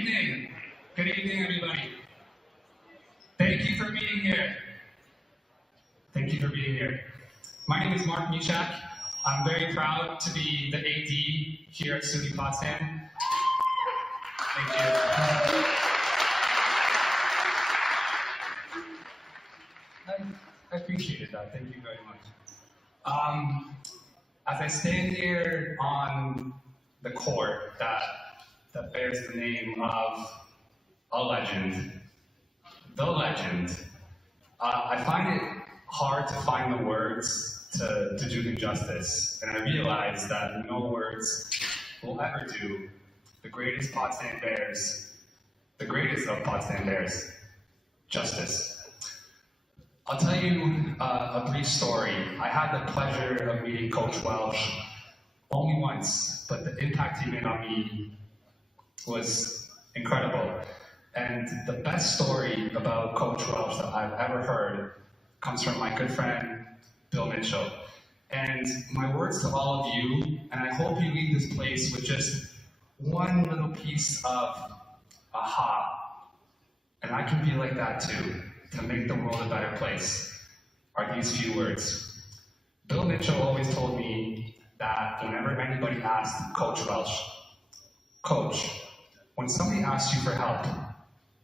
evening. Good evening, everybody. Thank you for being here. Thank you for being here. My name is Mark Mishak. I'm very proud to be the AD here at SUNY Potsdam. Thank you. I appreciate that. Thank you very much. As I stand here on the court that bears the name of a legend, the legend, I find it hard to find the words to do him justice, and I realize that no words will ever do the greatest Potsdam Bears, the greatest of Potsdam Bears, justice. I'll tell you a brief story. I had the pleasure of meeting Coach Welsh only once, but the impact he made on me was incredible. And the best story about Coach Welsh that I've ever heard comes from my good friend, Bill Mitchell. And my words to all of you, and I hope you leave this place with just one little piece of aha, and I can be like that too, to make the world a better place, are these few words. Bill Mitchell always told me that whenever anybody asked Coach Welsh, Coach, when somebody asks you for help,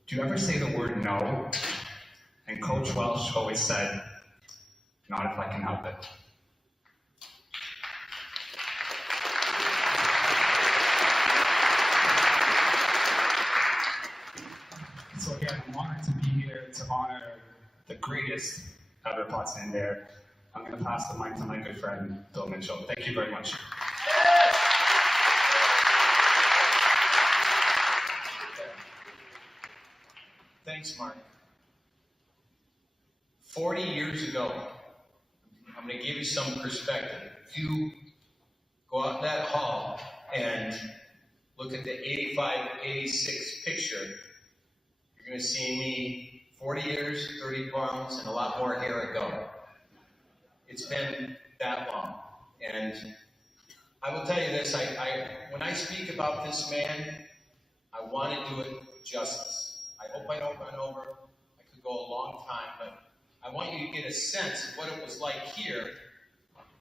do you ever say the word no? And Coach Welsh always said, not if I can help it. So again, I'm honored to be here to honor the greatest ever Potsdam Bear. I'm going to pass the mic to my good friend, Bill Mitchell. Thank you very much. Thanks, Mark. 40 years ago, I'm going to give you some perspective. If you go out that hall and look at the 85, 86 picture, you're going to see me 40 years, 30 pounds, and a lot more hair ago. It's been that long. And I will tell you this, when I speak about this man, I want to do it justice. I hope I don't run over. I could go a long time, but I want you to get a sense of what it was like here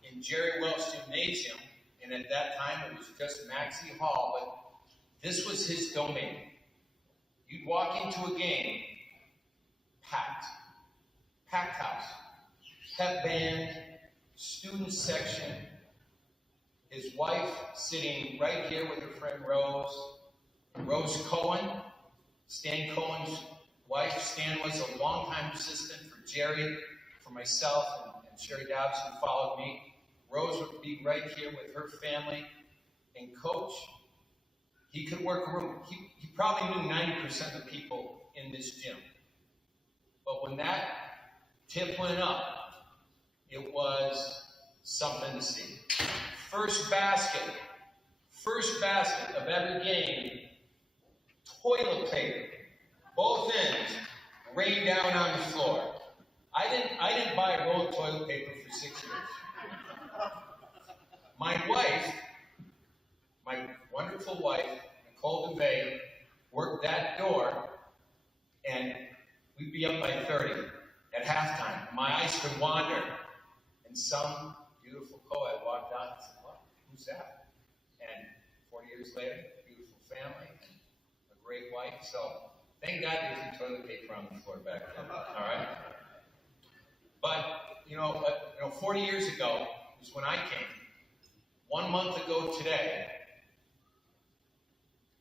in Jerry Welch Gymnasium. And at that time, it was just Maxey Hall, but this was his domain. You'd walk into a game, packed house, pep band, student section, his wife sitting right here with her friend Rose Cohen, Stan Cohen's wife. Stan was a longtime assistant for Jerry, for myself, and Sherry Dobbs, who followed me. Rose would be right here with her family. And Coach, he could work a room. He probably knew 90% of the people in this gym. But when that tip went up, it was something to see. First basket of every game, toilet paper, both ends, rained down on the floor. I didn't buy a roll of toilet paper for 6 years. My wife, my wonderful wife, Nicole DeVay, worked that door, and we'd be up by 30 at halftime. My eyes could wander, and some beautiful co-ed walked out and said, "What? Who's that?" And 40 years later, beautiful family, and a great wife. So thank God there's some toilet paper on the floor back then. All right. But 40 years ago is when I came. 1 month ago today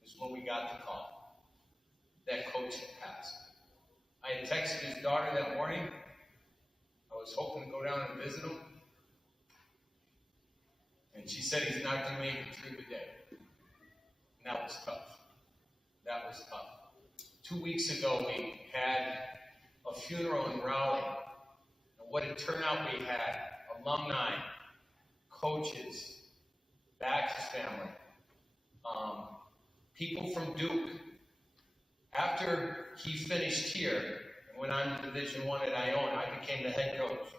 is when we got the call that Coach had passed. I had texted his daughter that morning. I was hoping to go down and visit him. And she said he's not going to make it through the day. And that was tough. That was tough. 2 weeks ago, we had a funeral in Raleigh. And what a turnout we had. Alumni, coaches, Bax's family, people from Duke. After he finished here and went on to Division I at Iona, I became the head coach.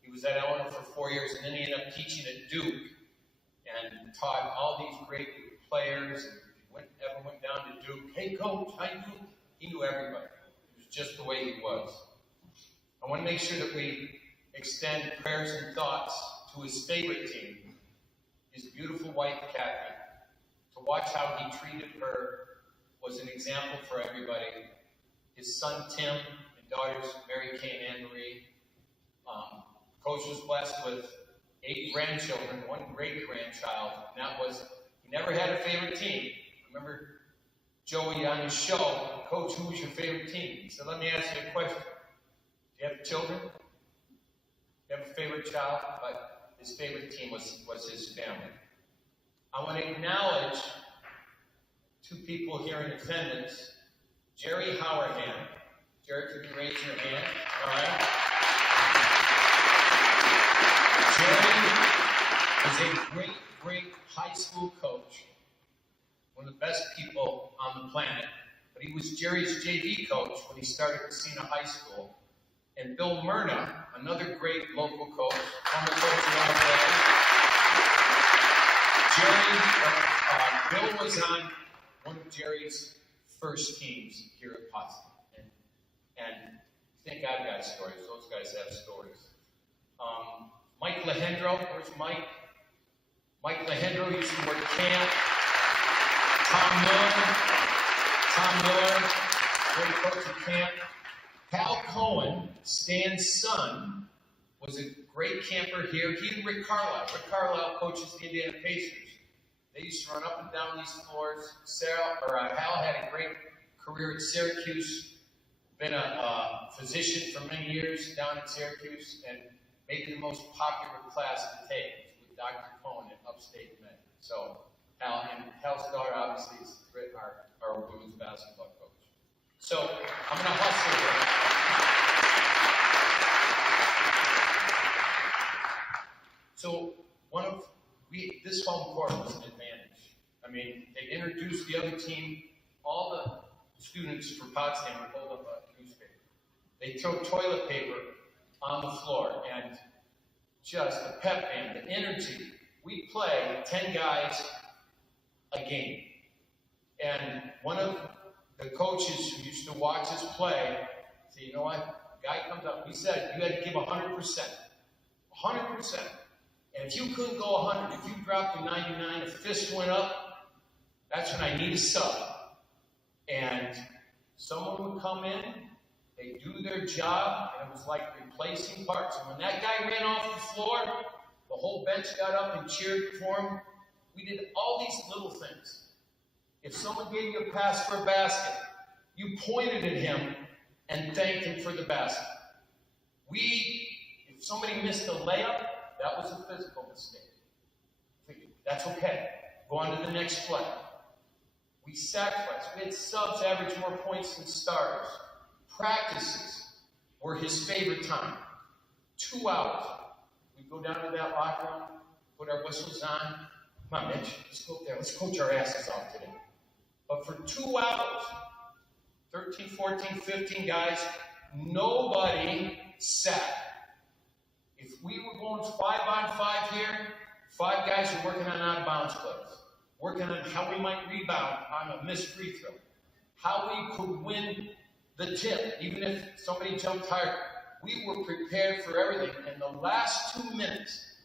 He was at Iona for 4 years, and then he ended up teaching at Duke and taught all these great players and ever went down to Duke, hey coach, how you doing? He knew everybody. It was just the way he was. I want to make sure that we extend prayers and thoughts to his favorite team, his beautiful wife, Kathy. To watch how he treated her was an example for everybody. His son, Tim, and daughters, Mary Kay and Anne Marie. Coach was blessed with 8 grandchildren, 1 great-grandchild, and that was, he never had a favorite team. Remember Joey on his show, Coach, who was your favorite team? He said, let me ask you a question. Do you have children? Do you have a favorite child? But his favorite team was his family. I want to acknowledge 2 people here in attendance. Jerry Howerham. Jerry, could you raise your hand? All right. Jerry is a great, great high school coach. One of the best people on the planet. But he was Jerry's JV coach when he started Messina High School. And Bill Myrna, another great local coach, former coach of Jerry, Bill was on one of Jerry's first teams here at Potsdam. And I think I've got stories. Those guys have stories. Mike Lehendro, where's Mike? Mike Lehendro used to work camp. Tom Miller, great coach at camp. Hal Cohen, Stan's son, was a great camper here. He and Rick Carlisle. Rick Carlisle coaches the Indiana Pacers. They used to run up and down these floors. Hal had a great career at Syracuse, been a physician for many years down at Syracuse, and maybe the most popular class to take with Dr. Cohen at Upstate Med. So Hal's daughter obviously is our women's basketball coach. So I'm going to hustle here. So this home court was an advantage. I mean, they introduced the other team. All the students for Potsdam would hold up a newspaper. They throw toilet paper on the floor, and just the pep band, the energy. We play 10 guys a game. And one of the coaches who used to watch us play said, you know what? The guy comes up, he said, you had to give 100%. 100%. And if you couldn't go 100, if you dropped to 99, if fist went up, that's when I need a sub. And someone would come in, they do their job, and it was like replacing parts. And when that guy ran off the floor, the whole bench got up and cheered for him. We did all these little things. If someone gave you a pass for a basket, you pointed at him and thanked him for the basket. If somebody missed a layup, that was a physical mistake. That's okay. Go on to the next play. We sacrificed. We had subs average more points than starters. Practices were his favorite time. 2 hours. We'd go down to that locker room, put our whistles on. Come on, Mitch, let's go up there. Let's coach our asses off today. But for 2 hours, 13, 14, 15 guys, nobody sat. If we were going 5-on-5 here, 5 guys were working on out-of-bounds plays, working on how we might rebound on a missed free throw, how we could win the tip, even if somebody jumped higher. We were prepared for everything. And the last 2 minutes,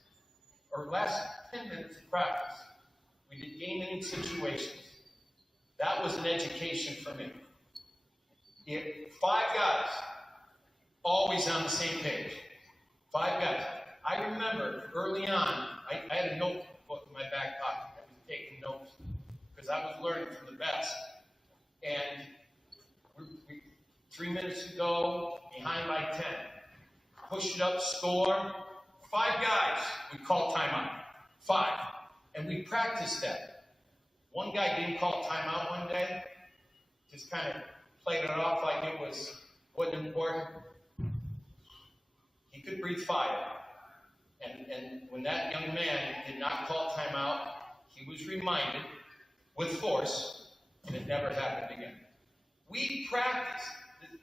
or last 10 minutes of practice, we did game-winning situations. That was an education for me. 5 guys, always on the same page. 5 guys. I remember early on, I had a notebook in my back pocket. I was taking notes because I was learning from the best. And 3 minutes to go, behind by 10. Push it up, score. 5 guys, we call timeout. 5. And we practiced that. One guy didn't call timeout one day, just kind of played it off like it wasn't important. He could breathe fire. And when that young man did not call timeout, he was reminded with force, and it never happened again. We practiced,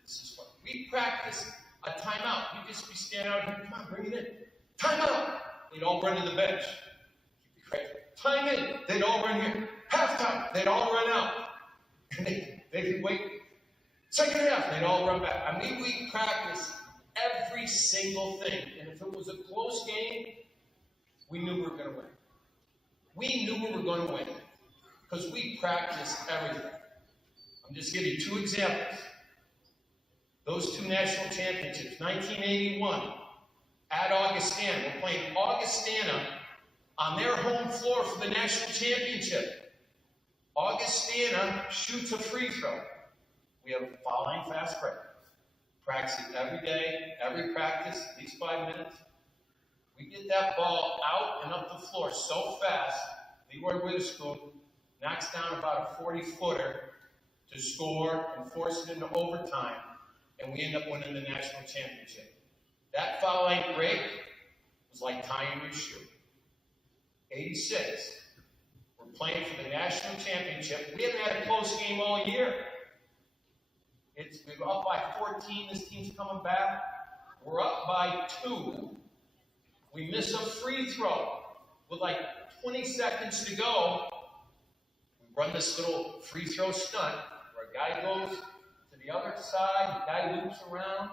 this is fun, we practiced a timeout. You'd just be standing out here, come on, bring it in. Timeout! They'd all run to the bench. Time in. They'd all run here. halftime, they'd all run out. And they'd wait. Second half, they'd all run back. I mean, we practiced every single thing. And if it was a close game, we knew we were going to win. We knew we were going to win because we practiced everything. I'm just giving you two examples. Those two national championships, 1981 at Augustana. We're playing Augustana on their home floor for the national championship. Augustana shoots a free throw. We have a foul line fast break. Practice it every day, every practice, at least 5 minutes. We get that ball out and up the floor so fast, Leroy Witherspoon knocks down about a 40-footer to score and force it into overtime, and we end up winning the national championship. That foul line break was like tying your shoe. 86, we're playing for the national championship. We haven't had a close game all year. We're up by 14, this team's coming back. We're up by 2. We miss a free throw with like 20 seconds to go. We run this little free throw stunt where a guy goes to the other side, the guy loops around,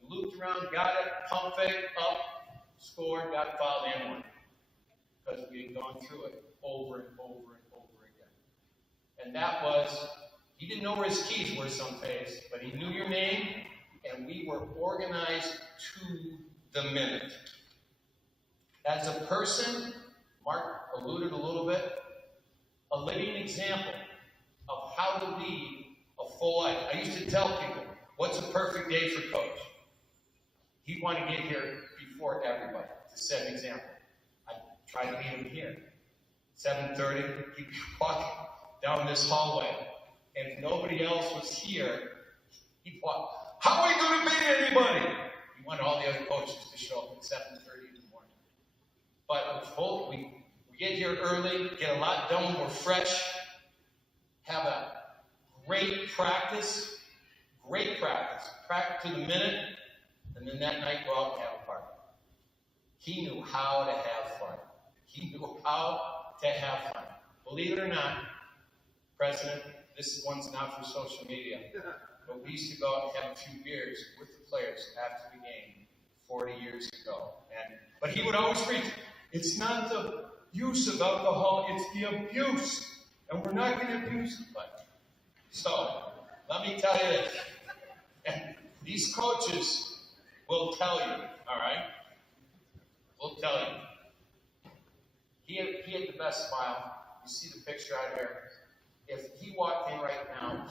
he looped around, got it, pump fake, up, scored, got fouled and won. Because we had gone through it over and over and over again. And that was, he didn't know where his keys were some days, but he knew your name, and we were organized to the minute. As a person, Mark alluded a little bit, a living example of how to lead a full life. I used to tell people, what's a perfect day for Coach? He'd want to get here before everybody to set an example. I tried to meet him here. 7:30, he'd be walking down this hallway. And if nobody else was here, he'd walk, how are we going to beat anybody? He wanted all the other coaches to show up at 7:30 in the morning. But we get here early, get a lot done, we're fresh, have a great practice practice to the minute, and then that night go out and have a party. He knew how to have fun. He knew how to have fun. Believe it or not, President, this one's not for social media, but we used to go out and have a few beers with the players after the game 40 years ago. But he would always preach, it's not the use of alcohol, it's the abuse. And we're not going to abuse it. So, let me tell you this. And these coaches will tell you, all right? Will tell you. He had the best smile. You see the picture out here. If he walked in right now,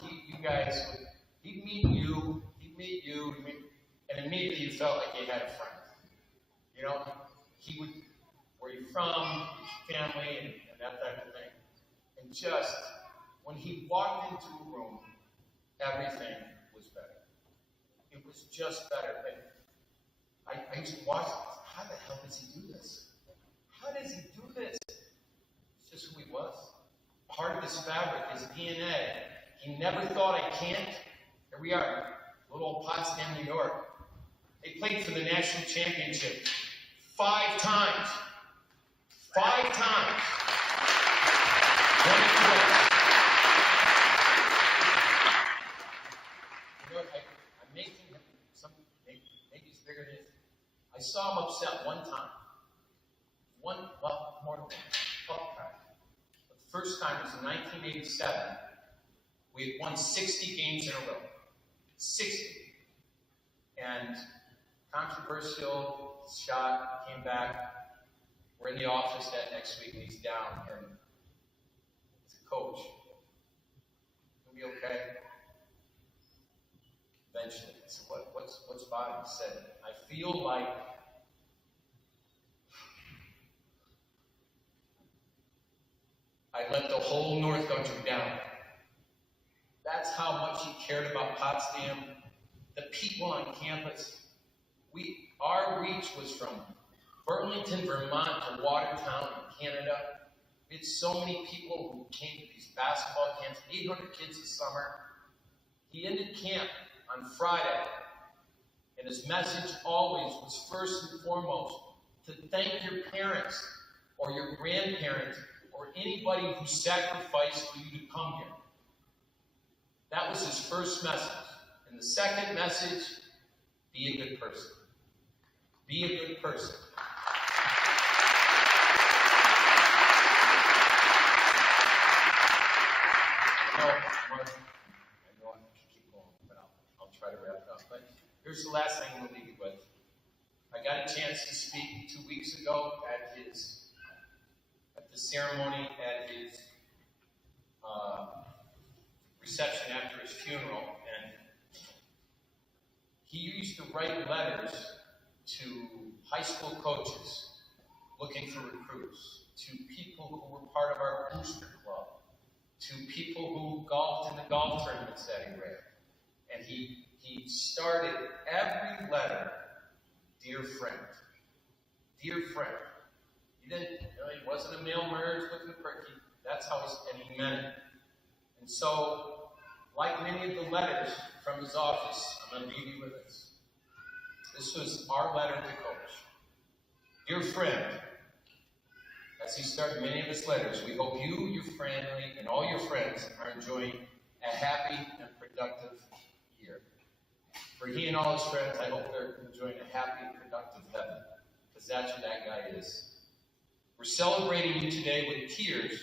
he'd meet you, and immediately you felt like you had a friend. You know, he would, where you from, family, and that type of thing. And just, when he walked into a room, everything was better. It was just better. And I used to watch, how the hell does he do this? How does he do this? It's just who he was. Part of his fabric, his DNA. He never thought I can't. Here we are, little old Potsdam, New York. They played for the national championship 5 times. 5 times. You know, I'm making him maybe he's bigger than this. I saw him upset one time. More than one. The first time was in 1987. We had won 60 games in a row. 60. And controversial shot, came back. We're in the office that next week, and he's down. And he's a coach. He'll be okay. Eventually, I said, what's bothering you? He said, I feel like I let the whole North Country down. That's how much he cared about Potsdam. The people on campus. Our reach was from Burlington, Vermont to Watertown in Canada. We had so many people who came to these basketball camps, 800 kids this summer. He ended camp on Friday, and his message always was first and foremost to thank your parents or your grandparents or anybody who sacrificed for you to come here. That was his first message. And the second message, be a good person. Be a good person. I know I can keep going, but I'll try to wrap it up. But here's the last thing we'll leave you with. I got a chance to speak 2 weeks ago at the ceremony at his reception after his funeral, and he used to write letters to high school coaches looking for recruits, to people who were part of our booster club, to people who golfed in the golf tournaments that he ran. And he started every letter, dear friend. Dear friend. He didn't, he wasn't a mail merge looking perky. That's how he meant it. And so, like many of the letters from his office, I'm going to leave you with this. This was our letter to Coach. Dear friend, as he started many of his letters, we hope you, your family, and all your friends are enjoying a happy and productive year. For he and all his friends, I hope they're enjoying a happy and productive heaven, because that's what that guy is. We're celebrating you today with tears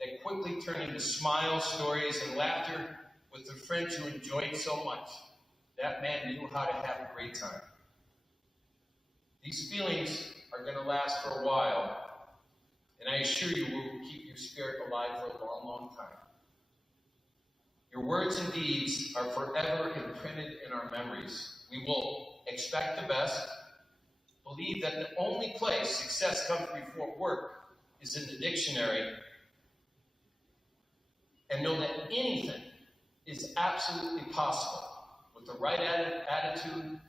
that quickly turn into smiles, stories, and laughter with the friends you enjoyed so much. That man knew how to have a great time. These feelings are going to last for a while, and I assure you will keep your spirit alive for a long, long time. Your words and deeds are forever imprinted in our memories. We will expect the best, believe that the only place success comes before work is in the dictionary, and know that anything is absolutely possible with the right attitude,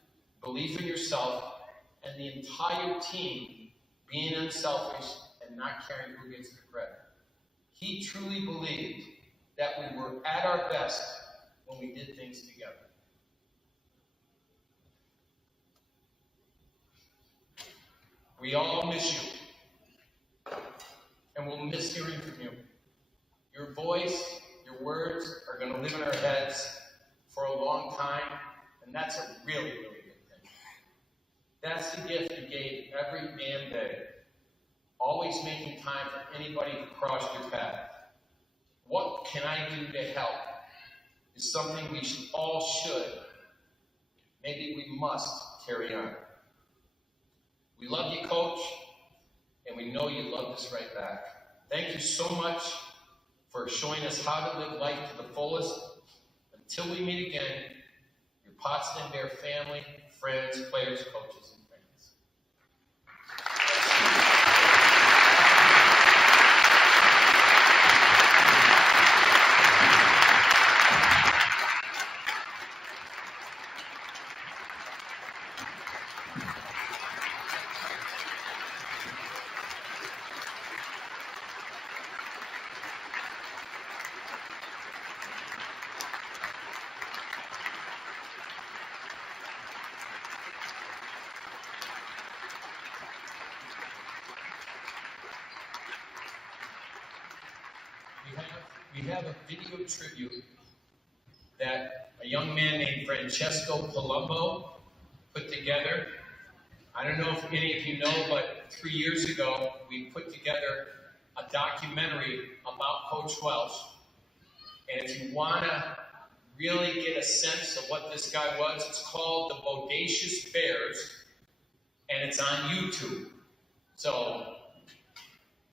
belief in yourself, and the entire team being unselfish and not caring who gets the credit. He truly believed that we were at our best when we did things together. We all miss you, and we'll miss hearing from you. Your voice, your words are going to live in our heads for a long time, and that's a really, really good thing. That's the gift you gave every damn day, always making time for anybody who crossed your path. What can I do to help is something we all should, maybe we must carry on. We love you, Coach, and we know you love us right back. Thank you so much for showing us how to live life to the fullest. Until we meet again, your Potsdam Bear family, friends, players, coaches, and fans. We have a video tribute that a young man named Francesco Palumbo put together. I don't know if any of you know, but 3 years ago, we put together a documentary about Coach Welsh. And if you want to really get a sense of what this guy was, it's called The Bodacious Bears, and it's on YouTube. So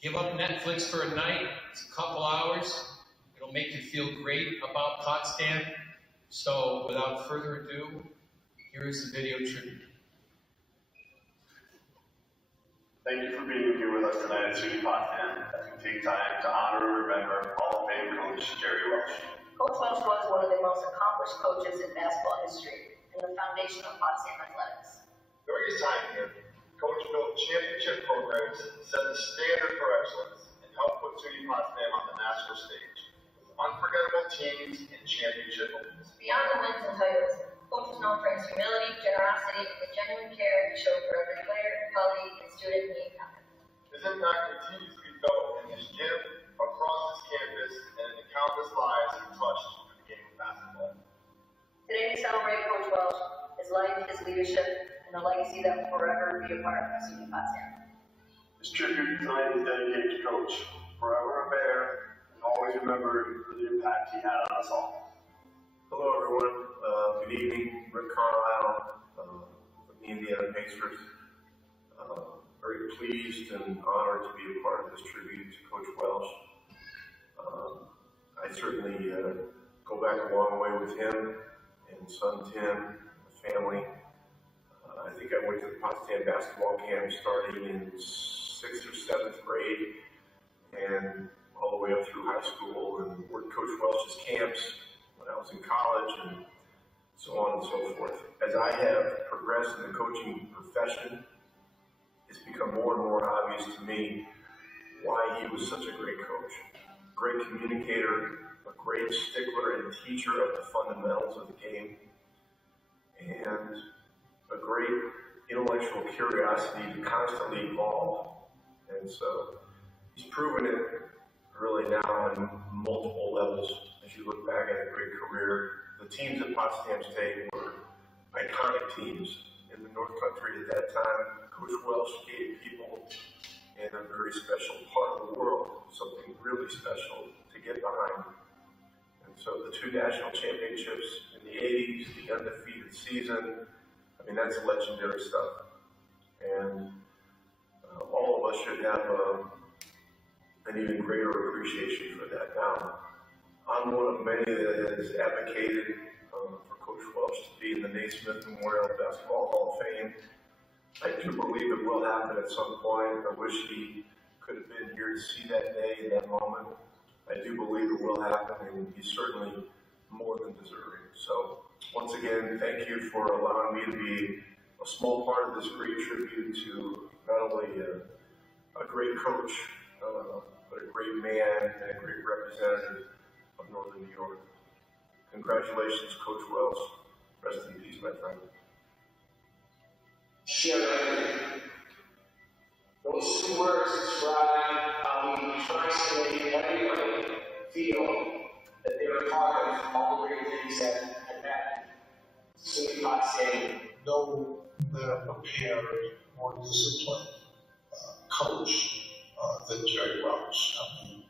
give up Netflix for a night. It's a couple hours. It'll make you feel great about Potsdam. So without further ado, here is the video tribute. Thank you for being here with us tonight at SUNY Potsdam as we take time to honor and remember Hall of Fame coach Jerry Welsh. Coach Welsh was one of the most accomplished coaches in basketball history and the foundation of Potsdam athletics. During his time here, Coach built championship programs, set the standard for excellence, and helped put SUNY Potsdam on the national stage with unforgettable teams and championship wins. Beyond the wins and titles, Coach was known for his humility, generosity, and the genuine care he showed for every player, colleague, and student he encountered. His impact continues to be felt in his gym, across his campus, and in the countless lives he touched through the game of basketball. Today we celebrate Coach Welsh, his life, his leadership, and the legacy that will forever be a part of SUNY Potsdam. This tribute tonight is dedicated to Coach, forever a Bear, and always remembered for the impact he had on us all. Hello everyone, good evening, Rick Carlisle from the Indiana Pacers. Very pleased and honored to be a part of this tribute to Coach Welsh. I certainly go back a long way with him and son Tim, the family. I think I went to the Potsdam basketball camp starting in 6th or 7th grade and all the way up through high school, and worked Coach Welsh's camps when I was in college and so on and so forth. As I have progressed in the coaching profession, it's become more and more obvious to me why he was such a great coach. Great communicator, a great stickler and teacher of the fundamentals of the game, and a great intellectual curiosity to constantly evolve. And so he's proven it really now on multiple levels. As you look back at a great career, the teams at Potsdam State were iconic teams in the North Country at that time. Coach Welsh gave people in a very special part of the world something really special to get behind. And so the 2 national championships in the 80s, the undefeated season, I mean, that's legendary stuff. And all of us should have an even greater appreciation for that. Now, I'm one of many that has advocated for Coach Welsh to be in the Naismith Memorial Basketball Hall of Fame. I do believe it will happen at some point. I wish he could have been here to see that day and that moment. I do believe it will happen, and he's certainly more than deserving. So, once again, thank you for allowing me to be a small part of this great tribute to not only a great coach, but a great man and a great representative of Northern New York. Congratulations, Coach Welsh. Rest in peace, my friend. Sharing. Those 2 words describe how we try to make everybody feel that they were part of all the great things that had happened. SUNY Potsdam. No better prepared, more disciplined coach than Jerry Welsh. I mean,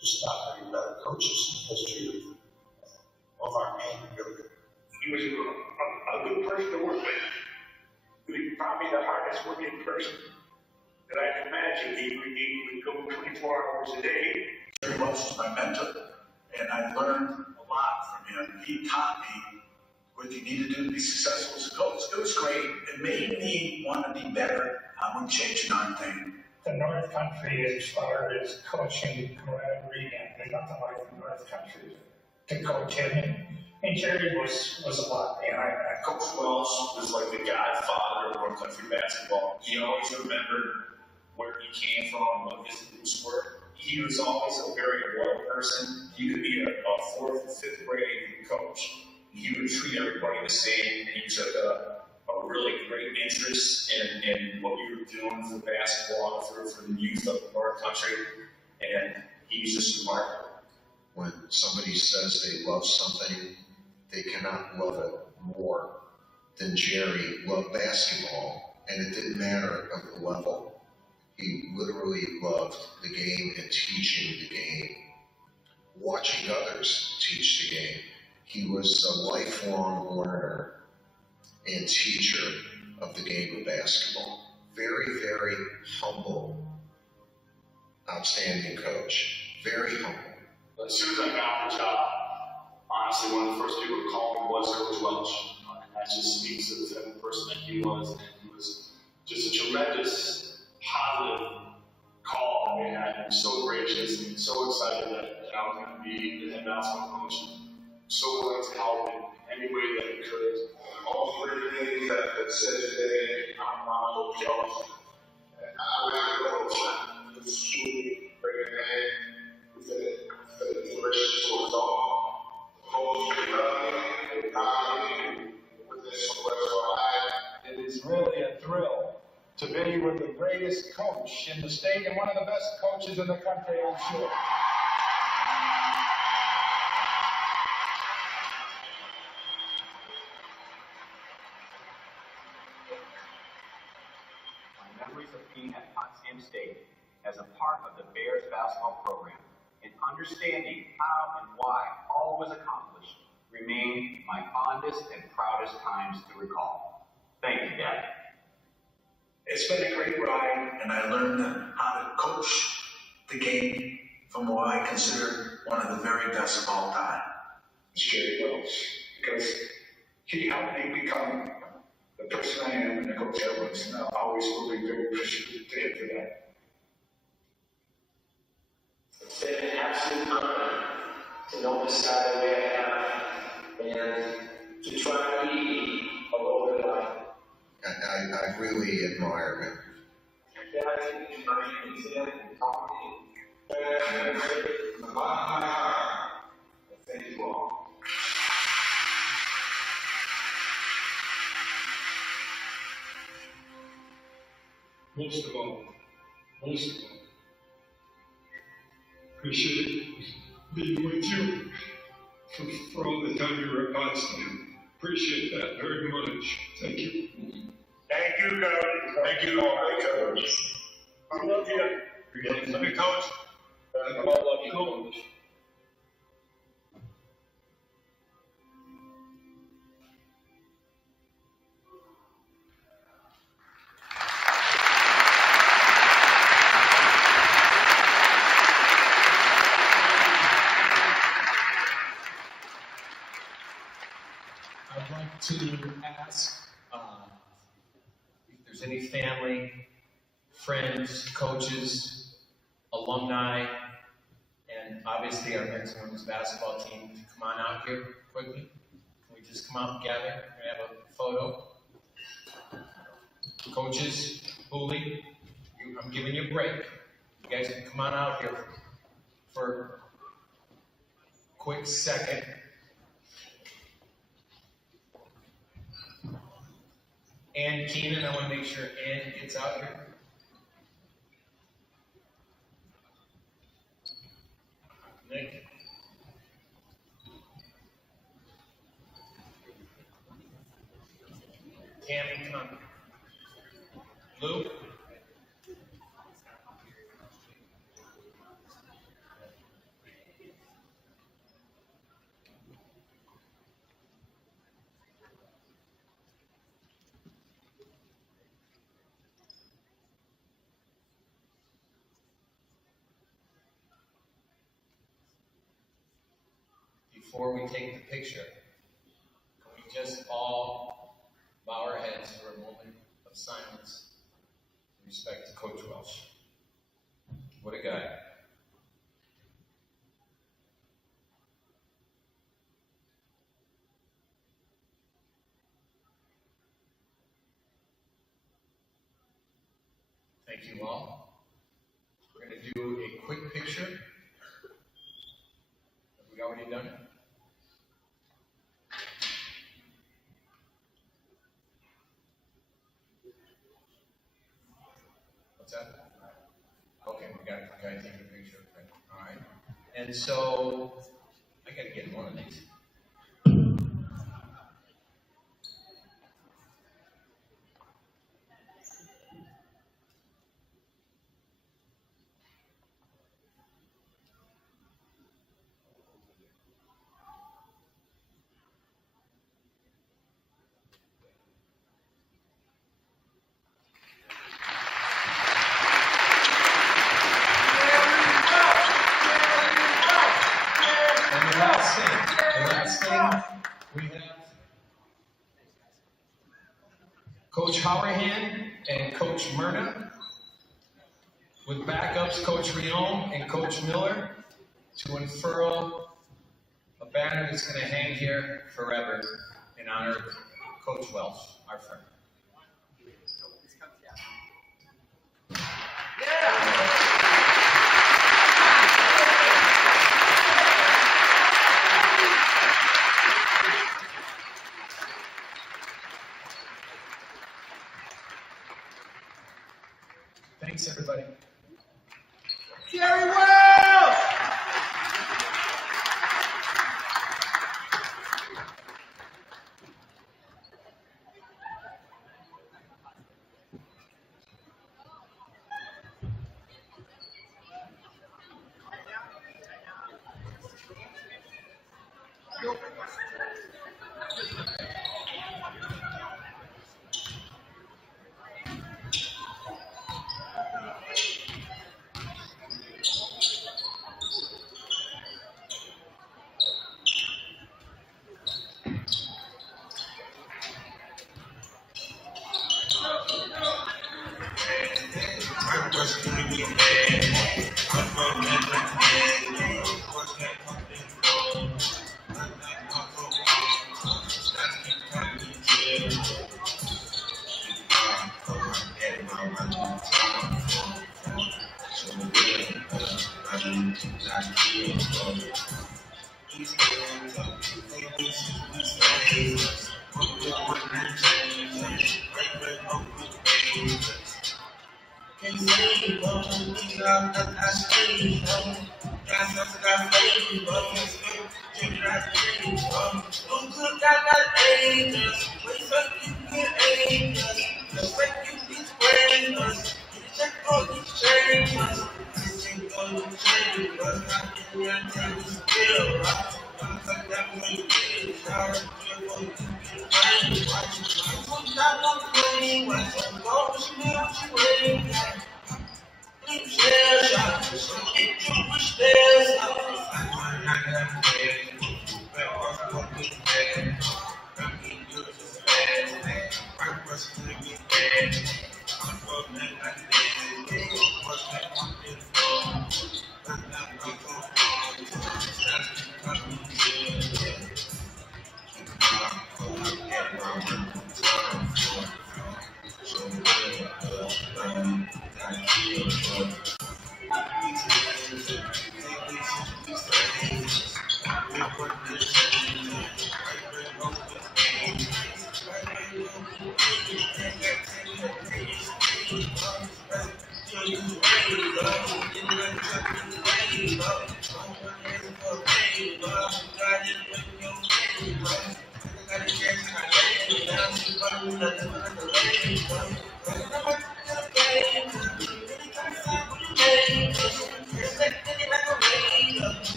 just not many better coaches in the history of our game, really. He was a good person to work with. He was probably the hardest working person that I can imagine. He would go 24 hours a day. Jerry Welsh was my mentor, and I learned a lot from him. He taught me what you need to do to be successful as a coach. It was great. It made me want to be better. I wouldn't change a darn thing. The North Country, as far as coaching camaraderie, and there's nothing like the North Country to coach him. And Jerry was a lot. And Coach Welsh was like the godfather of North Country basketball. He always remembered where he came from, what his roots were. He was always a very loyal person. He could be a 4th and 5th grade coach. He would treat everybody the same, and he took a really great interest in what we were doing for basketball, for the youth of the North Country, and he's just remarkable. When somebody says they love something, they cannot love it more than Jerry loved basketball, and it didn't matter of the level. He literally loved the game and teaching the game, watching others teach the game. He was a lifelong learner and teacher of the game of basketball. Very, very humble, outstanding coach. Very humble. As soon as I got the job, honestly, one of the first people to call me was Coach Welsh. And that just speaks to the type of person that he was. And he was just a tremendous, positive call. And he was so gracious and so excited that I was going to be the head basketball coach. So willing to help in any way that he could. All 3 things that have been said today, I'm not Coach Welsh. And I would have to go to truly bring a man who's an inspiration to us all. Coach, we love you, we honor you, with this for our life. It is really a thrill to to be with the greatest coach in the state and one of the best coaches in the country, I'm sure. My memories of being at Potsdam State as a part of the Bears basketball program and understanding how and why all was accomplished remain my fondest and proudest times to recall. Thank you, Dad. It's been a great ride, and I learned how to coach the game from what I consider one of the very best of all time. It's Jerry Welch, because he helped me become the person I am and the coach I was, and I always will be very appreciative to him for that. It's been an absolute honor to know this guy the way I have, and to try to be a little bit like him. I really admire him. Yeah, I think you can see him and talk to him. From the bottom of my heart, I thank you all. Most of all, appreciate being with you for all the time you were at Potsdam. Appreciate that very much. Thank you. Thank you, Coach. Thank you, Coach. I love you. Love you, Coach. I love you, Coach. I'd like to ask if there's any family, friends, coaches, alumni, and obviously our men's and women's basketball team to come on out here quickly. Can we just come out and gather and have a photo? Coaches, Hooley, I'm giving you a break. You guys can come on out here for a quick second. Ann Keenan, I want to make sure Ann gets out here. Nick. Tammy, come on. Lou. Before we take the picture, can we just all bow our heads for a moment of silence in respect to Coach Welch? What a guy. Thank you all. We're going to do a quick picture. Have we already done it? What's that? Okay, we got to take a picture. Okay. All right. And so, I got to get one of these. We have Coach Howerhan and Coach Myrna, with backups Coach Rion and Coach Miller, to unfurl a banner that's going to hang here forever in honor of Coach Welch, our friend. Thanks, everybody. Jerry Wells!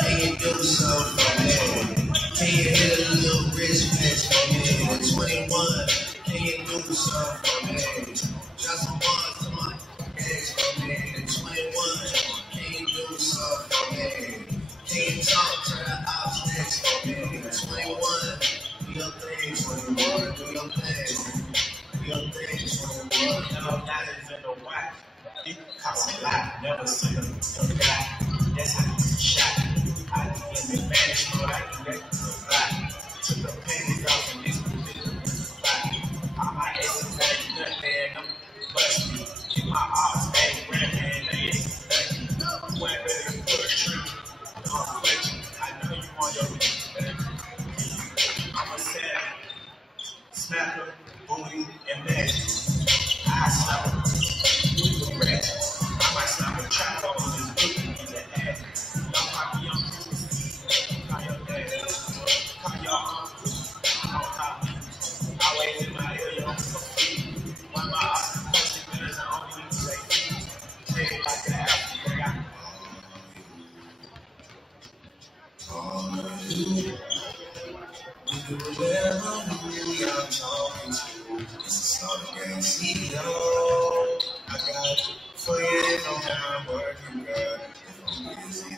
Can you do something for me? Can you hit a little wristwatch for me? At 21, can you do something for me? Drop some bars to my ex for me. At 21, can you do something for me? Can you talk to the ops next for me? At 21, do your thing, 21, do your thing. Do your thing, 21. No, not even the whack. It costs a lot, never seen a guy. That's how you shot. I can get advantage, but I can get the fly. Took the pennies off and this was fly. All my exes ain't nothing, I'm busting. Keep my arms back, grandman, they ain't studying. You ain't ready to put a tree. Don't quit you. I know you on your baby. I'm a savage. Snapper, booty, and magic. I slap her with the ratchet. I might slap a trap on this booty. I'm talking to, this is not a gang CEO. I got you for you if I'm not working, girl. If I'm busy,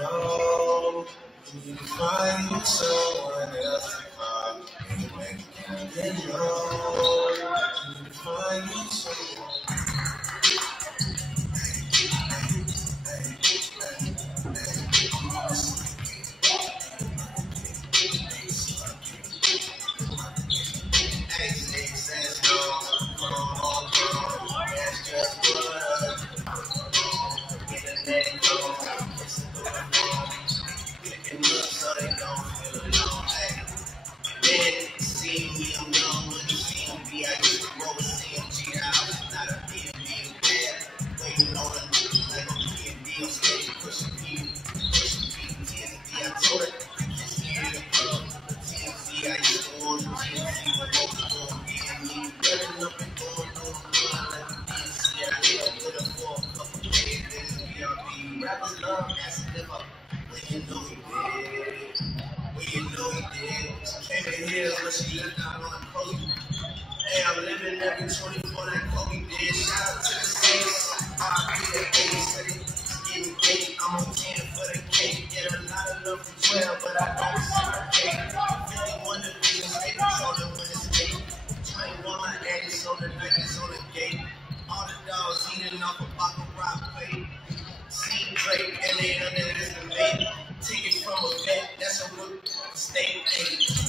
yo, you can find you someone else to call. Anyway, you can get low. You can find you someone. Came in here pills, but she left out on the coast. Hey, I'm living every 24 that Kobe did. Shout out to the Saints. I be the 80 city. Getting big, I'm on 10 for the cake. Get a lot of love from 12, but I don't see my cake. 51 divisions, they controlling when it's late. 21 my A's on the Nikes on the gate. All the dogs eating off a baccarat plate. See Drake and they under this debate. Ticket from a vet, that's a real state aid.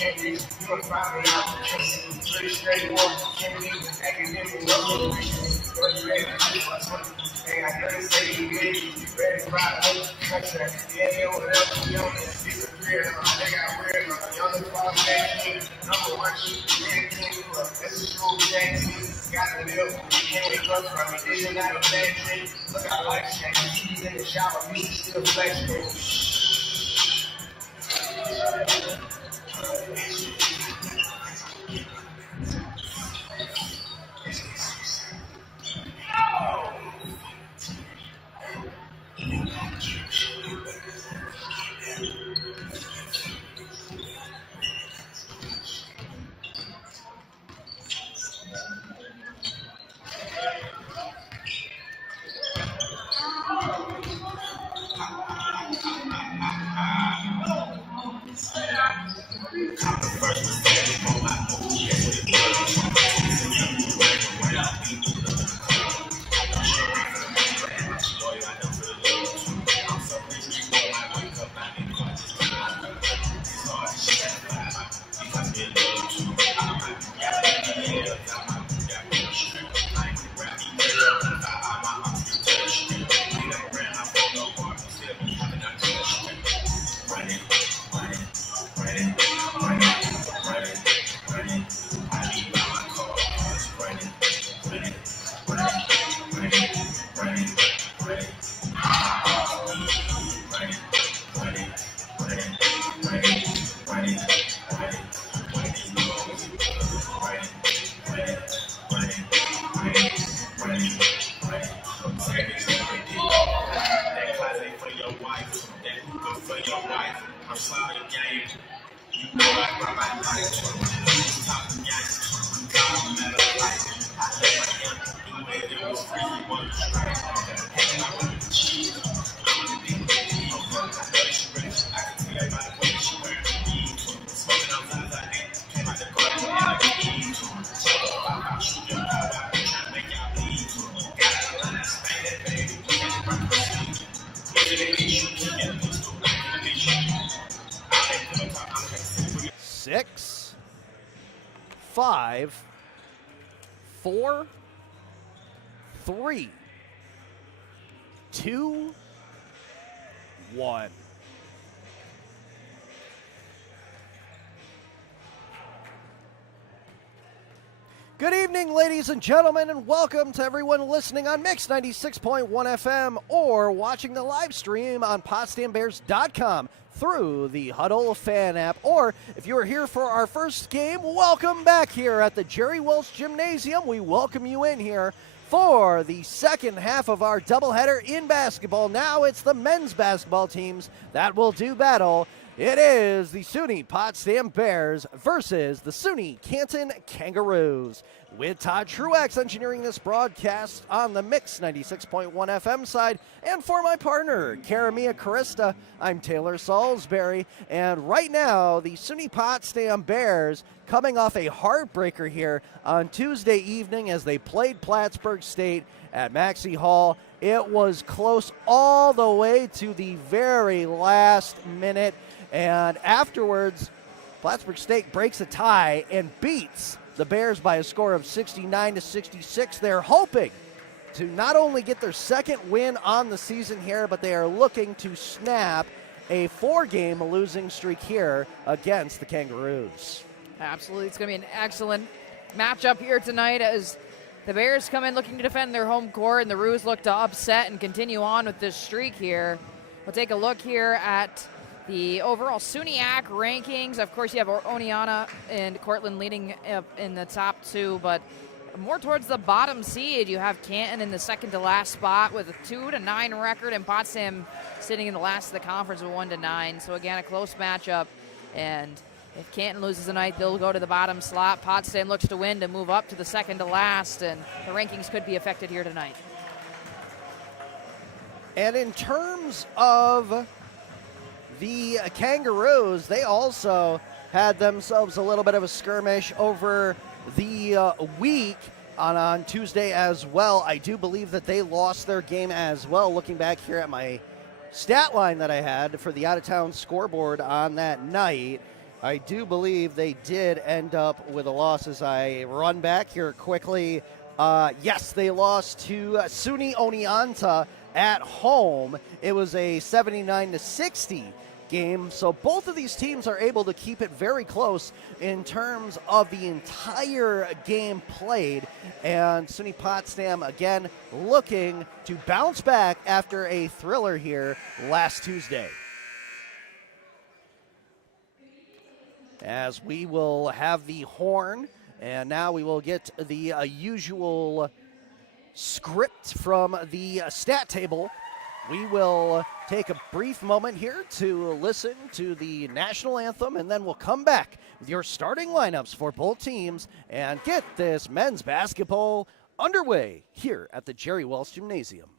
Can't reach, you don't find me out, can't see pretty straightforward. Can't even academic, no but you ready to do what's hey, I heard it say you ready to ride with the contract. Yeah, yo, whatever, yo, it's a career. They got weird, young and fall back, number one shoot, man, team, this is cool, tag team. Got the deal, can't wake up from it, this is not a bad thing. Look, I like shit, she's in the shower, me still flexing. Six, 5, 4, 3, 2, 1. Good evening, ladies and gentlemen, and welcome to everyone listening on Mix 96.1 FM or watching the live stream on PotsdamBears.com through the Huddle fan app. Or if you are here for our first game, welcome back here at the Jerry Welch Gymnasium. We welcome you in here for the second half of our doubleheader in basketball. Now it's the men's basketball teams that will do battle. It is the SUNY Potsdam Bears versus the SUNY Canton Kangaroos. With Todd Truex engineering this broadcast on the Mix 96.1 FM side. And for my partner, Karamia Carista, I'm Taylor Salisbury. And right now, the SUNY Potsdam Bears coming off a heartbreaker here on Tuesday evening as they played Plattsburgh State at Maxey Hall. It was close all the way to the very last minute. And afterwards, Plattsburgh State breaks a tie and beats the Bears by a score of 69-66. They're hoping to not only get their second win on the season here, but they are looking to snap a 4-game losing streak here against the Kangaroos. Absolutely. It's going to be an excellent matchup here tonight as the Bears come in looking to defend their home court, and the Roos look to upset and continue on with this streak here. We'll take a look here at the overall SUNYAC rankings. Of course, you have Oneonta and Cortland leading up in the top two, but more towards the bottom seed, you have Canton in the second to last spot with a 2-9 record, and Potsdam sitting in the last of the conference with 1-9. So again, a close matchup, and if Canton loses tonight, they'll go to the bottom slot. Potsdam looks to win to move up to the second to last, and the rankings could be affected here tonight. And in terms of the Kangaroos, they also had themselves a little bit of a skirmish over the week on Tuesday as well. I do believe that they lost their game as well. Looking back here at my stat line that I had for the out-of-town scoreboard on that night, I do believe they did end up with a loss as I run back here quickly. Yes, they lost to SUNY Oneonta at home. It was a 79-60 game. So both of these teams are able to keep it very close in terms of the entire game played. And SUNY Potsdam, again, looking to bounce back after a thriller here last Tuesday. As we will have the horn, and now we will get the usual script from the stat table. We will take a brief moment here to listen to the national anthem, and then we'll come back with your starting lineups for both teams and get this men's basketball underway here at the Jerry Wells Gymnasium.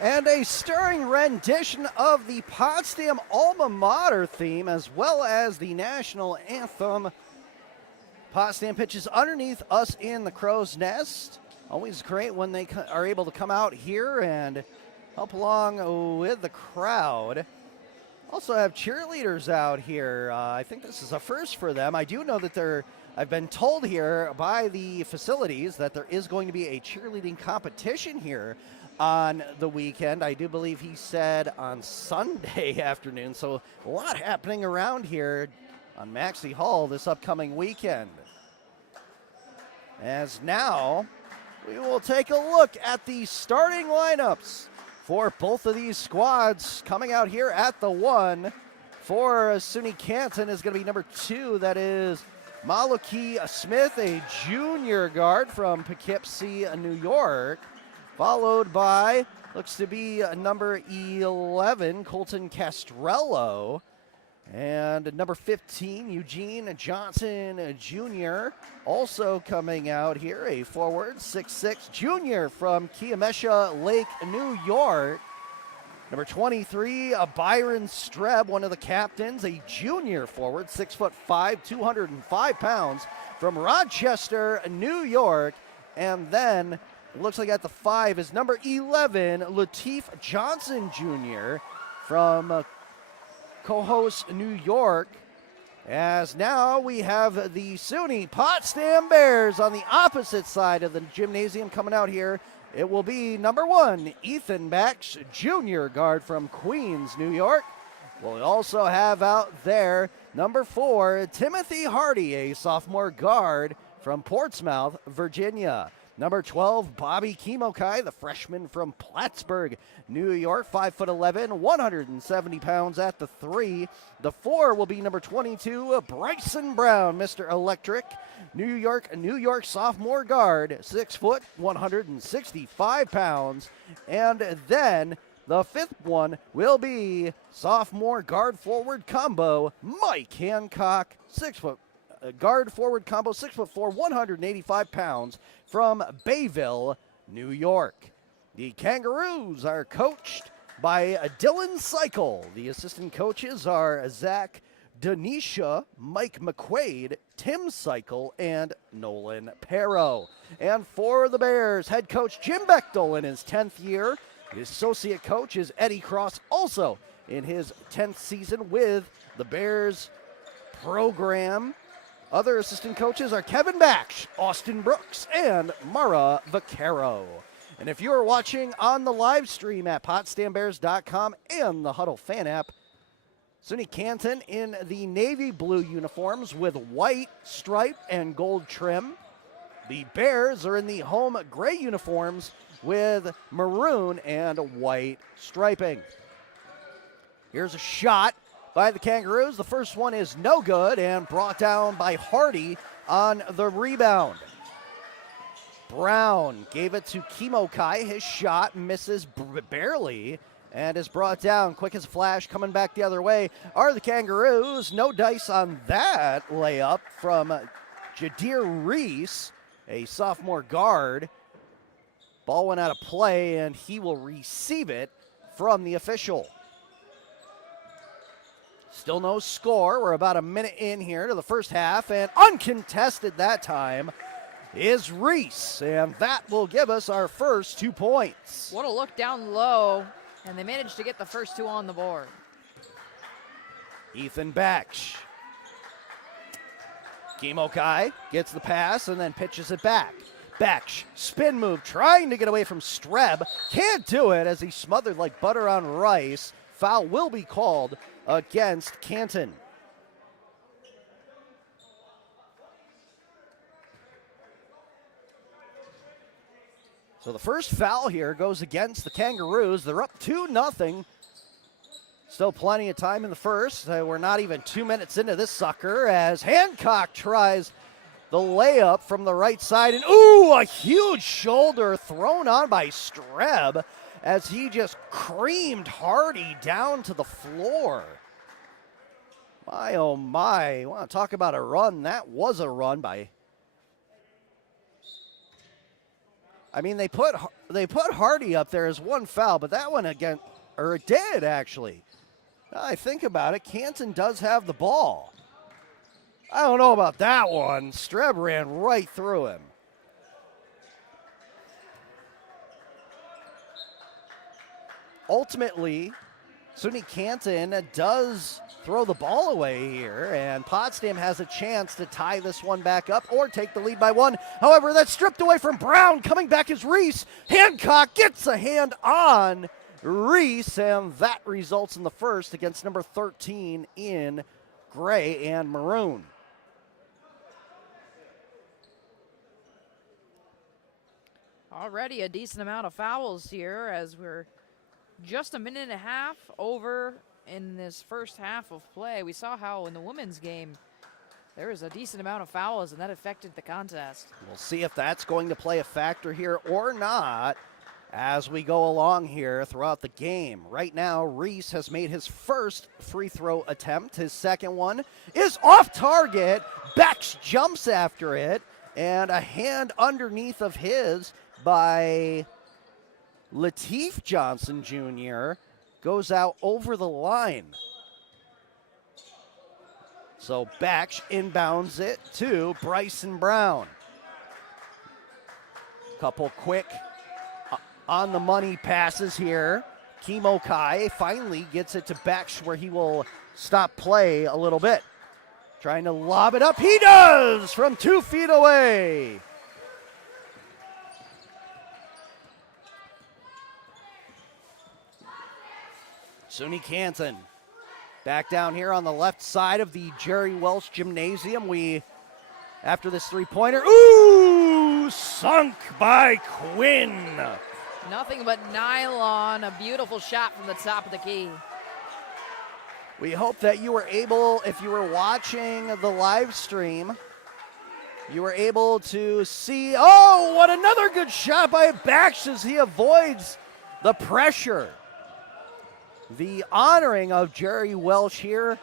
And a stirring rendition of the Potsdam alma mater theme, as well as the national anthem. Potsdam pitches underneath us in the crow's nest. Always great when they are able to come out here and help along with the crowd. Also have cheerleaders out here. I think this is a first for them. I do know that I've been told here by the facilities that there is going to be a cheerleading competition here on the weekend. I do believe he said on Sunday afternoon. So a lot happening around here on Maxey Hall this upcoming weekend. As now we will take a look at the starting lineups for both of these squads. Coming out here at the one for SUNY Canton is going to be number 2. That is Malachi Smith, a junior guard from Poughkeepsie, New York. Followed by, looks to be number 11, Colton Castrello. And number 15, Eugene Johnson Jr., also coming out here, a forward, 6'6", junior from Kiamesha Lake, New York. Number 23, Byron Streb, one of the captains, a junior forward, 6'5", 205 pounds, from Rochester, New York. And then it looks like at the 5 is number 11, Lateef Johnson Jr. from Cohoes, New York. As now we have the SUNY Potsdam Bears on the opposite side of the gymnasium coming out here. It will be number 1, Ethan Bax, junior guard from Queens, New York. We'll also have out there number 4, Timothy Hardy, a sophomore guard from Portsmouth, Virginia. Number 12, Bobby Kimokai, the freshman from Plattsburgh, New York, 5'11", 170 pounds at the 3. The 4 will be number 22, Bryson Brown, Mr. Electric, New York sophomore guard, 6 foot, 165 pounds. And then the 5th one will be sophomore guard forward combo, Mike Hancock, 6 foot. Guard forward combo, 6'4", 185 pounds from Bayville, New York. The Kangaroos are coached by Dylan Cycle. The assistant coaches are Zach Denisha, Mike McQuaid, Tim Cycle, and Nolan Perro. And for the Bears, head coach Jim Bechtel in his 10th year. His associate coach is Eddie Cross, also in his 10th season with the Bears program. Other assistant coaches are Kevin Baksh, Austin Brooks, and Mara Vaquero. And if you are watching on the live stream at PotsdamBears.com and the Huddle fan app, SUNY Canton in the navy blue uniforms with white stripe and gold trim. The Bears are in the home gray uniforms with maroon and white striping. Here's a shot by the Kangaroos. The first one is no good and brought down by Hardy on the rebound. Brown gave it to Kimokai. His shot misses barely and is brought down. Quick as a flash, coming back the other way are the Kangaroos. No dice on that layup from Jadir Reese, a sophomore guard. Ball went out of play and he will receive it from the official. Still no score. We're about a minute in here to the first half, and uncontested that time is Reese, and that will give us our first 2 points. What a look down low, and they managed to get the first 2 on the board. Ethan Baksh. Kimokai gets the pass and then pitches it back. Baksh, spin move, trying to get away from Streb. Can't do it as he's smothered like butter on rice. Foul will be called against Canton. So the first foul here goes against the Kangaroos. They're up 2-0. Still plenty of time in the first. We're not even 2 minutes into this sucker as Hancock tries the layup from the right side. And ooh, a huge shoulder thrown on by Streb as he just creamed Hardy down to the floor. My, oh my, you want to talk about a run? That was a run by... I mean, they put Hardy up there as one foul, but that one again, or it did actually. Now I think about it, Canton does have the ball. I don't know about that one. Streb ran right through him. Ultimately, SUNY Canton does throw the ball away here, and Potsdam has a chance to tie this one back up or take the lead by 1. However, that's stripped away from Brown. Coming back is Reese. Hancock gets a hand on Reese, and that results in the first against number 13 in gray and maroon. Already a decent amount of fouls here as we're just a minute and a half over in this first half of play. We saw how in the women's game there was a decent amount of fouls, and that affected the contest. We'll see if that's going to play a factor here or not. as we go along here throughout the game. Right now, Reese has made his first free throw attempt. His second one is off target. Bex jumps after it, and a hand underneath of his by Lateef Johnson Jr. goes out over the line. So Bex inbounds it to Bryson Brown. Couple quick on the money passes here. Kimo Kai finally gets it to Bex where he will stop play a little bit. Trying to lob it up. He does from 2 feet away. SUNY Canton back down here on the left side of the Jerry Welsh Gymnasium. After this three-pointer, ooh, sunk by Quinn. Nothing but nylon. A beautiful shot from the top of the key. We hope that you were able, if you were watching the live stream, you were able to see, oh, what another good shot by Bex as he avoids the pressure. The honoring of Jerry Welsh here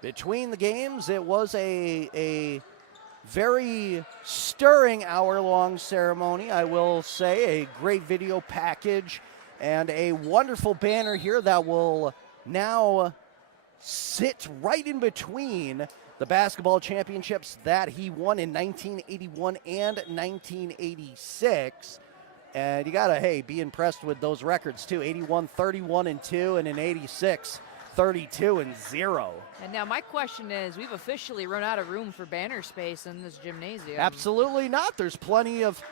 between the games. It was a very stirring hour-long ceremony, I will say. A great video package and a wonderful banner here that will now sit right in between the basketball championships that he won in 1981 and 1986. And you gotta, hey, be impressed with those records too. 81, 31-2, and in 86, 32-0. And now my question is, we've officially run out of room for banner space in this gymnasium. Absolutely not. There's plenty of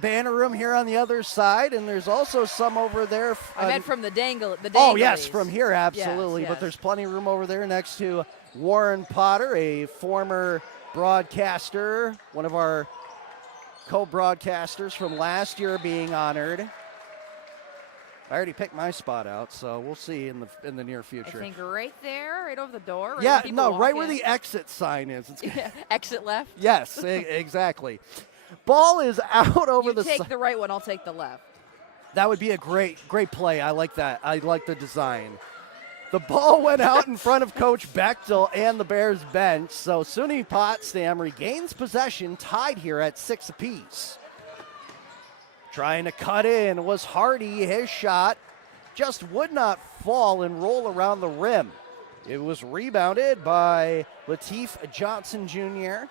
banner room here on the other side, and there's also some over there. I meant from the dangle. Oh yes, from here, absolutely. Yes. But there's plenty of room over there next to Warren Potter, a former broadcaster, one of our co-broadcasters from last year being honored. I already picked my spot out, so we'll see in the near future. I think right there, right over the door. Yeah, no, right where the exit sign is. Exit left? Yes, exactly. Ball is out over the side. You take the right one, I'll take the left. That would be a great play. I like that. I like the design. The ball went out in front of Coach Bechtel and the Bears bench, so SUNY Potsdam regains possession, tied here at 6 apiece. Trying to cut in was Hardy. His shot just would not fall and roll around the rim. It was rebounded by Lateef Johnson Jr.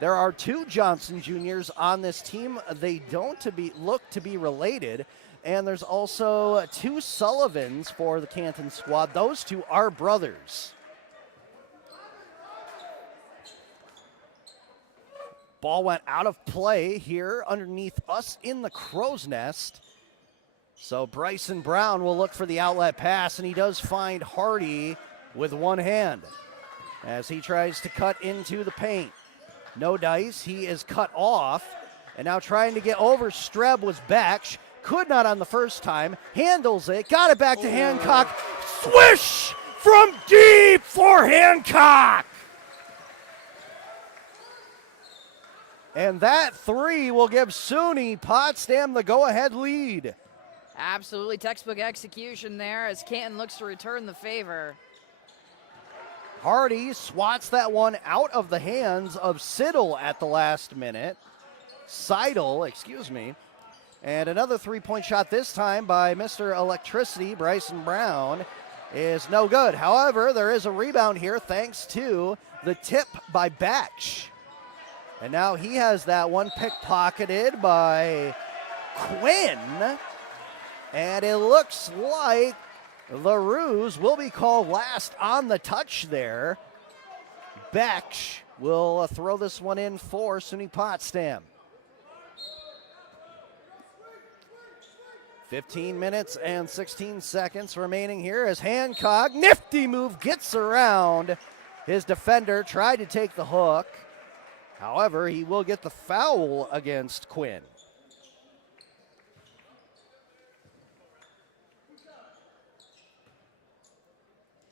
There are 2 Johnson Juniors on this team. They don't look to be related. And there's also 2 Sullivans for the Canton squad. Those 2 are brothers. Ball went out of play here underneath us in the crow's nest. So Bryson Brown will look for the outlet pass, and he does find Hardy with one hand as he tries to cut into the paint. No dice. He is cut off. And now trying to get over Streb was Beck. Could not on the first time. Handles it. Got it back to Hancock. Swish from deep for Hancock. And that 3 will give SUNY Potsdam the go-ahead lead. Absolutely textbook execution there as Canton looks to return the favor. Hardy swats that one out of the hands of Siddle at the last minute. Seidel, excuse me. And another three-point shot this time by Mr. Electricity, Bryson Brown, is no good. However, there is a rebound here thanks to the tip by Batch. And now he has that one pickpocketed by Quinn. And it looks like the ruse will be called last on the touch there. Batch will throw this one in for SUNY Potsdam. 15 minutes and 16 seconds remaining here as Hancock, nifty move, gets around his defender, tried to take the hook. However, he will get the foul against Quinn.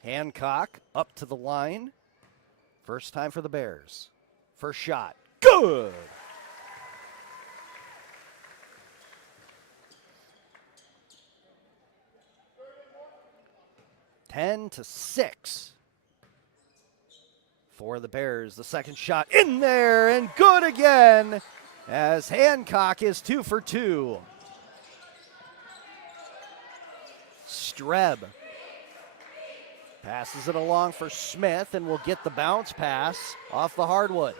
Hancock up to the line. First time for the Bears. First shot, good. 10-6 for the Bears. The second shot in there and good again as Hancock is 2 for 2. Streb passes it along for Smith and will get the bounce pass off the hardwood.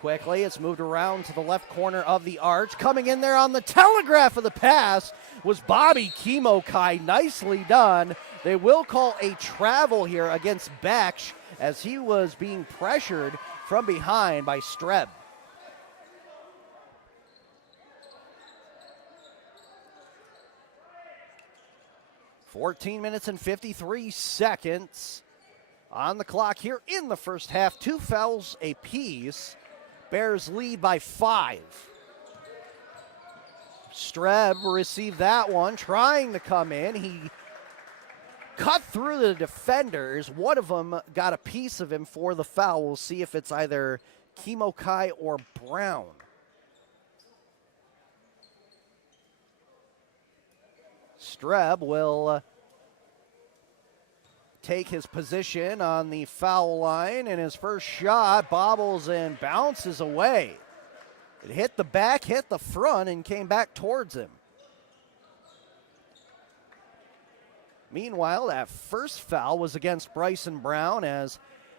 Quickly, it's moved around to the left corner of the arch. Coming in there on the telegraph of the pass was Bobby Kimokai. Nicely done. They will call a travel here against Baksh as he was being pressured from behind by Streb. $14 minutes and 53 seconds on the clock here in the first half. 2 fouls apiece. Bears lead by 5. Streb received that one, trying to come in. He cut through the defenders. One of them got a piece of him for the foul. We'll see if it's either Kimokai or Brown. Streb will take his position on the foul line, and his first shot bobbles and bounces away. It hit the back, hit the front, and came back towards him. Meanwhile, that first foul was against Bryson Brown as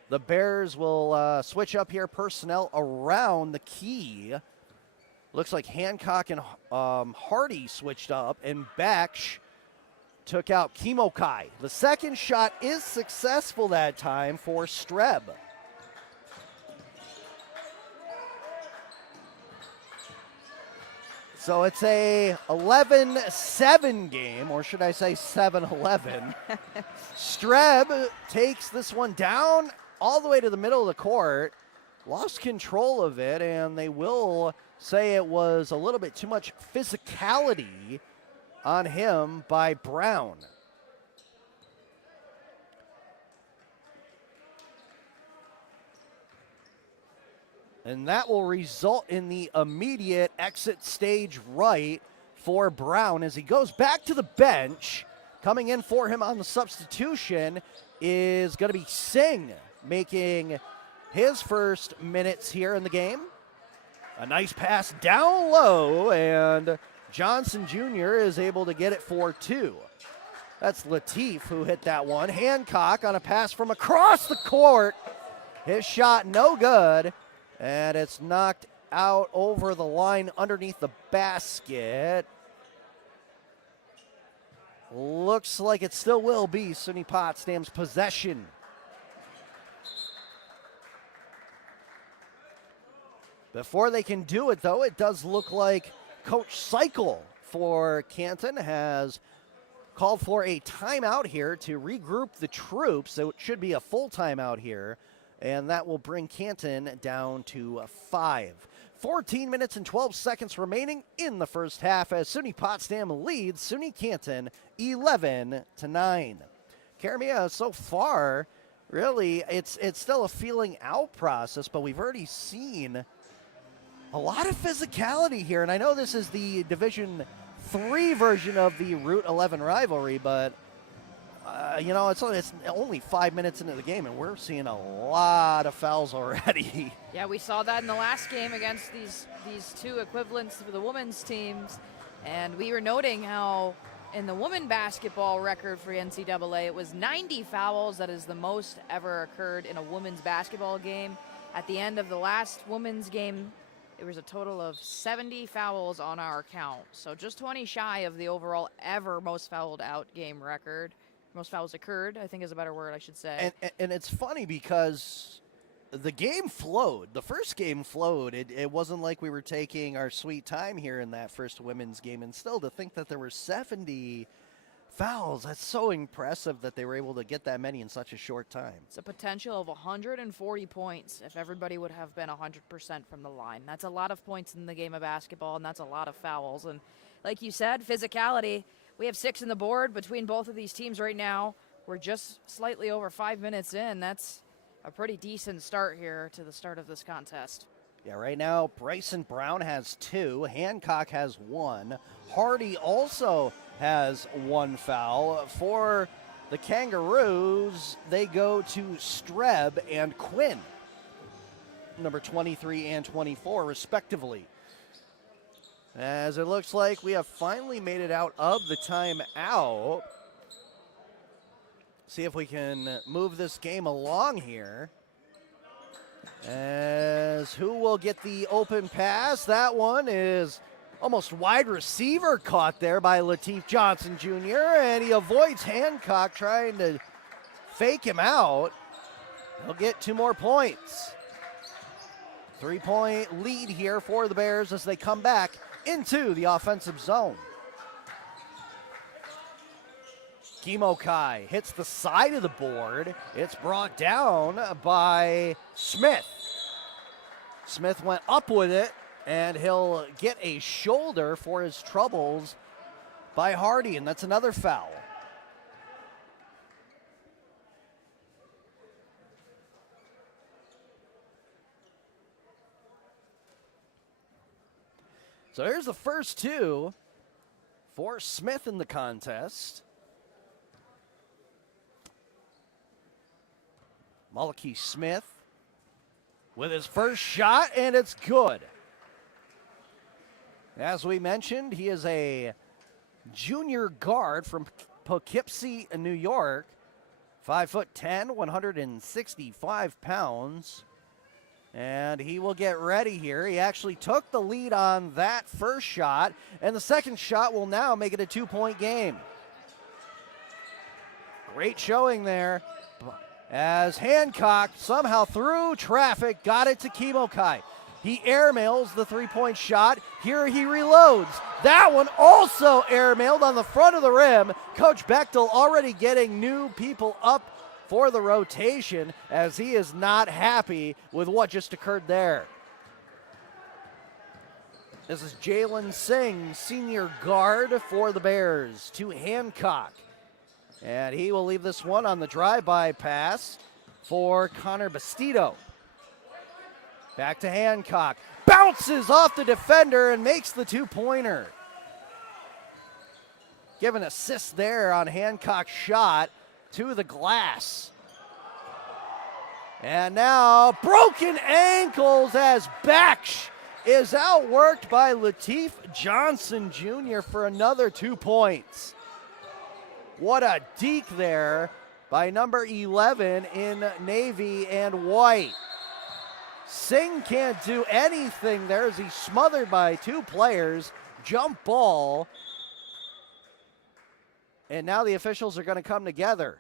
the Bears will switch up here personnel around the key. Looks like Hancock and Hardy switched up, and Baksh took out Kimokai. The second shot is successful that time for Streb. So it's a 11-7 game, or should I say 7-11. Streb takes this one down all the way to the middle of the court, lost control of it, and they will say it was a little bit too much physicality on him by Brown. And that will result in the immediate exit stage right for Brown as he goes back to the bench. Coming in for him on the substitution is going to be Singh, making his first minutes here in the game. A nice pass down low, and Johnson Jr. is able to get it for 2. That's Latif who hit that one. Hancock on a pass from across the court. His shot no good, and it's knocked out over the line underneath the basket. Looks like it still will be SUNY Potsdam's possession. Before they can do it, though, it does look like Coach Cycle for Canton has called for a timeout here to regroup the troops. So it should be a full timeout here, and that will bring Canton down to 5. 14 minutes and 12 seconds remaining in the first half as SUNY Potsdam leads SUNY Canton 11-9. Karamia, so far, really, it's still a feeling out process, but we've already seen a lot of physicality here, and I know this is the Division III version of the Route 11 rivalry, but it's only 5 minutes into the game, and we're seeing a lot of fouls already. Yeah, we saw that in the last game against these two equivalents for the women's teams, and we were noting how in the women basketball record for NCAA, it was 90 fouls. That is the most ever occurred in a women's basketball game. At the end of the last women's game, there was a total of 70 fouls on our count. So just 20 shy of the overall ever most fouled out game record. Most fouls occurred, I think is a better word, I should say. And it's funny because the game flowed. The first game flowed. It wasn't like we were taking our sweet time here in that first women's game. And still, to think that there were 70 fouls, that's so impressive that they were able to get that many in such a short time. It's a potential of 140 points if everybody would have been 100% from the line. That's a lot of points in the game of basketball, and that's a lot of fouls. And like you said, physicality. We have 6 in the board between both of these teams right now. We're just slightly over 5 minutes in. That's a pretty decent start here to the start of this contest. Yeah, right now, Bryson Brown has 2. Hancock has 1. Hardy also has 1 foul. For The Kangaroos, they go to Streb and Quinn, number 23 and 24, respectively. As it looks like we have finally made it out of the timeout. See if we can move this game along here. As who will get the open pass? That one is almost wide receiver caught there by Lateef Johnson Jr. And he avoids Hancock trying to fake him out. He'll get 2 more points. 3-point lead here for the Bears as they come back into the offensive zone. Kimokai hits the side of the board. It's brought down by Smith. Smith went up with it, and he'll get a shoulder for his troubles by Hardy, and that's another foul. So here's the first 2 for Smith in the contest. Malachi Smith with his first shot, and it's good. As we mentioned, he is a junior guard from Poughkeepsie, New York. 5'10", 165 pounds. And he will get ready here. He actually took the lead on that first shot, and the second shot will now make it a 2-point game. Great showing there. As Hancock somehow through traffic got it to Kimokai. He airmails the 3-point shot. Here he reloads. That one also airmailed on the front of the rim. Coach Bechtel already getting new people up for the rotation as he is not happy with what just occurred there. This is Jalen Singh, senior guard for the Bears, to Hancock. And he will leave this one on the drive-by pass for Connor Bastido. Back to Hancock. Bounces off the defender and makes the 2-pointer. Give an assist there on Hancock's shot to the glass. And now broken ankles as Baksh is outworked by Lateef Johnson Jr. for another 2 points. What a deke there by number 11 in navy and white. Singh can't do anything there as he's smothered by 2 players. Jump ball. And now the officials are going to come together.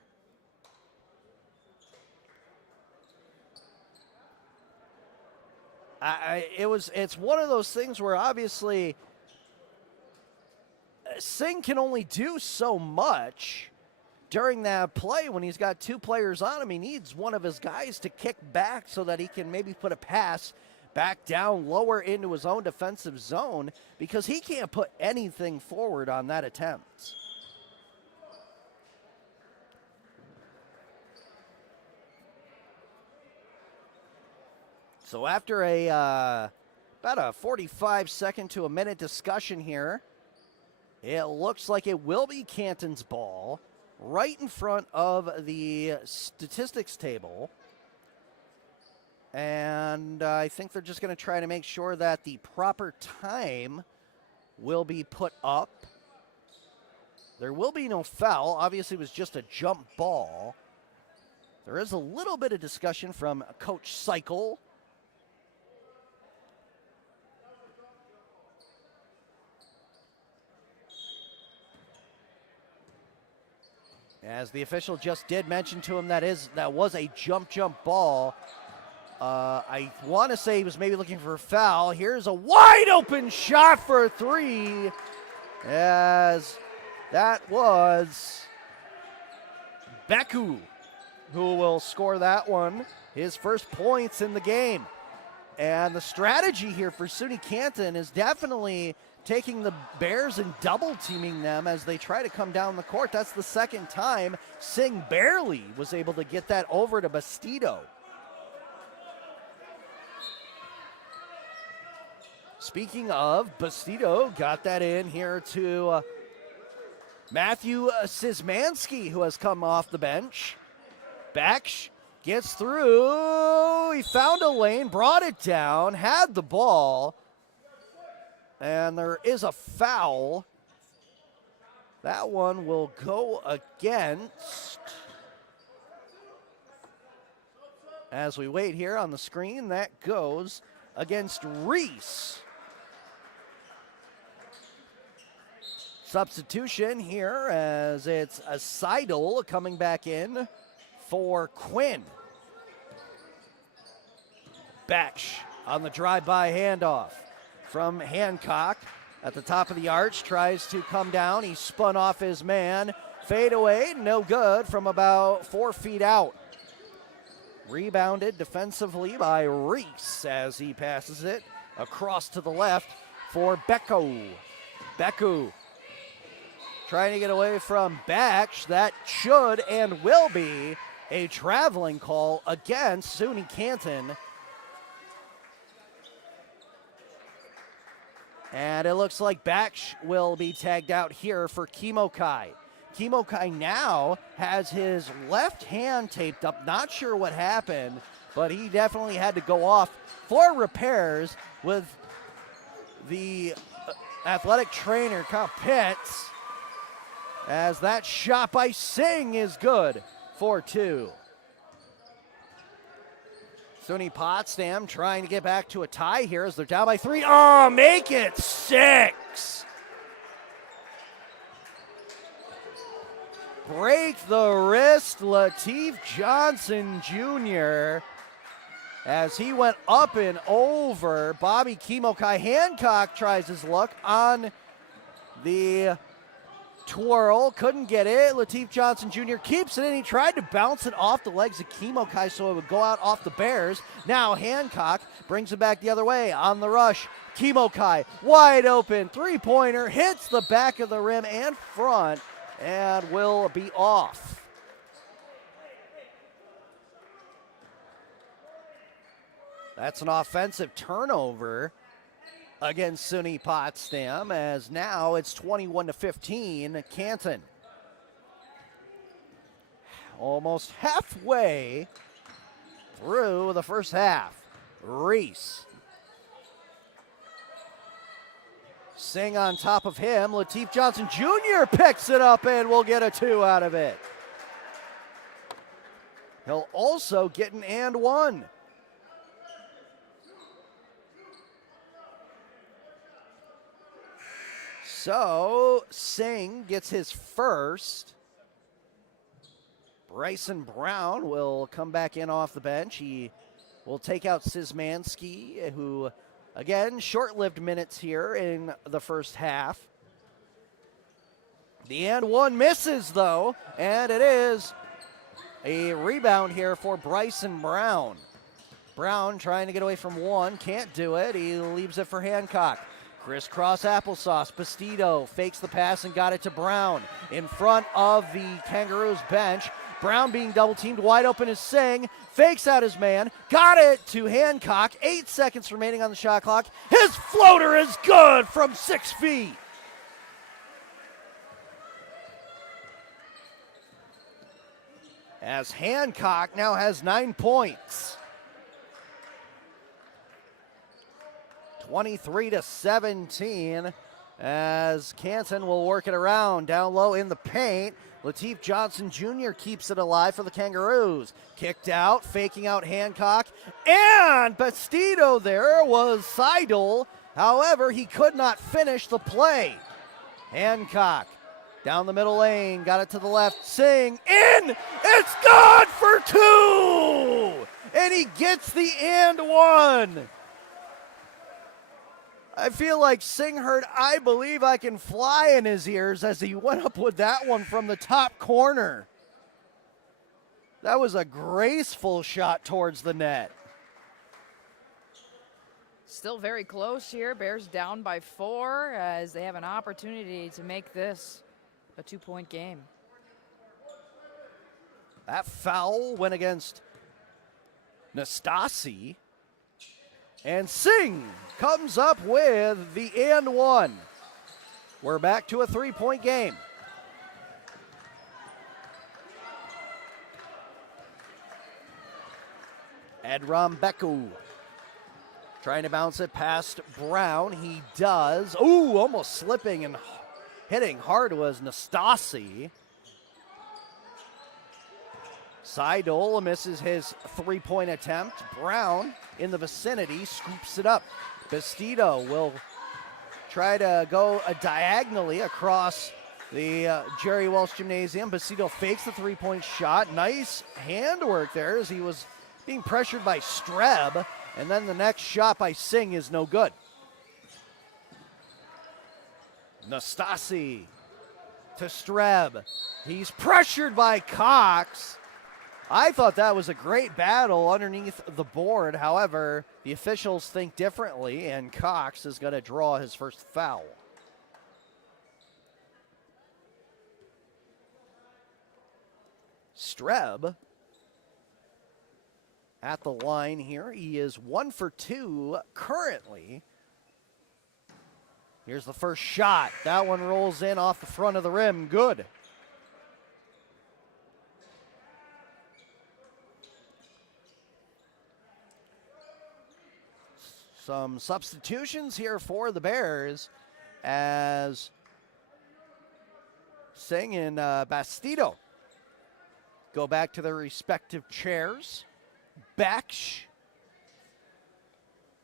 It's one of those things where obviously Singh can only do so much during that play when he's got 2 players on him. He needs one of his guys to kick back so that he can maybe put a pass back down lower into his own defensive zone because he can't put anything forward on that attempt. So after about a 45-second to a minute discussion here, it looks like it will be Canton's ball right in front of the statistics table. And I think they're just going to try to make sure that the proper time will be put up. There will be no foul. Obviously, it was just a jump ball. There is a little bit of discussion from Coach Cycle. As the official just did mention to him that was a jump ball. I want to say he was maybe looking for a foul. Here's a wide open shot for a 3. As that was Beku who will score that one. His first points in the game. And the strategy here for SUNY Canton is definitely taking the Bears and double teaming them as they try to come down the court. That's the second time Singh barely was able to get that over to Bastido. Speaking of, Bastido got that in here to Matthew Szymanski, who has come off the bench. Baksh gets through. He found a lane, brought it down, had the ball. And there is a foul. That one will go against. As we wait here on the screen, that goes against Reese. Substitution here as it's a Seidel coming back in for Quinn. Baksh on the drive-by handoff from Hancock at the top of the arch, tries to come down. He spun off his man. Fade away, no good from about 4 feet out. Rebounded defensively by Reese as he passes it across to the left for Becko. Becku trying to get away from Baksh. That should and will be a traveling call against SUNY Canton. And it looks like Baksh will be tagged out here for Kimokai. Kimokai now has his left hand taped up. Not sure what happened, but he definitely had to go off for repairs with the athletic trainer, Kyle Pitts, as that shot by Singh is good for 2. SUNY Potsdam trying to get back to a tie here as they're down by 3. Oh, make it 6. Break the wrist, Lateef Johnson Jr. as he went up and over. Bobby Kimokai. Hancock tries his luck on the twirl, couldn't get it. Lateef Johnson Jr. keeps it in. He tried to bounce it off the legs of Kimokai so it would go out off the Bears. Now Hancock brings it back the other way on the rush. Kimokai wide open, three-pointer, hits the back of the rim and front and will be off. That's an offensive turnover against SUNY Potsdam, as now it's 21-15 Canton. Almost halfway through the first half. Reese. Singh on top of him. Lateef Johnson Jr. picks it up and will get a 2 out of it. He'll also get an and 1. So Singh gets his first. Bryson Brown will come back in off the bench. He will take out Szymanski, who, again, short-lived minutes here in the first half. The and 1 misses, though, and it is a rebound here for Bryson Brown. Brown trying to get away from one, can't do it. He leaves it for Hancock. Crisscross applesauce. Bastido fakes the pass and got it to Brown in front of the Kangaroos bench. Brown being double teamed, wide open is Singh. Fakes out his man, got it to Hancock. 8 seconds remaining on the shot clock. His floater is good from 6 feet. As Hancock now has 9 points. 23-17 as Canton will work it around down low in the paint. Lateef Johnson Jr. keeps it alive for the Kangaroos. Kicked out, faking out Hancock, and Bastido there was Seidel. However, he could not finish the play. Hancock down the middle lane, got it to the left. Singh in, it's good for 2, and he gets the and 1. I feel like Singh heard "I Believe I Can Fly" in his ears as he went up with that one from the top corner. That was a graceful shot towards the net. Still very close here. Bears down by 4 as they have an opportunity to make this a 2-point game. That foul went against Nastasi. And Singh comes up with the and 1. We're back to a 3-point game. Edram Beku trying to bounce it past Brown. He does. Ooh, almost slipping and hitting hard was Nastasi. Seidel misses his three-point attempt. Brown in the vicinity scoops it up. Bastido will try to go diagonally across the Jerry Welsh Gymnasium. Bastido fakes the three-point shot. Nice handwork there as he was being pressured by Streb. And then the next shot by Singh is no good. Nastasi to Streb. He's pressured by Cox. I thought that was a great battle underneath the board. However, the officials think differently, and Cox is going to draw his first foul. Streb at the line here. He is 1 for 2 currently. Here's the first shot. That one rolls in off the front of the rim. Good. Some substitutions here for the Bears as Singh and Bastido go back to their respective chairs. Baksh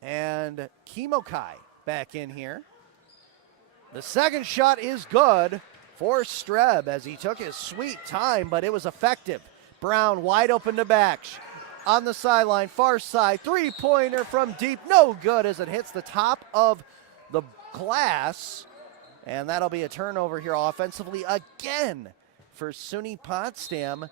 and Kimokai back in here. The second shot is good for Streb as he took his sweet time, but it was effective. Brown wide open to Baksh. On the sideline, far side, three-pointer from deep, no good as it hits the top of the glass. And that'll be a turnover here offensively again for SUNY Potsdam.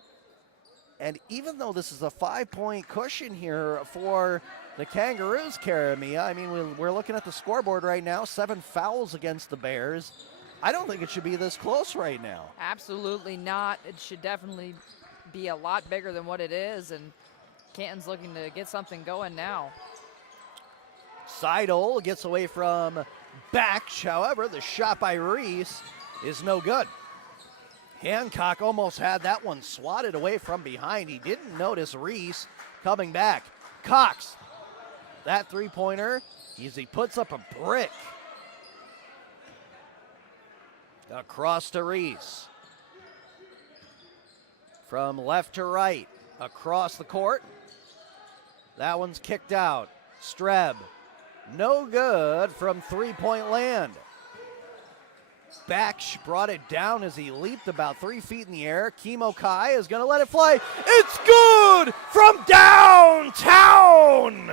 And even though this is a 5-point cushion here for the Kangaroos, Karamia, I mean, we're looking at the scoreboard right now, 7 fouls against the Bears. I don't think it should be this close right now. Absolutely not. It should definitely be a lot bigger than what it is, and Canton's looking to get something going now. Seidel gets away from Baksh. However, the shot by Reese is no good. Hancock almost had that one swatted away from behind. He didn't notice Reese coming back. Cox, that three-pointer, as he puts up a brick. Across to Reese. From left to right, across the court. That one's kicked out. Streb, no good from three-point land. Baksh brought it down as he leaped about 3 feet in the air. Kimokai is going to let it fly. It's good from downtown.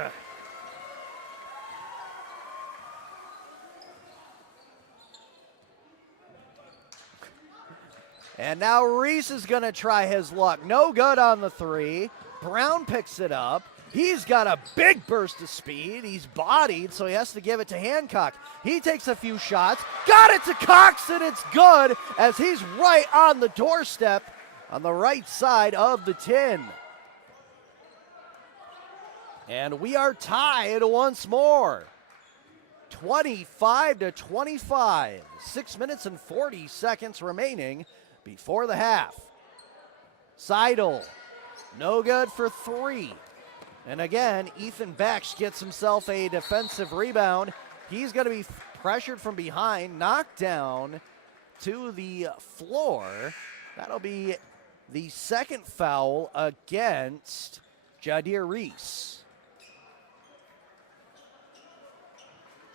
And now Reese is going to try his luck. No good on the three. Brown picks it up. He's got a big burst of speed. He's bodied, so he has to give it to Hancock. He takes a few shots. Got it to Cox, and it's good as he's right on the doorstep on the right side of the 10. And we are tied once more. 25-25. 6 minutes and 40 seconds remaining before the half. Seidel, no good for 3. And again, Ethan Baksh gets himself a defensive rebound. He's going to be pressured from behind, knocked down to the floor. That'll be the second foul against Jadir Reese.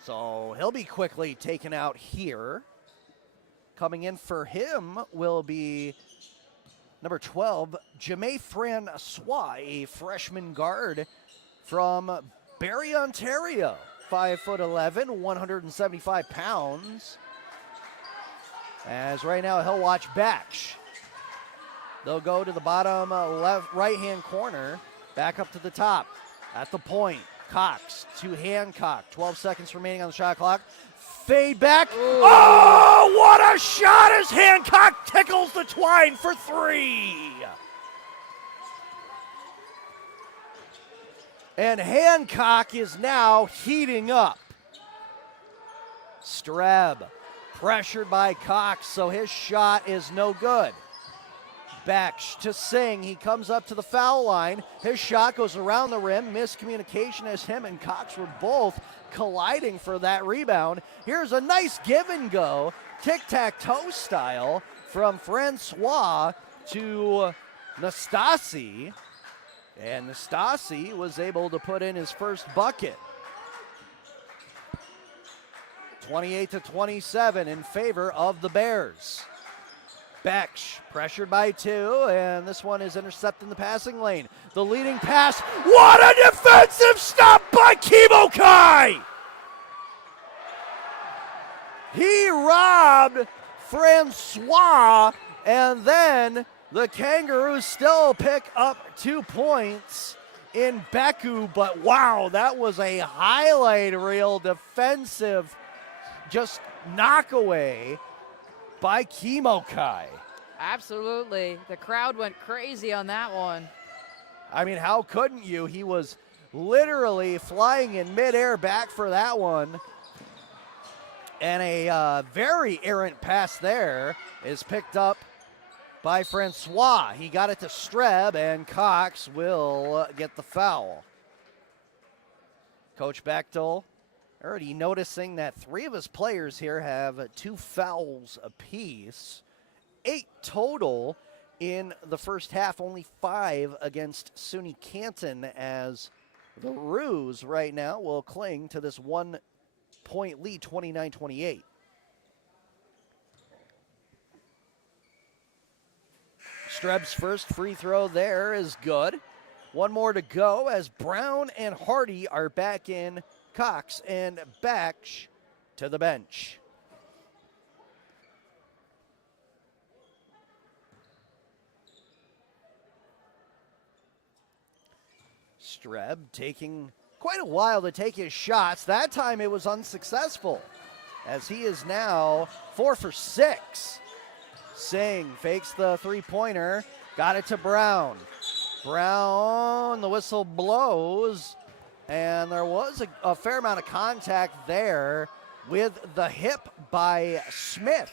So he'll be quickly taken out here. Coming in for him will be number 12, Jamae Francois, a freshman guard from Barrie, Ontario. 5'11", 175 pounds. As right now he'll watch Baksh. They'll go to the bottom left right-hand corner, back up to the top. At the point, Cox to Hancock. 12 seconds remaining on the shot clock. Fade back. Ooh. Oh, what a shot as Hancock tickles the twine for 3. And Hancock is now heating up. Streb pressured by Cox, so his shot is no good. Baksh to Singh. He comes up to the foul line. His shot goes around the rim. Miscommunication as him and Cox were both colliding for that rebound. Here's a nice give and go, tic-tac-toe style from Francois to Nastasi. And Nastasi was able to put in his first bucket. 28-27 in favor of the Bears. Baksh pressured by 2, and this one is intercepted in the passing lane. The leading pass. What a defensive stop by Kimokai! He robbed Francois, and then the Kangaroos still pick up 2 points in Beku, but wow, that was a highlight reel defensive just knockaway by Kimokai. Absolutely. The crowd went crazy on that one. I mean, how couldn't you? He was literally flying in midair back for that one. And a very errant pass there is picked up by Francois. He got it to Streb, and Cox will get the foul. Coach Bechtel already noticing that 3 of his players here have 2 fouls apiece. 8 total in the first half, only 5 against SUNY Canton, as the Roos right now will cling to this 1-point lead, 29-28. Streb's first free throw there is good. 1 more to go as Brown and Hardy are back in. Cox and Baksh to the bench. Streb taking quite a while to take his shots. That time it was unsuccessful, as he is now 4 for 6. Singh fakes the three-pointer, got it to Brown. Brown, the whistle blows, and there was a fair amount of contact there with the hip by Smith.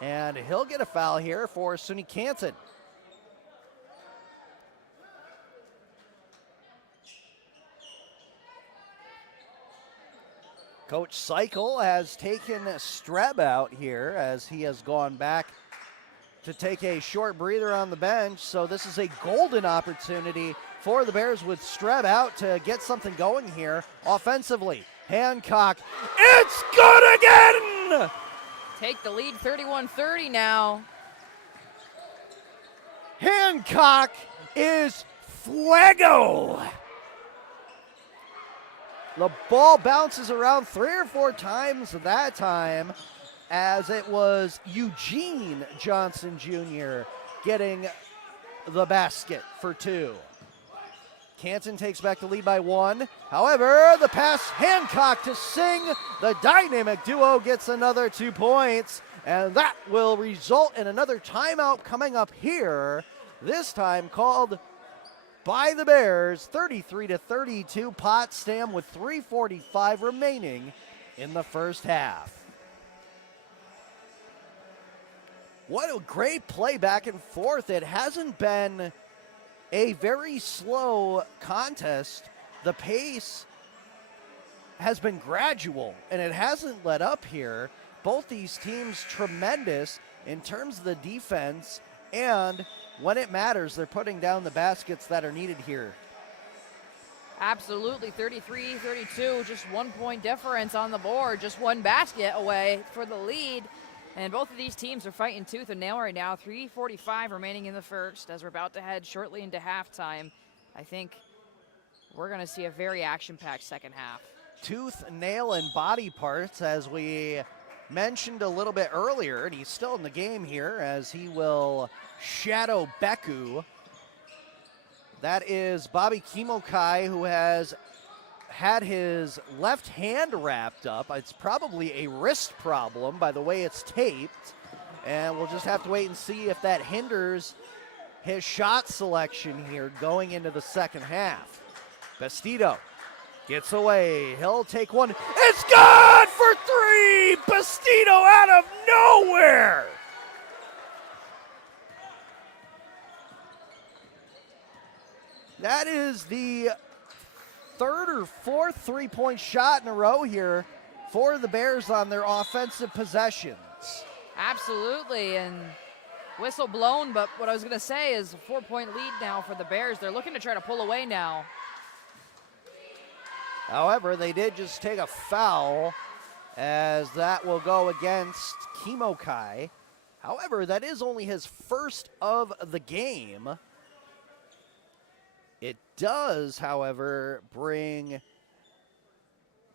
And he'll get a foul here for SUNY Canton. Coach Cycle has taken Streb out here as he has gone back to take a short breather on the bench. So this is a golden opportunity for the Bears with Streb out to get something going here offensively. Hancock, it's good again! Take the lead 31-30 now. Hancock is fuego. The ball bounces around 3 or 4 times that time, as it was Eugene Johnson Jr. getting the basket for 2. Canton takes back the lead by 1. However, the pass, Hancock to Singh. The dynamic duo gets another 2 points, and that will result in another timeout coming up here, this time called by the Bears. 33-32 Potsdam with 3:45 remaining in the first half. What a great play back and forth. It hasn't been a very slow contest. The pace has been gradual, and it hasn't let up here. Both these teams tremendous in terms of the defense, and when it matters, they're putting down the baskets that are needed here. Absolutely, 33-32, just 1 point difference on the board, just 1 basket away for the lead. And both of these teams are fighting tooth and nail right now. 3:45 remaining in the first, as we're about to head shortly into halftime. I think we're going to see a very action-packed second half. Tooth, nail, and body parts, as we mentioned a little bit earlier, and he's still in the game here as he will shadow Beku. That is Bobby Kimokai, who has had his left hand wrapped up. It's probably a wrist problem by the way it's taped, and we'll just have to wait and see if that hinders his shot selection here going into the second half. Bastido gets away. He'll take one. It's good for 3! Bastido out of nowhere! That is the third or fourth three-point shot in a row here for the Bears on their offensive possessions. Absolutely, and whistle blown, but what I was going to say is a 4-point lead now for the Bears. They're looking to try to pull away now. However, they did just take a foul, as that will go against Kimokai. However, that is only his first of the game. It does, however, bring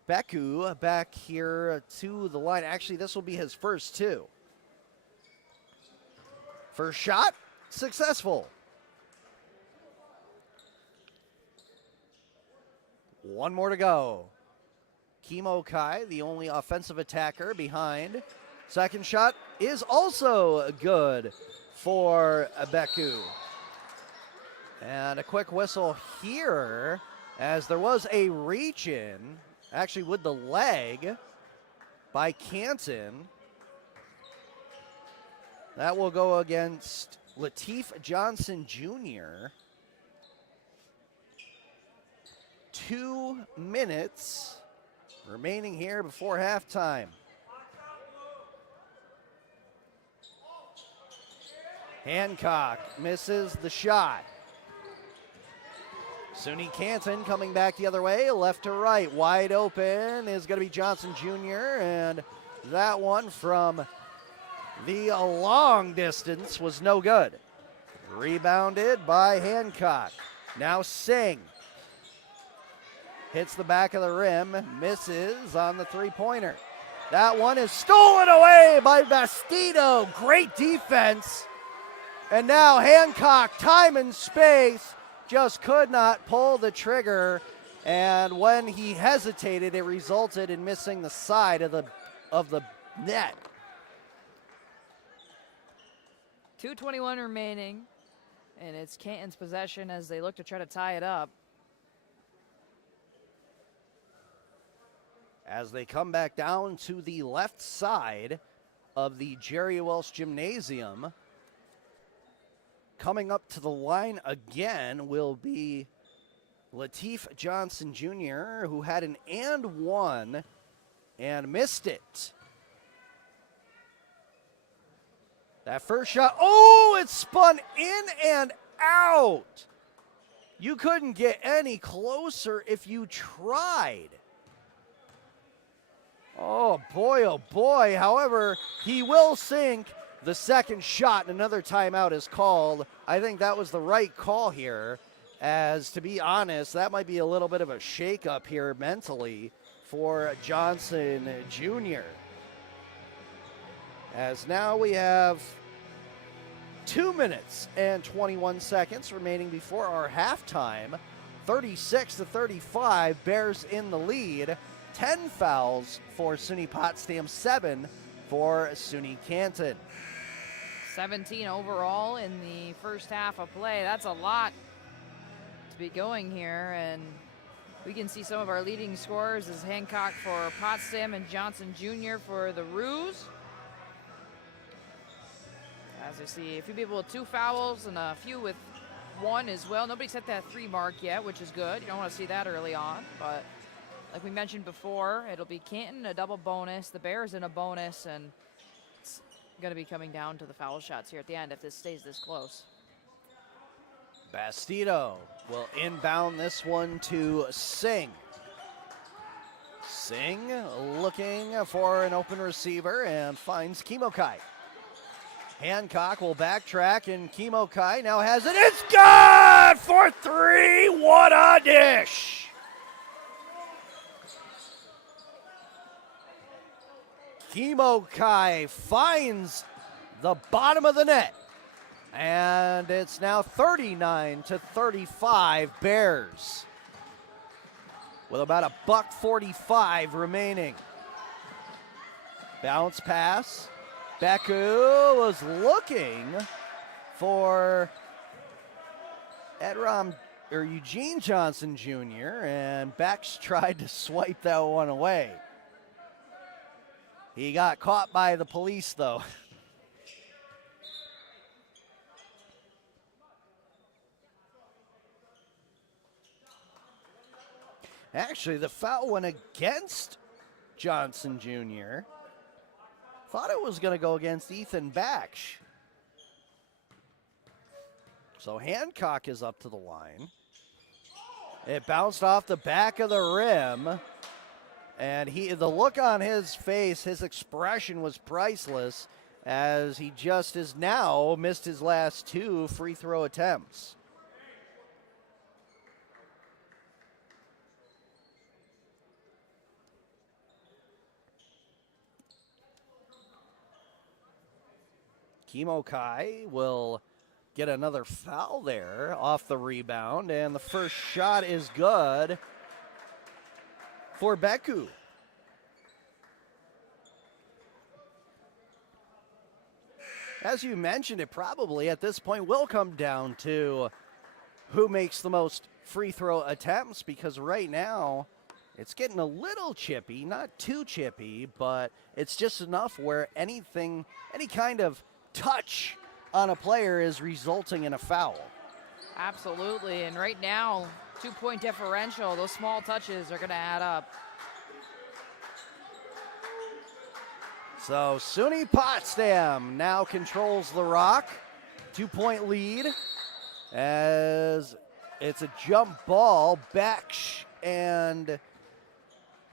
Beku back here to the line. Actually, this will be his first two. First shot, successful. One more to go. Kimokai, the only offensive attacker behind. Second shot is also good for Beku. And a quick whistle here, as there was a reach-in, actually with the leg, by Canton. That will go against Lateef Johnson Jr. 2 minutes remaining here before halftime. Hancock misses the shot. SUNY Canton coming back the other way, left to right. Wide open is going to be Johnson Jr., and that one from the long distance was no good. Rebounded by Hancock. Now Singh hits the back of the rim, misses on the three-pointer. That one is stolen away by Bastido. Great defense. And now Hancock, time and space, just could not pull the trigger. And when he hesitated, it resulted in missing the side of the net. 2:21 remaining, and it's Canton's possession as they look to try to tie it up. As they come back down to the left side of the Jerry Welsh Gymnasium. Coming up to the line again will be Lateef Johnson Jr., who had an and one and missed it. That first shot, oh, it spun in and out. You couldn't get any closer if you tried. Oh boy. However, he will sink the second shot, and another timeout is called. I think that was the right call here, as to be honest, that might be a little bit of a shakeup here mentally for Johnson Jr. As now we have 2 minutes and 21 seconds remaining before our halftime. 36-35, Bears in the lead. 10 fouls for SUNY Potsdam, 7 for SUNY Canton. 17 overall in the first half of play. That's a lot to be going here, and we can see some of our leading scorers as Hancock for Potsdam and Johnson Jr. for the Roos. As you see, a few people with 2 fouls and a few with 1 as well. Nobody's hit that 3 mark yet, which is good. You don't want to see that early on, but like we mentioned before, it'll be Canton a double bonus, the Bears in a bonus, and it's going to be coming down to the foul shots here at the end if this stays this close. Bastido will inbound this one to Singh. Singh looking for an open receiver and finds Kimokai. Hancock will backtrack, and Kimokai now has it. It's good for 3. What a dish! Kimokai finds the bottom of the net, and it's now 39-35 Bears with about $1:45 remaining. Bounce pass. Beku was looking for Eugene Johnson Jr., and Bex tried to swipe that one away. He got caught by the police, though. Actually, the foul went against Johnson Jr. Thought it was going to go against Ethan Baksh. So Hancock is up to the line. It bounced off the back of the rim. And the look on his face, his expression was priceless as he just has now missed his last 2 free throw attempts. Kimo Kai will get another foul there off the rebound, and the first shot is good for Beku. As you mentioned, it probably at this point will come down to who makes the most free throw attempts, because right now it's getting a little chippy, not too chippy, but it's just enough where any kind of touch on a player is resulting in a foul. Absolutely, and right now, 2-point differential, those small touches are going to add up. So SUNY Potsdam now controls the rock. 2-point lead as it's a jump ball. Baksh and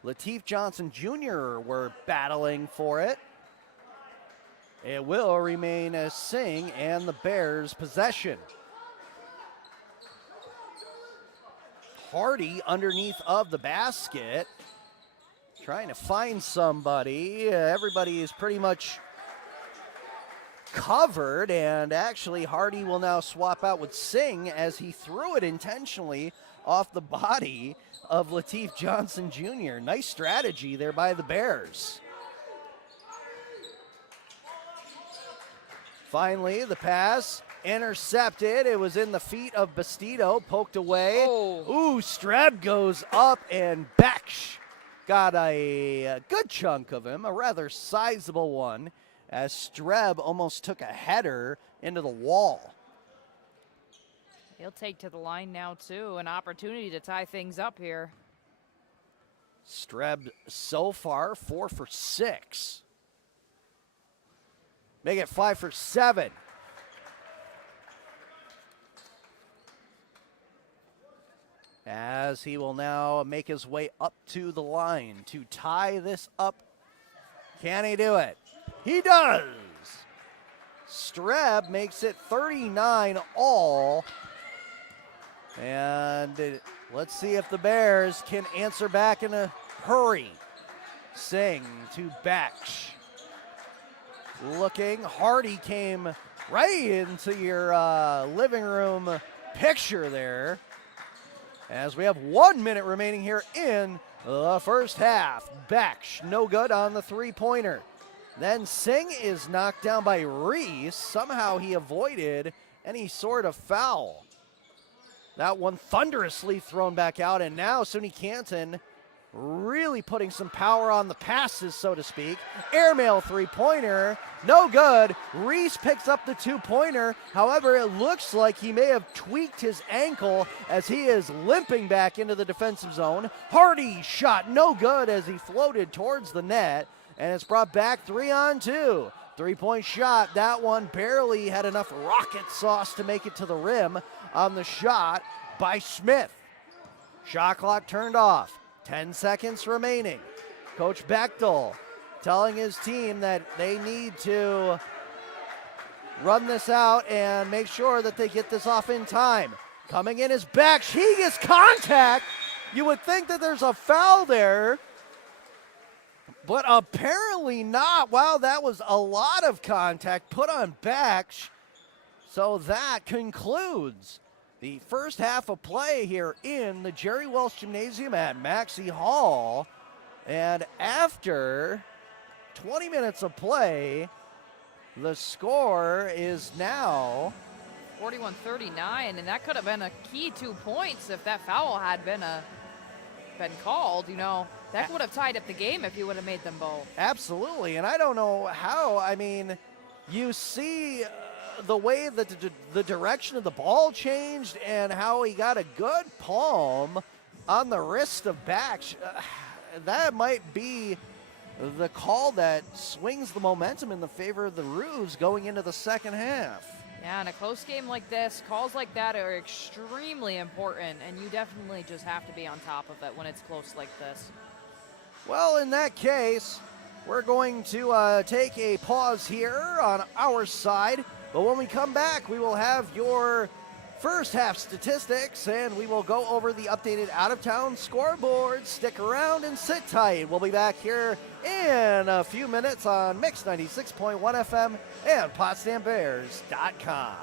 Lateef Johnson Jr. were battling for it. It will remain a Singh and the Bears' possession. Hardy underneath of the basket, trying to find somebody. Everybody is pretty much covered, and actually Hardy will now swap out with Singh as he threw it intentionally off the body of Lateef Johnson Jr. Nice strategy there by the Bears. Finally, the pass intercepted. It was in the feet of Bastido, poked away. Oh. Ooh, Streb goes up, and Baksh got a good chunk of him, a rather sizable one, as Streb almost took a header into the wall. He'll take to the line now, too. An opportunity to tie things up here. Streb so far 4 for 6. Make it 5 for 7. As he will now make his way up to the line to tie this up. Can he do it? He does. Streb makes it 39 all. And let's see if the Bears can answer back in a hurry. Singh to Baksh. Looking, Hardy came right into your living room picture there. As we have 1 minute remaining here in the first half. Baksh, no good on the three-pointer. Then Singh is knocked down by Reese. Somehow he avoided any sort of foul. That one thunderously thrown back out, and now SUNY Canton really putting some power on the passes, so to speak. Airmail three-pointer, no good. Reese picks up the two-pointer. However, it looks like he may have tweaked his ankle as he is limping back into the defensive zone. Hardy shot no good as he floated towards the net, and it's brought back 3-on-2. Three-point shot, that one barely had enough rocket sauce to make it to the rim on the shot by Smith. Shot clock turned off. 10 seconds remaining. Coach Bechtel telling his team that they need to run this out and make sure that they get this off in time. Coming in is Baksh. He gets contact. You would think that there's a foul there, but apparently not. Wow, that was a lot of contact put on Baksh. So that concludes the first half of play here in the Jerry Welch Gymnasium at Maxey Hall. And after 20 minutes of play, the score is now 41-39, and that could have been a key 2 points if that foul had been called. You know, that would have tied up the game if he would have made them both. Absolutely, and I don't know how. I mean, you see the way that the direction of the ball changed and how he got a good palm on the wrist of Baksh. That might be the call that swings the momentum in the favor of the Roos going into the second half. Yeah, in a close game like this, calls like that are extremely important, and you definitely just have to be on top of it when it's close like this. Well, in that case, we're going to take a pause here on our side, but when we come back, we will have your first half statistics, and we will go over the updated out-of-town scoreboard. Stick around and sit tight. We'll be back here in a few minutes on Mix 96.1 FM and PotsdamBears.com.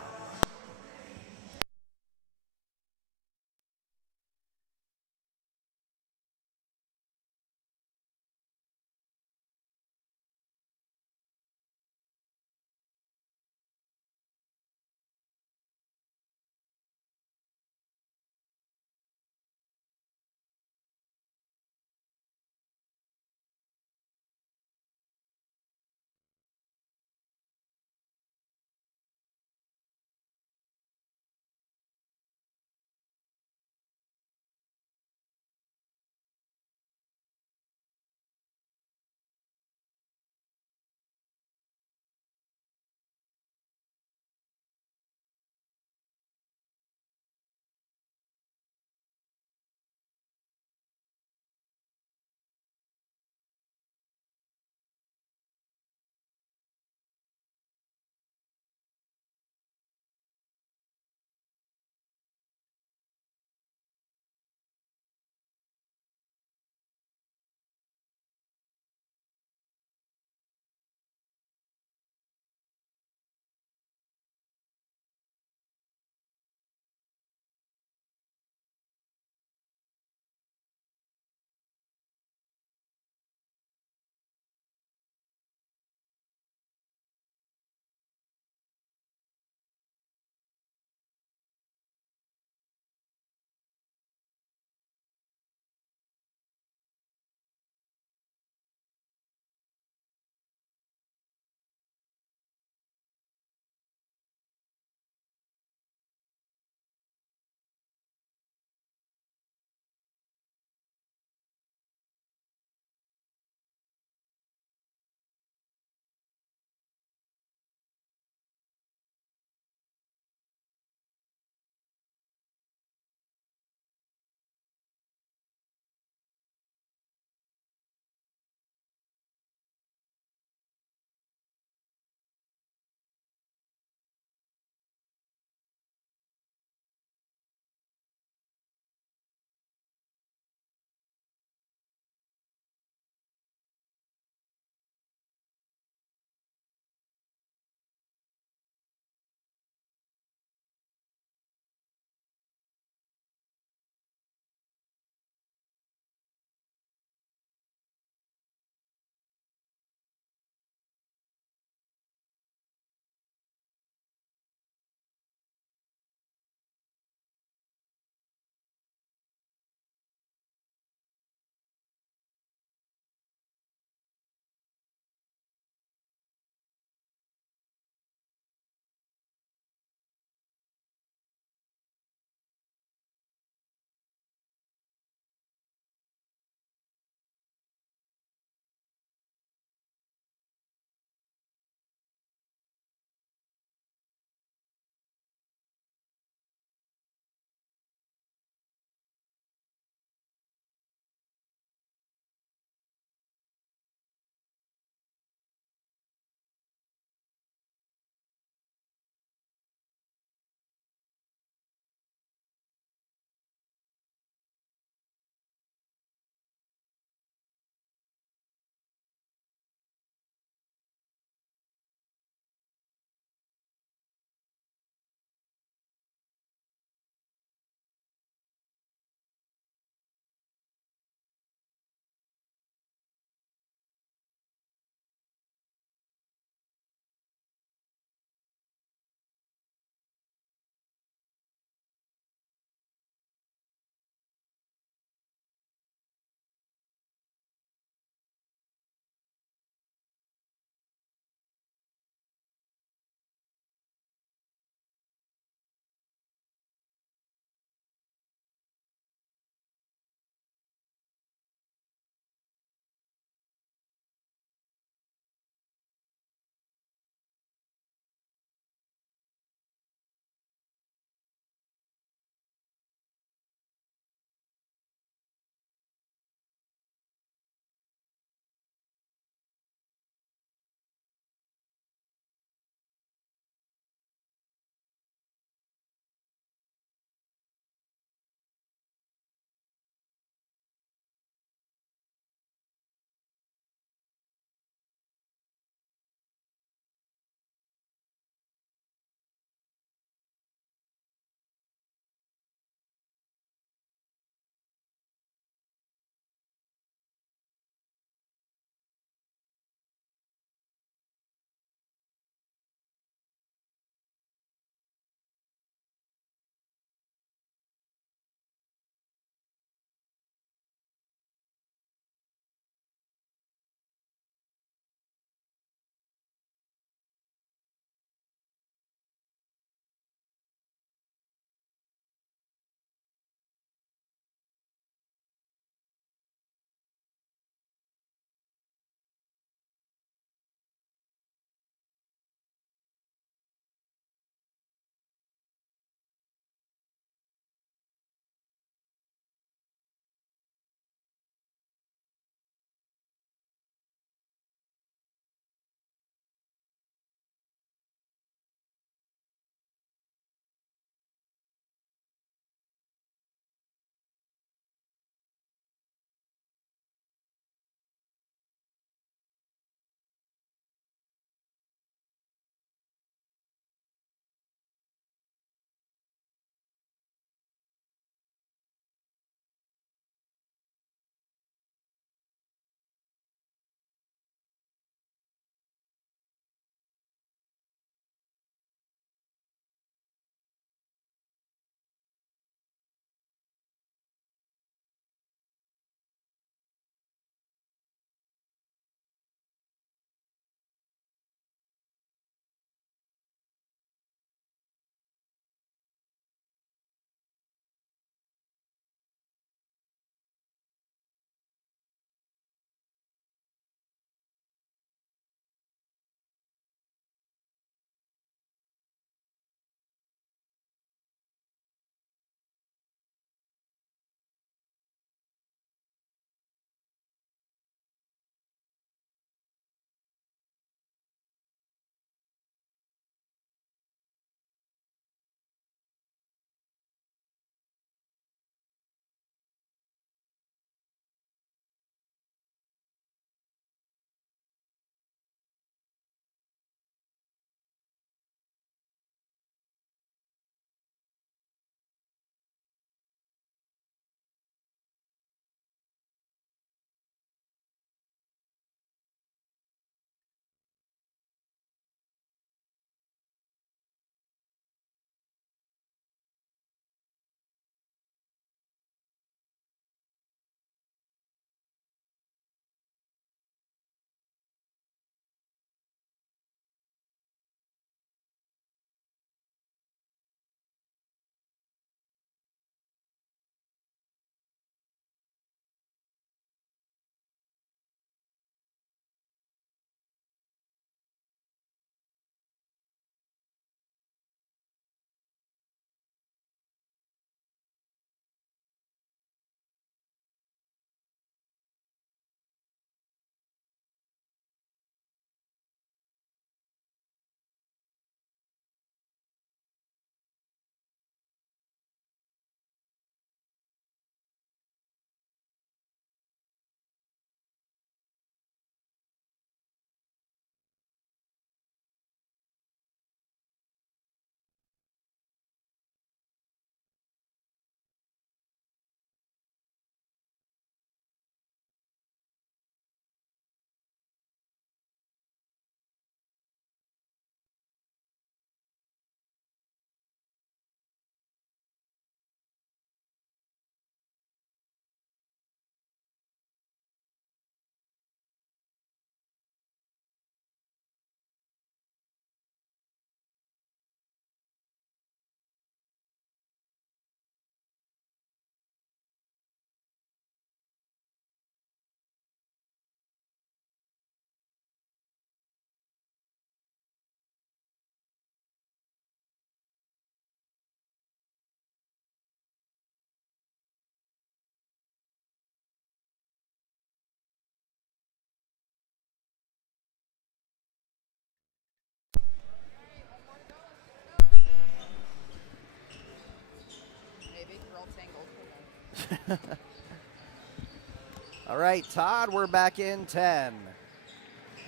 All right, Todd, we're back in 10,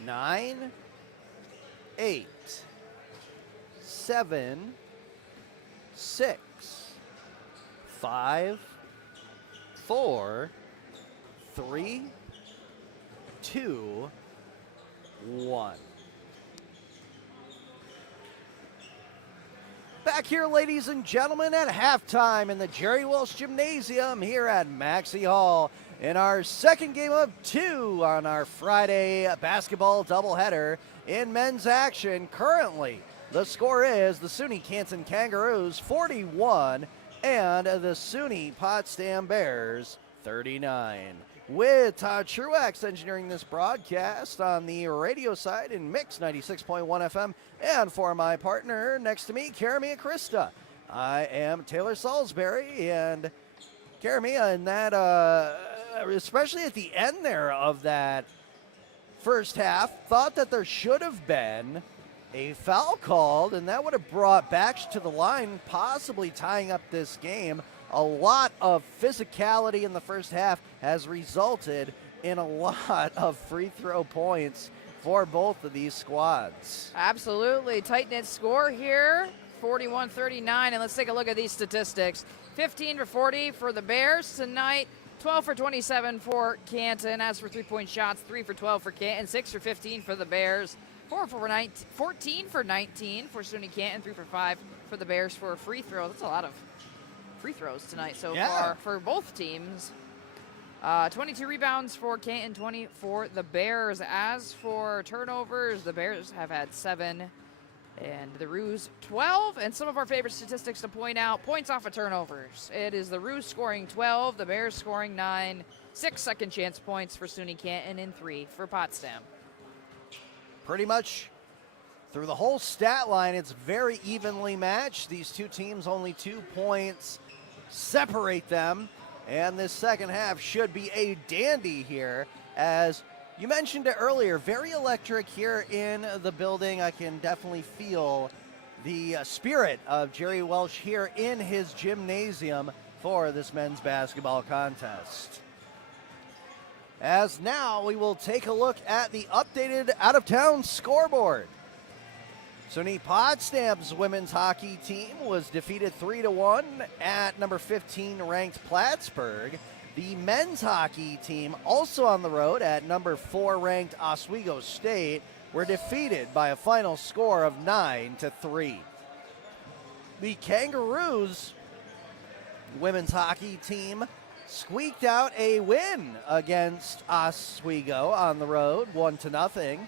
9, 8, 7, 6, 5, 4, 3, 2, 1. Back here, ladies and gentlemen, at halftime in the Jerry Welsh Gymnasium here at Maxey Hall in our second game of 2 on our Friday basketball doubleheader in men's action. Currently, the score is the SUNY Canton Kangaroos 41 and the SUNY Potsdam Bears 39. With Todd Truex engineering this broadcast on the radio side in Mix 96.1 FM, and for my partner next to me, Karamia Krista, I am Taylor Salisbury, and Karamia, in that, especially at the end there of that first half, thought that there should have been a foul called, and that would have brought back to the line, possibly tying up this game. A lot of physicality in the first half has resulted in a lot of free throw points for both of these squads. Absolutely. Tight-knit score here, 41-39. And let's take a look at these statistics. 15 for 40 for the Bears tonight. 12 for 27 for Canton. As for three-point shots, 3 for 12 for Canton, 6 for 15 for the Bears. 14 for 19 for SUNY Canton, 3 for 5 for the Bears for a free throw. That's a lot of free throws tonight so far for both teams. 22 rebounds for Canton, 20 for the Bears. As for turnovers, the Bears have had 7 and the Roos 12. And some of our favorite statistics to point out, points off of turnovers. It is the Roos scoring 12, the Bears scoring 9, 6 second chance points for SUNY Canton, and 3 for Potsdam. Pretty much through the whole stat line, it's very evenly matched. These two teams, only 2 points separate them, and this second half should be a dandy here. As you mentioned it earlier, very electric here in the building. I can definitely feel the spirit of Jerry Welsh here in his gymnasium for this men's basketball contest. As now we will take a look at the updated out-of-town scoreboard. SUNY Potsdam's women's hockey team was defeated 3-1 at number 15 ranked Plattsburgh. The men's hockey team, also on the road at number 4 ranked Oswego State, were defeated by a final score of 9-3. The Kangaroos women's hockey team squeaked out a win against Oswego on the road, 1-0.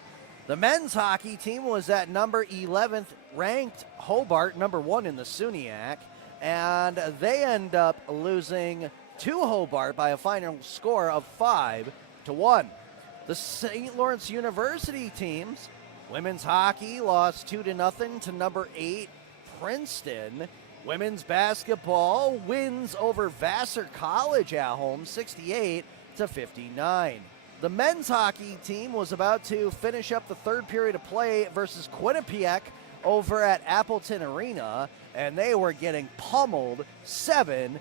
The men's hockey team was at number 11th ranked Hobart, number 1 in the SUNYAC, and they end up losing to Hobart by a final score of 5-1. The St. Lawrence University teams, women's hockey lost 2-0 to number 8 Princeton. Women's basketball wins over Vassar College at home, 68-59. The men's hockey team was about to finish up the third period of play versus Quinnipiac over at Appleton Arena, and they were getting pummeled 7-0.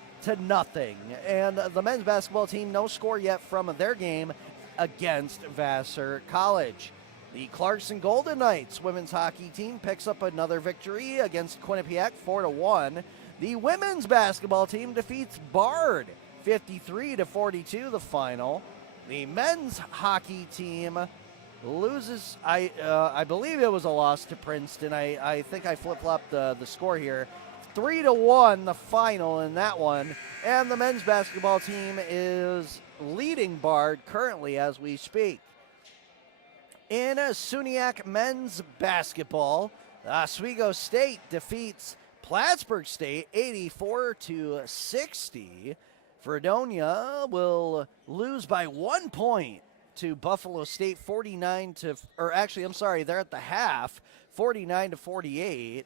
And the men's basketball team, no score yet from their game against Vassar College. The Clarkson Golden Knights women's hockey team picks up another victory against Quinnipiac, 4-1. The women's basketball team defeats Bard, 53-42, the final. The men's hockey team loses, I believe it was a loss to Princeton. I think I flip-flopped the score here. 3-1, the final in that one. And the men's basketball team is leading Bard currently as we speak. In SUNYAC men's basketball, Oswego State defeats Plattsburgh State 84-60. Fredonia will lose by 1 point to Buffalo State, they're at the half, 49-48.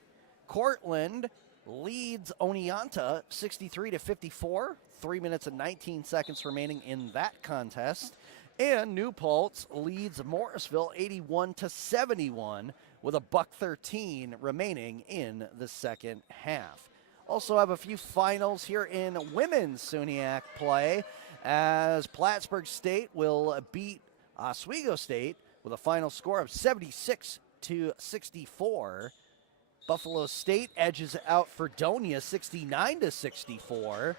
Cortland leads Oneonta 63-54. 3 minutes and 19 seconds remaining in that contest. And New Paltz leads Morrisville 81-71 with a $1:13 remaining in the second half. Also have a few finals here in women's SUNYAC play, as Plattsburgh State will beat Oswego State with a final score of 76-64. Buffalo State edges out Fredonia 69-64.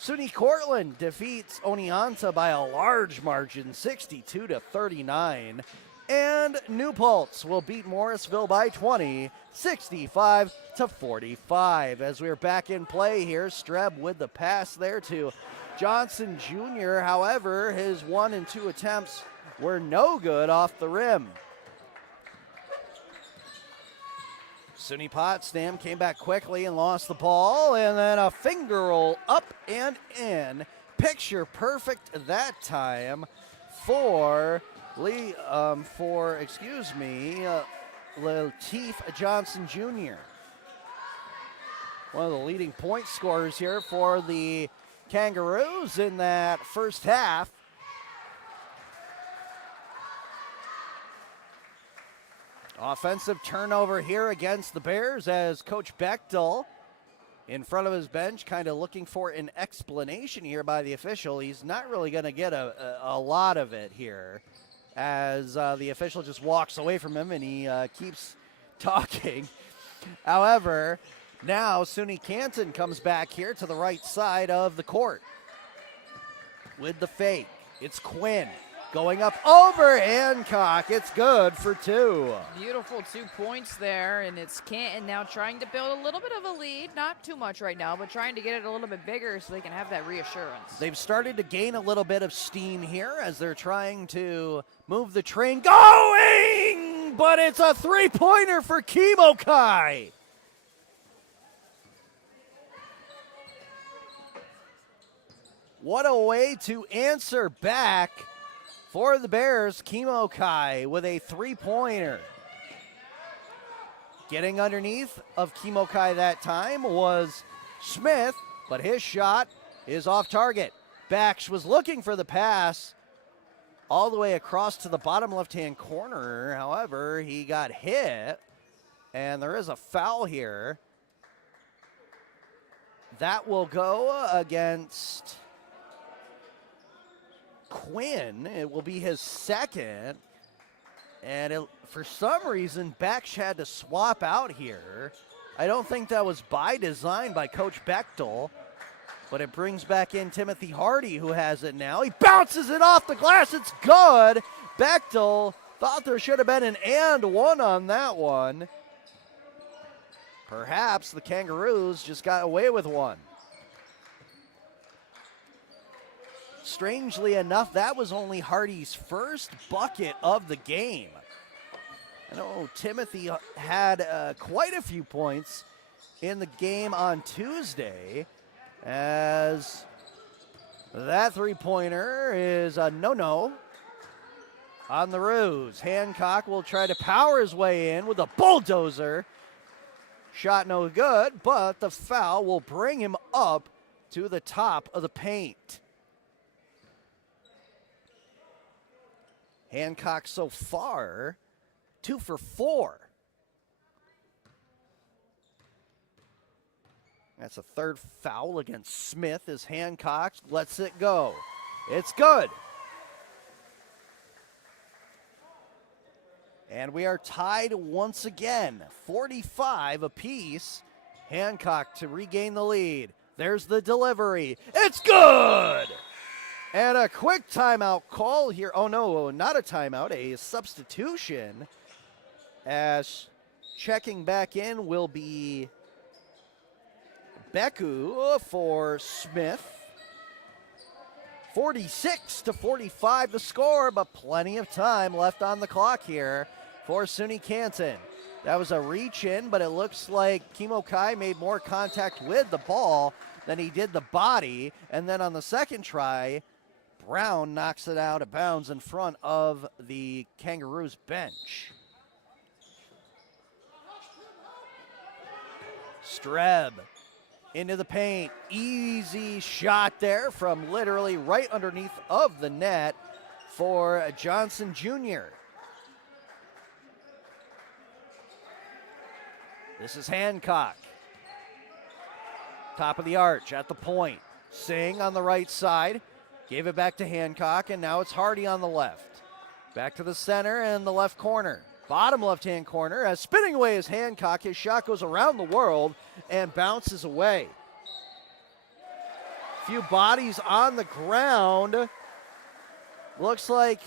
SUNY Cortland defeats Oneonta by a large margin, 62-39. And New Paltz will beat Morrisville by 20, 65-45. As we're back in play here, Streb with the pass there to Johnson Jr. However, his 1 and 2 attempts were no good off the rim. SUNY Potsdam came back quickly and lost the ball, and then a finger roll up and in. Picture perfect that time for Lateef Johnson Jr. One of the leading point scorers here for the Kangaroos in that first half. Offensive turnover here against the Bears as Coach Bechtel in front of his bench kind of looking for an explanation here by the official. He's not really going to get a lot of it here, as the official just walks away from him and he keeps talking. However, now SUNY Canton comes back here to the right side of the court with the fake. It's Quinn going up over Hancock. It's good for 2. Beautiful 2 points there, and it's Canton now trying to build a little bit of a lead. Not too much right now, but trying to get it a little bit bigger so they can have that reassurance. They've started to gain a little bit of steam here as they're trying to move the train going, but it's a 3-pointer for Kemokai. What a way to answer back for the Bears. Kemokai with a 3-pointer. Getting underneath of Kemokai that time was Smith, but his shot is off target. Baksh was looking for the pass all the way across to the bottom left-hand corner. However, he got hit, and there is a foul here. That will go against Quinn. It will be his second, and for some reason Baksh had to swap out here. I don't think that was by design by Coach Bechtel, but it brings back in Timothy Hardy, who has it now. He bounces it off the glass. It's good. Bechtel thought there should have been an and one on that one. Perhaps the Kangaroos just got away with one. Strangely enough, that was only Hardy's first bucket of the game. I know Timothy had quite a few points in the game on Tuesday, as that 3-pointer is a no-no on the Roos. Hancock will try to power his way in with a bulldozer. Shot no good, but the foul will bring him up to the top of the paint. Hancock so far, 2 for 4. That's a third foul against Smith as Hancock lets it go. It's good. And we are tied once again, 45 apiece. Hancock to regain the lead. There's the delivery. It's good! And a quick timeout call here. Oh, no, not a timeout, a substitution. As checking back in will be Beku for Smith. 46-45 the score, but plenty of time left on the clock here for SUNY Canton. That was a reach in, but it looks like Kemokai made more contact with the ball than he did the body. And then on the second try, Brown knocks it out of bounds in front of the Kangaroos bench. Streb into the paint. Easy shot there from literally right underneath of the net for Johnson Jr. This is Hancock. Top of the arch at the point. Singh on the right side. Gave it back to Hancock, and now it's Hardy on the left. Back to the center and the left corner. Bottom left-hand corner as spinning away is Hancock. His shot goes around the world and bounces away. Few bodies on the ground. Looks like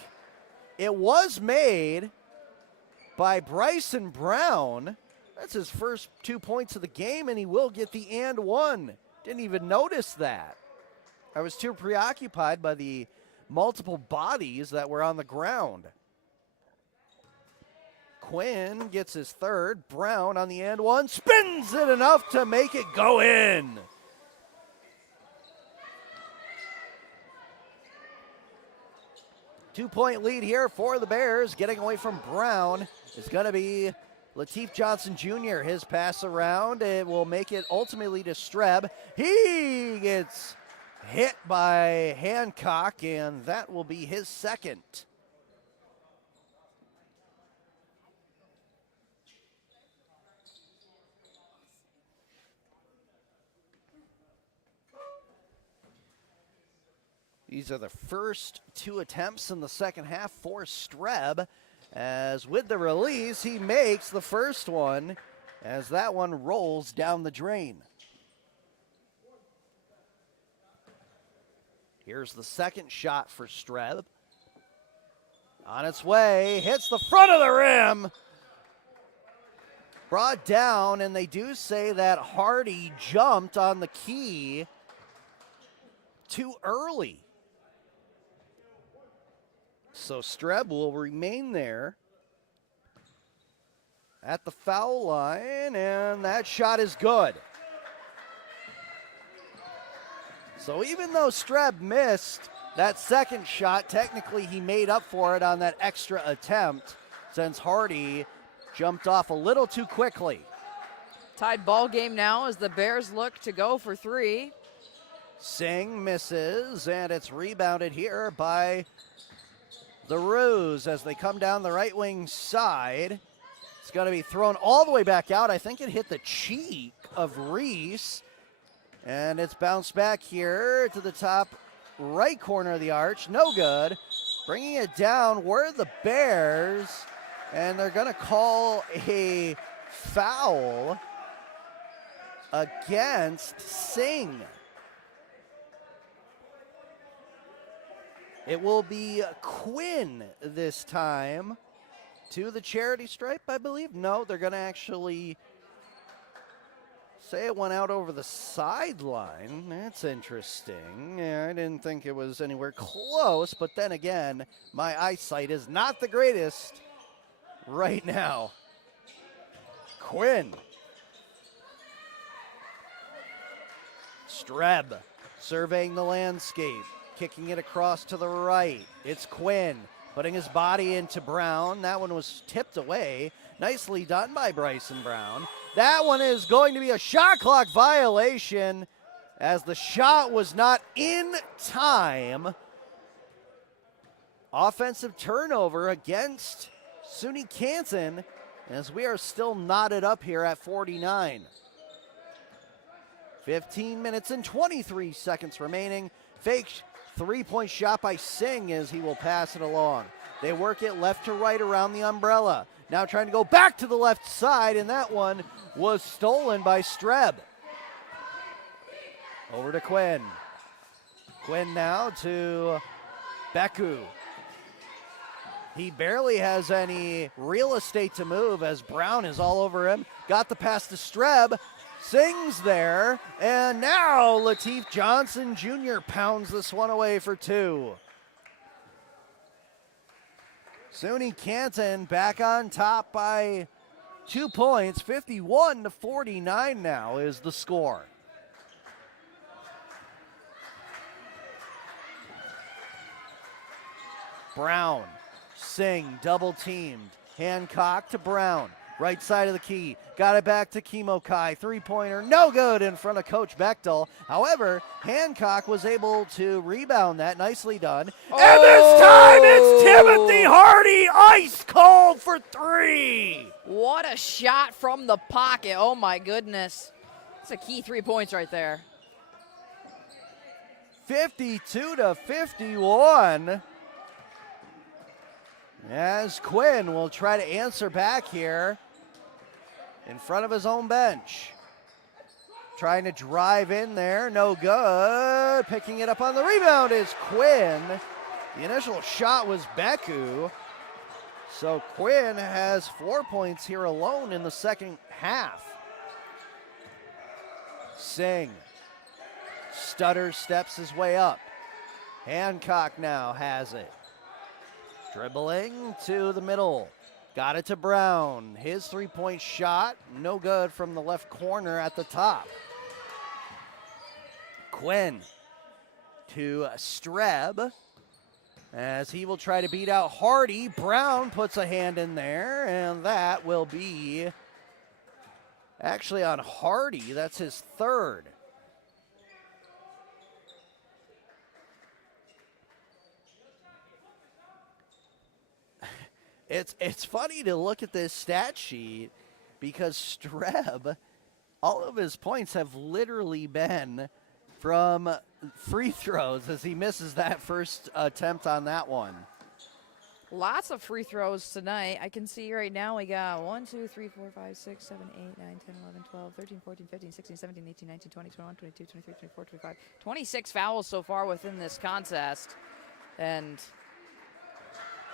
it was made by Bryson Brown. That's his first 2 points of the game, and he will get the and one. Didn't even notice that. I was too preoccupied by the multiple bodies that were on the ground. Quinn gets his third. Brown on the and one. Spins it enough to make it go in. Two-point lead here for the Bears. Getting away from Brown is going to be Lateef Johnson Jr. His pass around. It will make it ultimately to Streb. He gets hit by Hancock, and that will be his second. These are the first two attempts in the second half for Streb, as with the release, he makes the first one as that one rolls down the drain. Here's the second shot for Streb. On its way, hits the front of the rim. Brought down, and they do say that Hardy jumped on the key too early. So Streb will remain there at the foul line, and that shot is good. So even though Streb missed that second shot, technically he made up for it on that extra attempt since Hardy jumped off a little too quickly. Tied ball game now as the Bears look to go for three. Singh misses, and it's rebounded here by the Roos as they come down the right wing side. It's going to be thrown all the way back out. I think it hit the cheek of Reese. And it's bounced back here to the top right corner of the arch. No good. Bringing it down were the Bears. And they're going to call a foul against Singh. It will be Quinn this time to the charity stripe, I believe. No, they're going to actually say it went out over the sideline. That's interesting. Yeah, I didn't think it was anywhere close, but then again, my eyesight is not the greatest right now. Quinn. Streb surveying the landscape. Kicking it across to the right. It's Quinn putting his body into Brown. That one was tipped away. Nicely done by Bryson Brown. That one is going to be a shot clock violation as the shot was not in time. Offensive turnover against SUNY Canton as we are still knotted up here at 49. 15 minutes and 23 seconds remaining. Fake three-point shot by Singh as he will pass it along. They work it left to right around the umbrella. Now trying to go back to the left side, and that one was stolen by Streb. Over to Quinn. Quinn now to Beku. He barely has any real estate to move as Brown is all over him. Got the pass to Streb. Singh's there, and now Lateef Johnson Jr. pounds this one away for two. SUNY Canton back on top by 2 points. 51-49 now is the score. Brown, Singh double teamed. Hancock to Brown. Right side of the key. Got it back to Kemokai. Three-pointer, no good in front of Coach Bechtel. However, Hancock was able to rebound that. Nicely done. Oh. And this time it's Timothy Hardy, ice cold for three. What a shot from the pocket. Oh, my goodness. That's a key 3 points right there. 52-51. As Quinn will try to answer back here in front of his own bench. Trying to drive in there, no good. Picking it up on the rebound is Quinn. The initial shot was Beku. So Quinn has 4 points here alone in the second half. Singh stutters, steps his way up. Hancock now has it. Dribbling to the middle. Got it to Brown. His 3-point shot, no good from the left corner at the top. Quinn to Streb as he will try to beat out Hardy. Brown puts a hand in there, and that will be actually on Hardy. That's his third. It's funny to look at this stat sheet because Streb, all of his points have literally been from free throws as he misses that first attempt on that one. Lots of free throws tonight. I can see right now we got 1, 2, 3, 4, 5, 6, 7, 8, 9, 10, 11, 12, 13, 14, 15, 16, 17, 18, 19, 20, 21, 22, 23, 24, 25. 26 fouls so far within this contest. And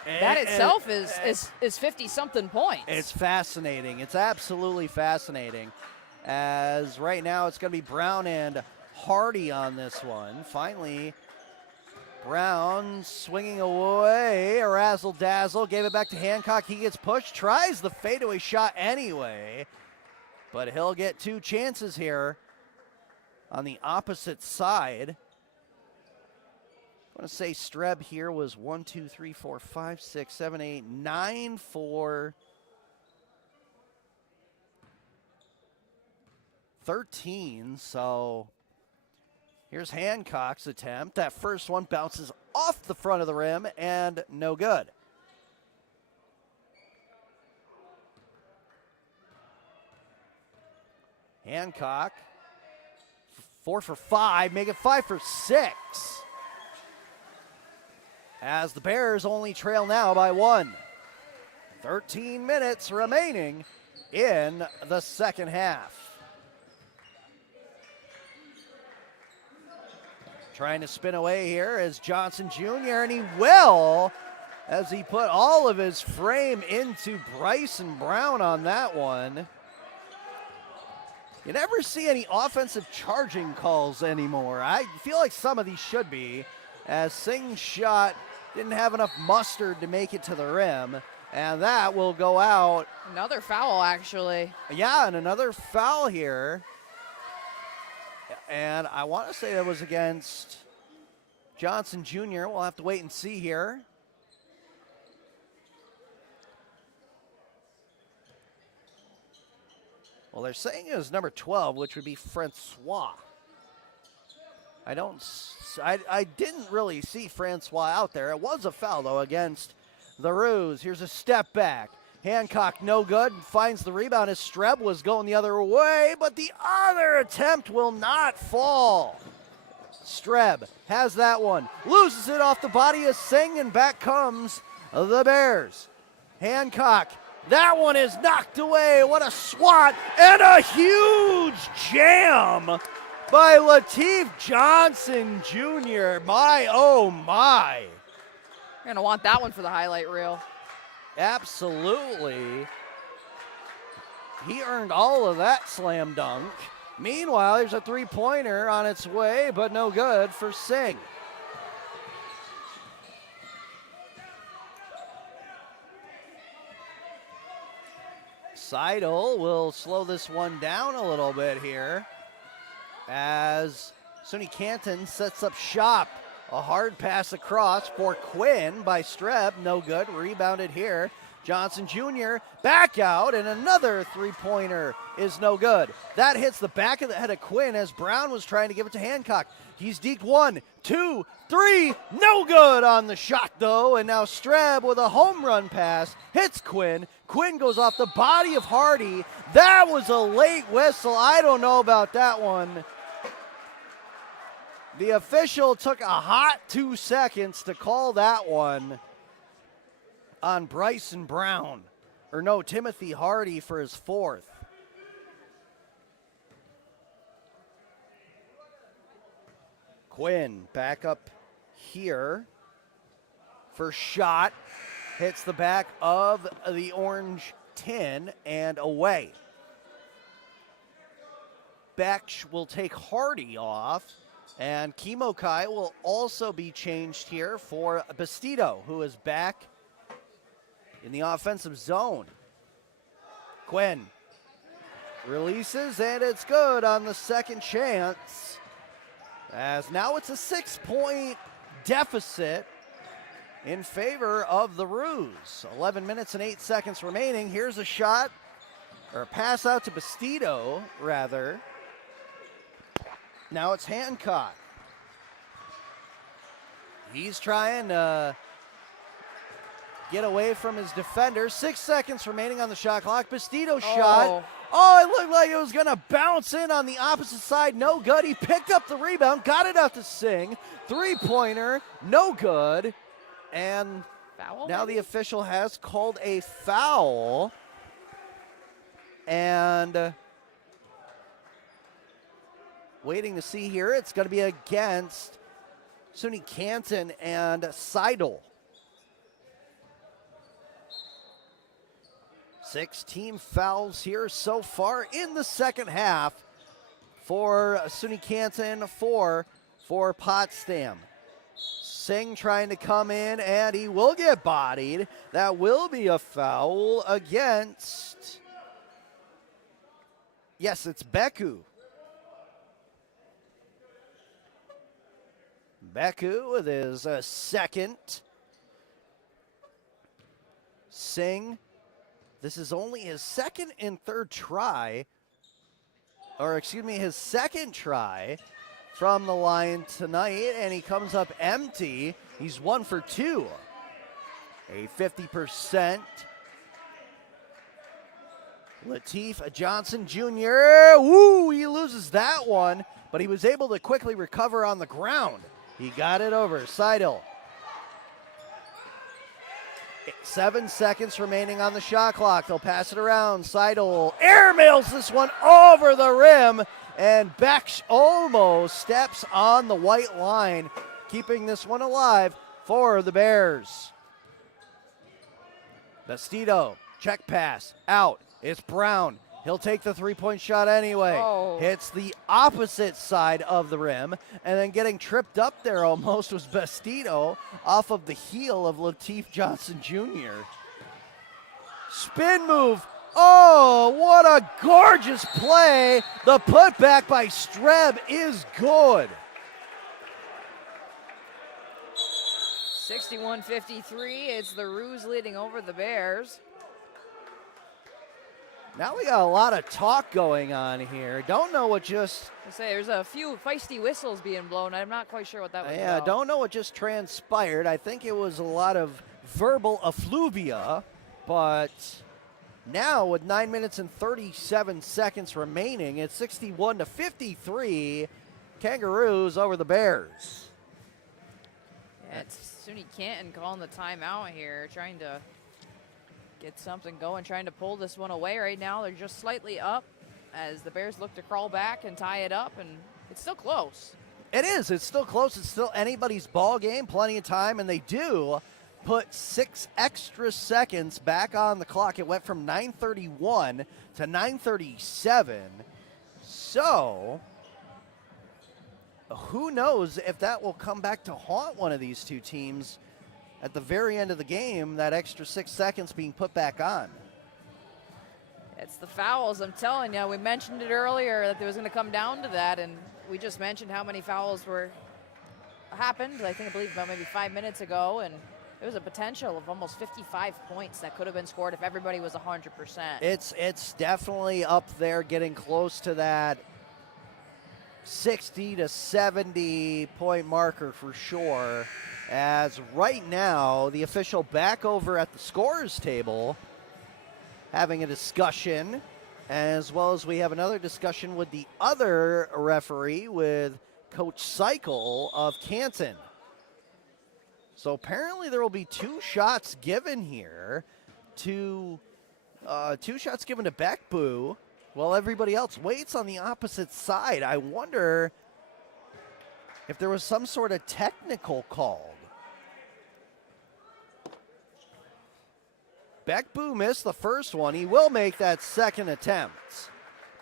that itself is 50-something points. It's fascinating. It's absolutely fascinating. As right now it's going to be Brown and Hardy on this one. Finally, Brown swinging away. A razzle-dazzle. Gave it back to Hancock. He gets pushed. Tries the fadeaway shot anyway. But he'll get 2 chances here on the opposite side. I want to say Streb here was 1, 2, 3, 4, 5, 6, 7, 8, 9 for 13. So here's Hancock's attempt. That first one bounces off the front of the rim and no good. Hancock, 4 for 5, make it 5 for 6. As the Bears only trail now by 1. 13 minutes remaining in the second half. Trying to spin away here is Johnson Jr., and he will, as he put all of his frame into Bryson Brown on that one. You never see any offensive charging calls anymore. I feel like some of these should be, as Singh's shot didn't have enough mustard to make it to the rim, and that will go out. Another foul, actually. Yeah, and another foul here. And I want to say that was against Johnson Jr. We'll have to wait and see here. Well, they're saying it was number 12, which would be Francois. I didn't really see Francois out there. It was a foul, though, against the Roos. Here's a step back. Hancock no good, finds the rebound as Streb was going the other way, but the other attempt will not fall. Streb has that one, loses it off the body of Singh, and back comes the Bears. Hancock, that one is knocked away. What a swat, and a huge jam by Lateef Johnson Jr. My, oh my. You're going to want that one for the highlight reel. Absolutely. He earned all of that slam dunk. Meanwhile, there's a three-pointer on its way, but no good for Singh. Seidel will slow this one down a little bit here as SUNY Canton sets up shop. A hard pass across for Quinn by Streb, no good, rebounded here. Johnson Jr. back out, and another three-pointer is no good. That hits the back of the head of Quinn as Brown was trying to give it to Hancock. He's deked 1, 2, 3, no good on the shot though, and now Streb with a home run pass hits Quinn, Quinn goes off the body of Hardy. That was a late whistle. I don't know about that one. The official took a hot 2 seconds to call that one on Bryson Brown. Or no, Timothy Hardy for his 4th. Quinn back up here. First shot hits the back of the orange tin and away. Beck will take Hardy off, and Kimokai will also be changed here for Bastido, who is back in the offensive zone. Quinn releases, and it's good on the second chance, as now it's a 6-point deficit in favor of the Roos. 11 minutes and 8 seconds remaining. Here's a shot, or a pass out to Bastido, rather. Now it's Hancock. He's trying to get away from his defender. 6 seconds remaining on the shot clock. Bastido shot. Oh, it looked like it was going to bounce in on the opposite side. No good. He picked up the rebound, got it out to Singh. 3-pointer, no good. And foul, now maybe? The official has called a foul. And waiting to see here, it's going to be against SUNY Canton and Seidel. 6 team fouls here so far in the second half for SUNY Canton, 4 for Potsdam. Singh trying to come in, and he will get bodied. That will be a foul against, yes, it's Beku. Beku with his second. Singh, this is only his second and third try, or excuse me, his second try from the line tonight, and he comes up empty. He's 1 for 2. A 50%. Lateef Johnson Jr., woo, he loses that one, but he was able to quickly recover on the ground. He got it over. Seidel. 7 seconds remaining on the shot clock. They'll pass it around. Seidel airmails this one over the rim, and Beck almost steps on the white line, keeping this one alive for the Bears. Bastido, check pass, out. It's Brown. He'll take the 3-point shot anyway. Oh. Hits the opposite side of the rim, and then getting tripped up there almost was Bastido off of the heel of Lateef Johnson Jr. Spin move. Oh, what a gorgeous play. The putback by Streb is good. 61-53. It's the Roos leading over the Bears. Now we got a lot of talk going on here. Don't know what just... I say there's a few feisty whistles being blown. I'm not quite sure what that was about. Yeah, don't know what just transpired. I think it was a lot of verbal effluvia, but now with 9 minutes and 37 seconds remaining, it's 61-53. Kangaroos over the Bears. Yeah, it's SUNY Canton calling the timeout here, trying to get something going, trying to pull this one away right now. They're just slightly up as the Bears look to crawl back and tie it up, and it's still close. It is. It's still close. It's still anybody's ball game. Plenty of time, and they do put 6 extra seconds back on the clock. It went from 9:31 to 9:37. So who knows if that will come back to haunt one of these two teams at the very end of the game, that extra 6 seconds being put back on. It's the fouls, I'm telling you. We mentioned it earlier that it was going to come down to that, and we just mentioned how many fouls happened, I believe about maybe 5 minutes ago, and there was a potential of almost 55 points that could have been scored if everybody was 100%. It's definitely up there, getting close to that 60 to 70 point marker for sure. As right now, the official back over at the scorers table having a discussion, as well as we have another discussion with the other referee, with Coach Cycle of Canton. So apparently there will be 2 shots given here, two shots given to Beckboo, while everybody else waits on the opposite side. I wonder if there was some sort of technical called. Beckboo missed the first one. He will make that second attempt.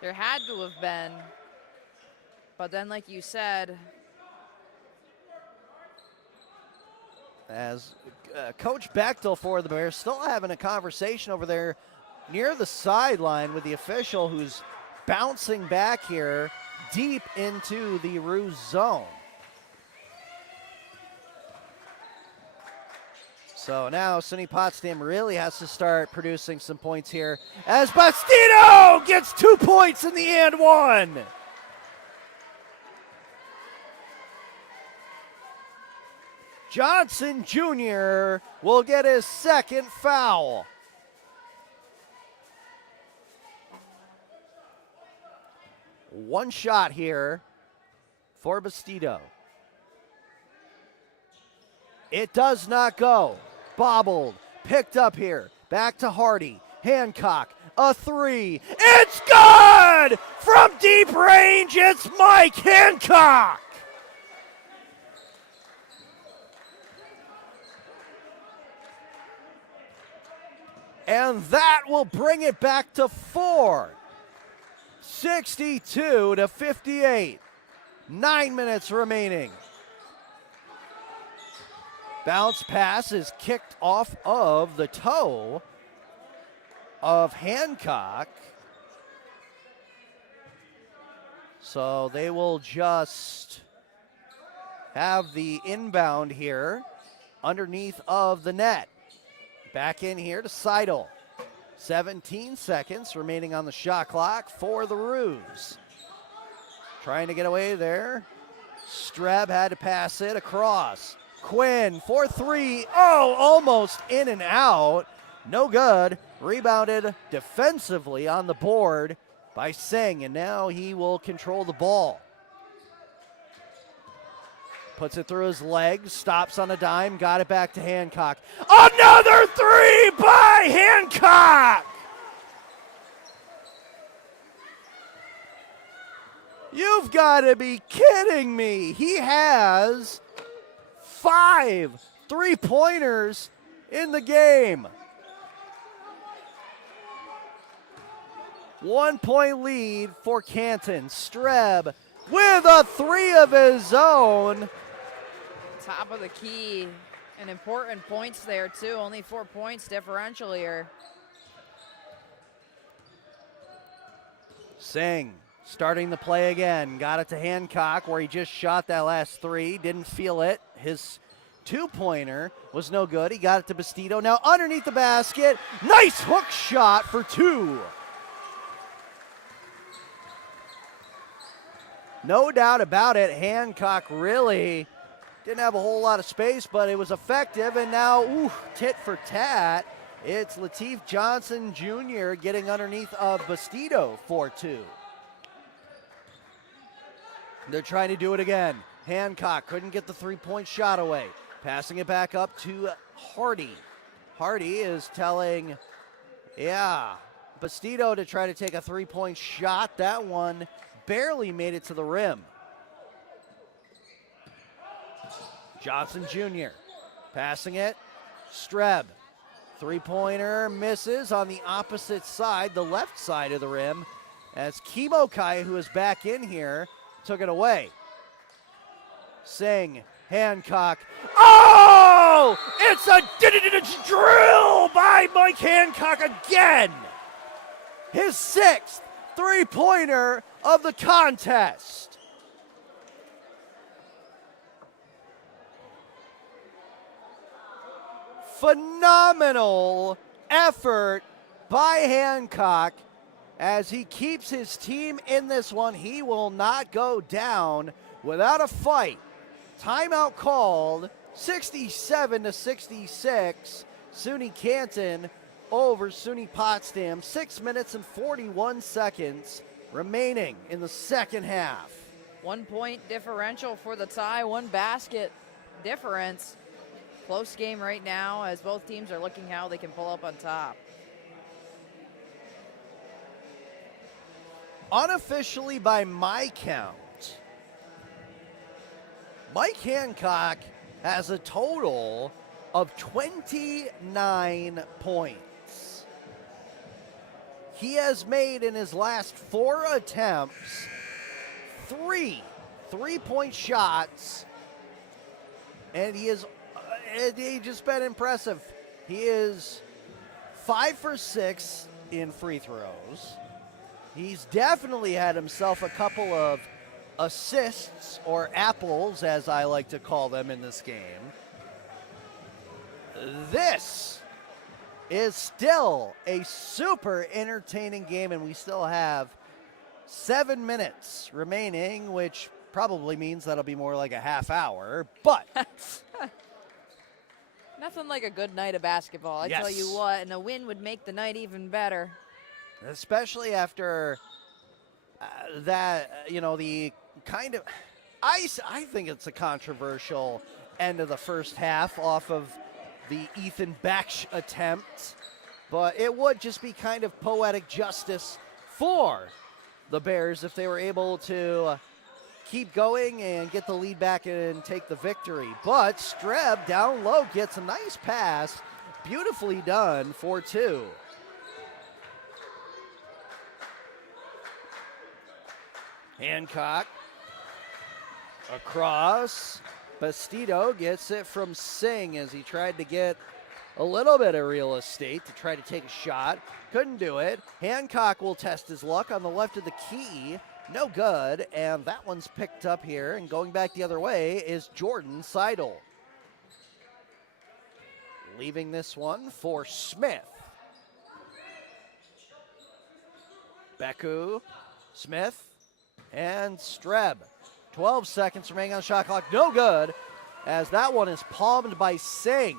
There had to have been. But then, like you said, as Coach Bechtel for the Bears still having a conversation over there near the sideline with the official, who's bouncing back here deep into the Ruse zone. So now SUNY Potsdam really has to start producing some points here, as Bastido gets 2 points in the and one. Johnson Jr. will get his second foul. One shot here for Bastido. It does not go. Bobbled, picked up here, back to Hardy, Hancock, a 3. It's good! From deep range, it's Mike Hancock! And that will bring it back to 4. 62 to 58. 9 minutes remaining. Bounce pass is kicked off of the toe of Hancock. So they will just have the inbound here underneath of the net. Back in here to Seidel. 17 seconds remaining on the shot clock for the Ruse. Trying to get away there. Streb had to pass it across. Quinn for 3. Oh, almost in and out. No good. Rebounded defensively on the board by Singh, and now he will control the ball. Puts it through his legs, stops on a dime, got it back to Hancock. Another 3 by Hancock! You've got to be kidding me. He has 5 3-pointers in the game. 1 point lead for Canton. Streb with a 3 of his own. top of the key and important points there too. Only 4 points differential here. Singh starting the play again. Got it to Hancock where he just shot that last 3. Didn't feel it. His 2-pointer was no good. He got it to Bastido. Now underneath the basket. Nice hook shot for 2. No doubt about it. Hancock really didn't have a whole lot of space, but it was effective. And now, tit for tat. It's Lateef Johnson Jr. getting underneath of Bastido for 2. They're trying to do it again. Hancock couldn't get the 3-point shot away. Passing it back up to Hardy. Hardy is telling, Bastido to try to take a 3-point shot. That one barely made it to the rim. Johnson Jr. passing it. Streb. 3-pointer misses on the opposite side, the left side of the rim, as Kimokai, who is back in here, took it away. Singh, Hancock. Oh! It's a drill by Mike Hancock again. His 6th 3-pointer of the contest. Phenomenal effort by Hancock as he keeps his team in this one. He will not go down without a fight. Timeout called, 67-66. SUNY Canton over SUNY Potsdam. 6 minutes and 41 seconds remaining in the second half. 1 point differential for the tie, 1 basket difference. Close game right now as both teams are looking how they can pull up on top. Unofficially, by my count, Mike Hancock has a total of 29 points. He has made in his last 4 attempts 3 3-point shots, and he's just been impressive. He is 5 for 6 in free throws. He's definitely had himself a couple of assists, or apples as I like to call them in this game. This is still a super entertaining game, and we still have 7 minutes remaining, which probably means that'll be more like a half hour, but nothing like a good night of basketball. I tell you what, and a win would make the night even better. Especially after the kind of, I think it's a controversial end of the first half off of the Ethan Baksh attempt, but it would just be kind of poetic justice for the Bears if they were able to keep going and get the lead back and take the victory. But Streb down low gets a nice pass, beautifully done for 2. Hancock across. Bastido gets it from Singh as he tried to get a little bit of real estate to try to take a shot. Couldn't do it. Hancock will test his luck on the left of the key. No good. And that one's picked up here. And going back the other way is Jordan Seidel. Leaving this one for Smith. Beku, Smith, and Streb. 12 seconds remaining on the shot clock. No good, as that one is palmed by Singh.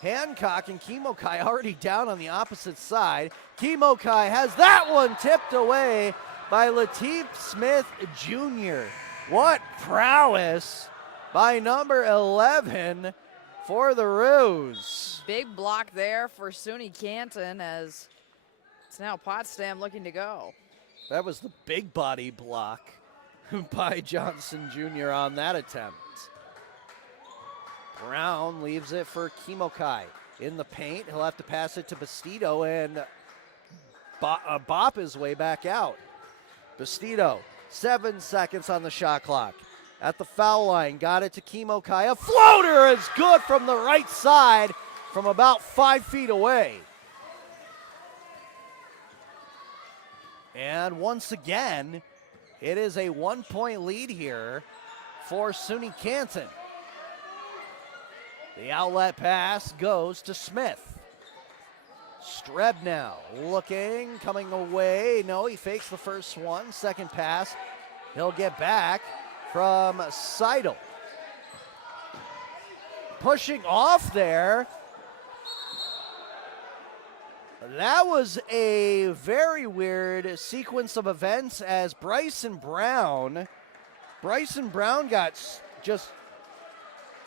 Hancock and Kemokai already down on the opposite side. Kemokai has that one tipped away by Lateef Smith Jr. What prowess by number 11 for the Roos. Big block there for SUNY Canton as it's now Potsdam looking to go. That was the big body block by Johnson Jr. on that attempt. Brown leaves it for Kemokai. In the paint, he'll have to pass it to Bastido and bop his way back out. Bastido, 7 seconds on the shot clock. At the foul line, got it to Kemokai. A floater is good from the right side from about 5 feet away. And once again, it is a 1-point lead here for SUNY Canton. The outlet pass goes to Smith. Streb now looking, coming away. No, he fakes the first one. Second pass, he'll get back from Seidel. Pushing off there. That was a very weird sequence of events as Bryson Brown got just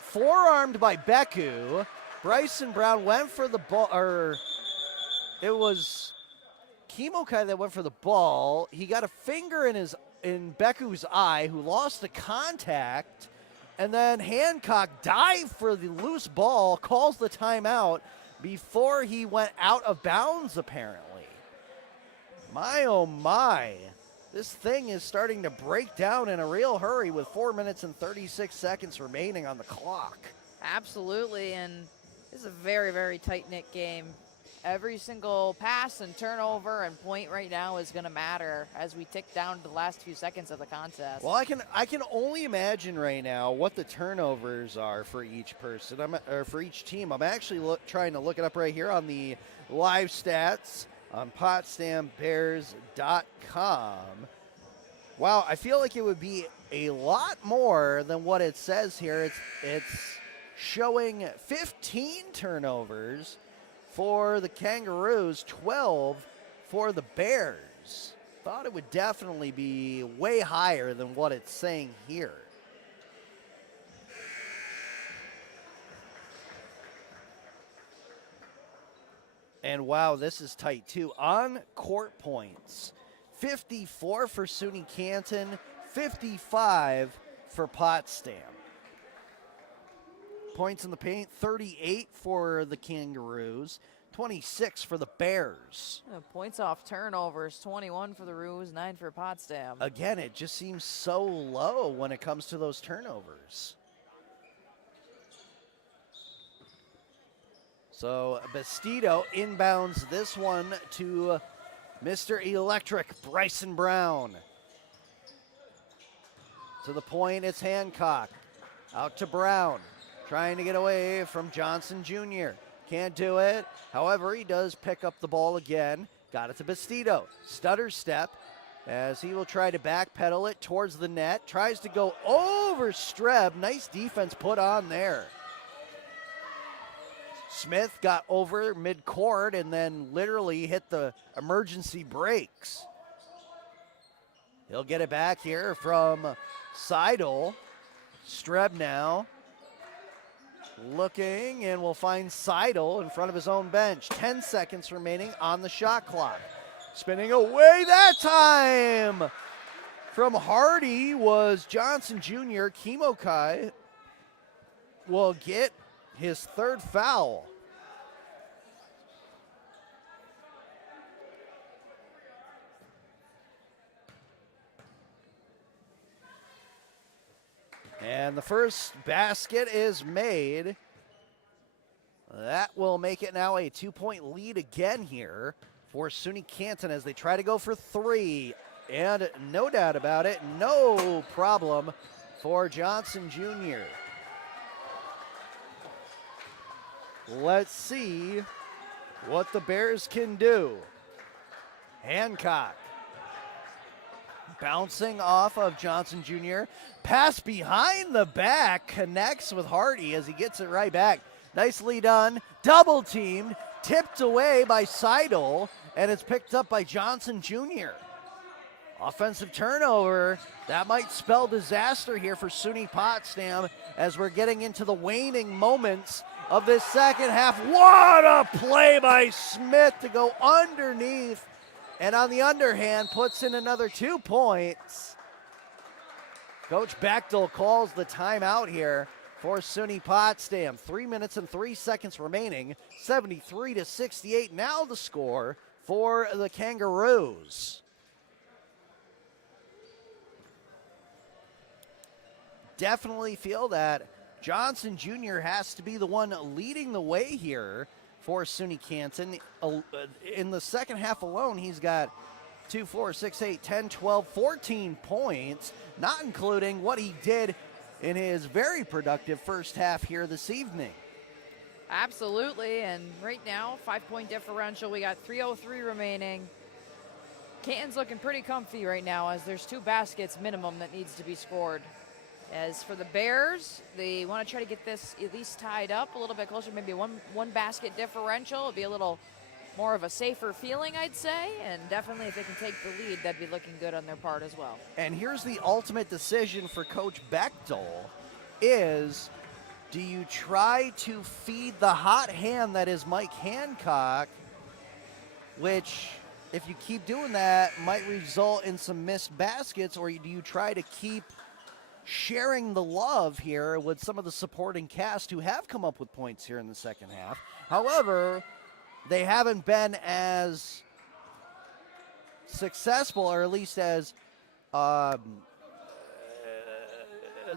forearmed by Beku. Bryson Brown went for the ball, or it was Kemokai that went for the ball. He got a finger in Beku's eye, who lost the contact, and then Hancock dived for the loose ball, calls the timeout before he went out of bounds, apparently. My, oh my. This thing is starting to break down in a real hurry with 4 minutes and 36 seconds remaining on the clock. Absolutely, and this is a very, very tight-knit game. Every single pass and turnover and point right now is going to matter as we tick down to the last few seconds of the contest. Well, I can only imagine right now what the turnovers are for each person, or for each team. I'm actually trying to look it up right here on the live stats on PotsdamBears.com. Wow, I feel like it would be a lot more than what it says here. It's showing 15 turnovers for the Kangaroos, 12 for the Bears. Thought it would definitely be way higher than what it's saying here. And wow, this is tight too. On court points, 54 for SUNY Canton, 55 for Potsdam. Points in the paint, 38 for the Kangaroos, 26 for the Bears. Points off turnovers, 21 for the Roos, 9 for Potsdam. Again, it just seems so low when it comes to those turnovers. So Bastido inbounds this one to Mr. Electric, Bryson Brown. To the point, it's Hancock. Out to Brown, trying to get away from Johnson Jr. Can't do it. However, he does pick up the ball again. Got it to Bastido. Stutter step as he will try to backpedal it towards the net. Tries to go over Streb. Nice defense put on there. Smith got over midcourt and then literally hit the emergency brakes. He'll get it back here from Seidel. Streb now looking, and we'll find Seidel in front of his own bench. 10 seconds remaining on the shot clock. Spinning away that time from Hardy was Johnson Jr. Kimokai will get his third foul. And the first basket is made. That will make it now a 2-point lead again here for SUNY Canton as they try to go for three. And no doubt about it, no problem for Johnson Jr. Let's see what the Bears can do. Hancock bouncing off of Johnson Jr. Pass behind the back, connects with Hardy as he gets it right back. Nicely done, double teamed, tipped away by Seidel, and it's picked up by Johnson Jr. Offensive turnover, that might spell disaster here for SUNY Potsdam as we're getting into the waning moments of this second half. What a play by Smith to go underneath, and on the underhand puts in another 2 points. Coach Bechtel calls the timeout here for SUNY Potsdam. 3 minutes and 3 seconds remaining, 73-68 now the score for the Kangaroos. Definitely feel that Johnson Jr. has to be the one leading the way here for SUNY Canton. In the second half alone, he's got 2, 4, 6, 8, 10, 12, 14 points, not including what he did in his very productive first half here this evening. Absolutely, and right now, 5-point differential. We got 3:03 remaining. Canton's looking pretty comfy right now as there's 2 baskets minimum that needs to be scored. As for the Bears, they want to try to get this at least tied up a little bit closer, maybe one basket differential. It'll be a little more of a safer feeling, I'd say, and definitely if they can take the lead, that'd be looking good on their part as well. And here's the ultimate decision for Coach Bechtel is, do you try to feed the hot hand that is Mike Hancock, which if you keep doing that might result in some missed baskets, or do you try to keep sharing the love here with some of the supporting cast who have come up with points here in the second half? However, they haven't been as successful, or at least as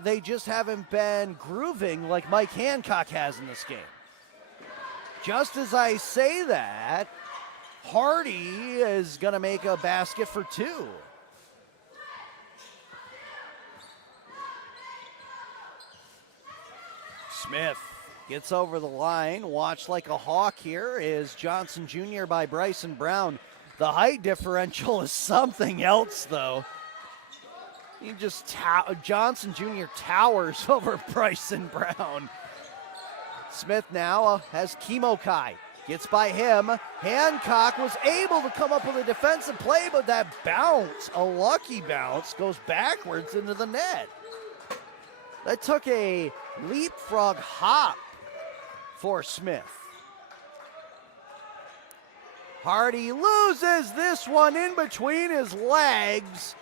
they just haven't been grooving like Mike Hancock has in this game. Just as I say that, Hardy is going to make a basket for 2. Smith gets over the line. Watch like a hawk here is Johnson Jr. by Bryson Brown. The height differential is something else, though. He just Johnson Jr. towers over Bryson Brown. Smith now has Kimokai. Gets by him. Hancock was able to come up with a defensive play, but that bounce, a lucky bounce, goes backwards into the net. That took a leapfrog hop for Smith. Hardy loses this one in between his legs.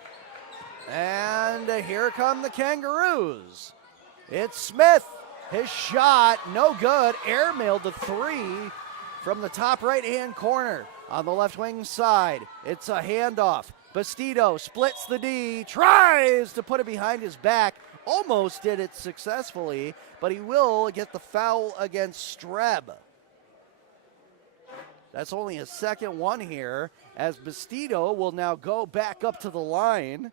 And here come the Kangaroos. It's Smith. His shot, no good. Airmailed the three from the top right-hand corner. On the left wing side, it's a handoff. Bastido splits the D, tries to put it behind his back. Almost did it successfully, but he will get the foul against Streb. That's only a second one here, as Bastido will now go back up to the line.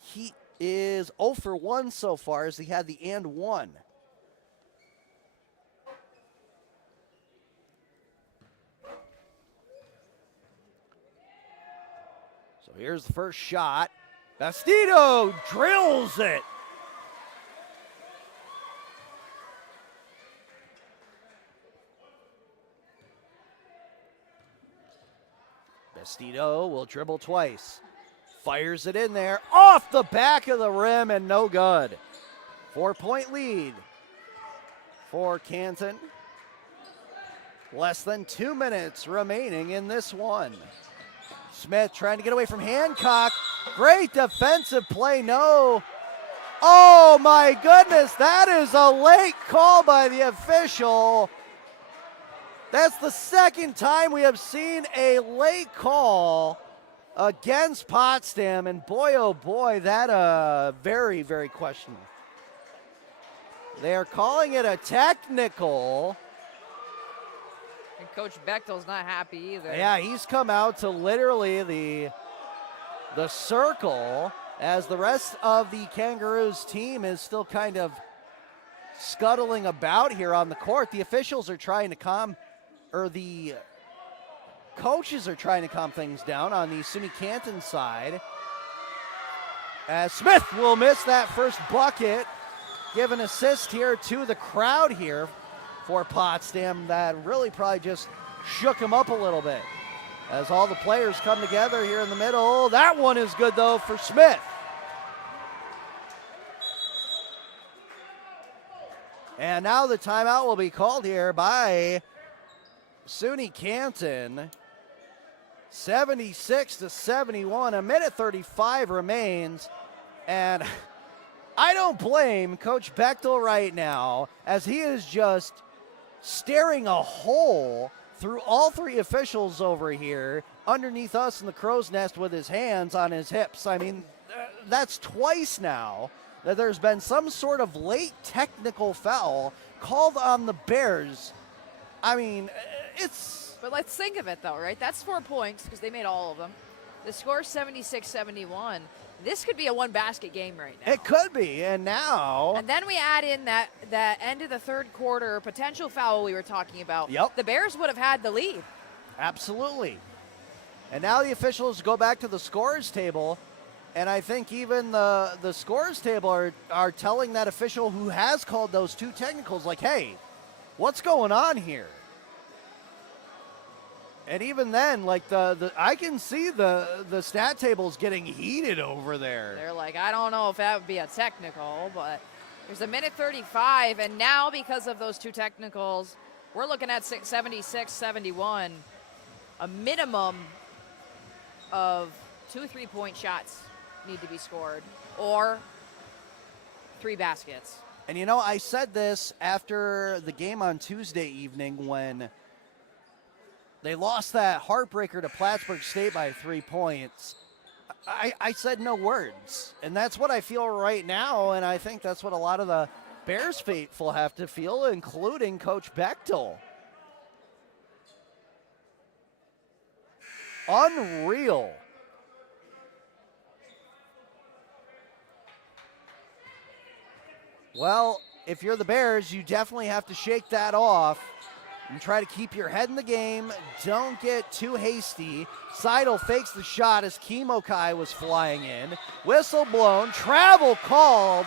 He is 0 for 1 so far, as he had the and one. So here's the first shot. Bastido drills it. Bastido will dribble twice. Fires it in there, off the back of the rim, and no good. 4-point lead for Canton. Less than 2 minutes remaining in this one. Smith trying to get away from Hancock. Great defensive play, no. Oh my goodness, that is a late call by the official. That's the second time we have seen a late call against Potsdam, and boy, oh boy, that very, very questionable. They are calling it a technical. And Coach Bechtel's not happy either. Yeah, he's come out to literally the circle, as the rest of the Kangaroos team is still kind of scuttling about here on the court. The officials are trying to the coaches are trying to calm things down on the SUNY Canton side. As Smith will miss that first bucket, give an assist here to the crowd here for Potsdam. That really probably just shook him up a little bit. As all the players come together here in the middle. That one is good though for Smith. And now the timeout will be called here by SUNY Canton. 76-71, a minute 35 remains, and I don't blame Coach Bechtel right now, as he is just staring a hole through all three officials over here underneath us in the crow's nest with his hands on his hips. I mean, that's twice now that there's been some sort of late technical foul called on the Bears. I mean, it's... But let's think of it, though, right? That's 4 points, because they made all of them. The score is 76-71. This could be a one-basket game right now. It could be, and now... And then we add in that end of the third quarter potential foul we were talking about. Yep. The Bears would have had the lead. Absolutely. And now the officials go back to the scorers table, and I think even the scorers table are telling that official who has called those two technicals, like, hey, what's going on here? And even then, like I can see the stat tables getting heated over there. They're like, I don't know if that would be a technical, but there's a minute 35, and now because of those two technicals, we're looking at 76-71. A minimum of 2 3-point shots need to be scored, or 3 baskets. And you know, I said this after the game on Tuesday evening when they lost that heartbreaker to Plattsburgh State by 3 points. I said no words. And that's what I feel right now, and I think that's what a lot of the Bears faithful have to feel, including Coach Bechtel. Unreal. Well, if you're the Bears, you definitely have to shake that off and try to keep your head in the game. Don't get too hasty. Seidel fakes the shot as Kimokai was flying in. Whistle blown, travel called,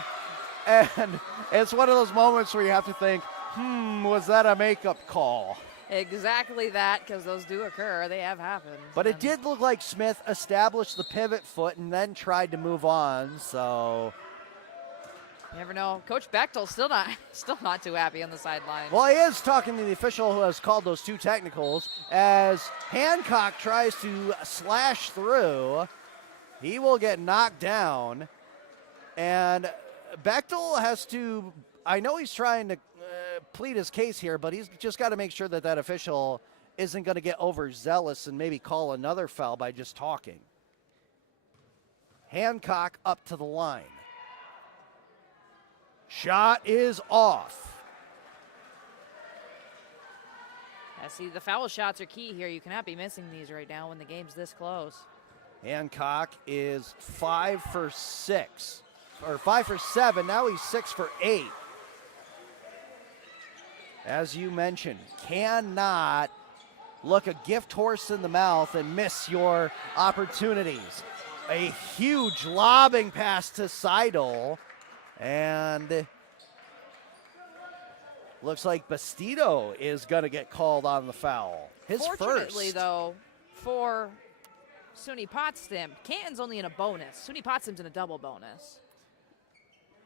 and it's one of those moments where you have to think, was that a makeup call? Exactly that, because those do occur. They have happened. But it did look like Smith established the pivot foot and then tried to move on, so. You never know. Coach Bechtel still not too happy on the sideline. Well, he is talking to the official who has called those 2 technicals as Hancock tries to slash through. He will get knocked down, and Bechtel has to, I know he's trying to plead his case here, but he's just got to make sure that that official isn't going to get overzealous and maybe call another foul by just talking. Hancock up to the line. Shot is off. I see the foul shots are key here. You cannot be missing these right now when the game's this close. Hancock is 5 for 6, or 5 for 7. Now he's 6 for 8. As you mentioned, cannot look a gift horse in the mouth and miss your opportunities. A huge lobbing pass to Seidel, and looks like Bastido is going to get called on the foul. His Fortunately, first. though, for SUNY Potsdam, Canton's only in a bonus. SUNY Potsdam's in a double bonus.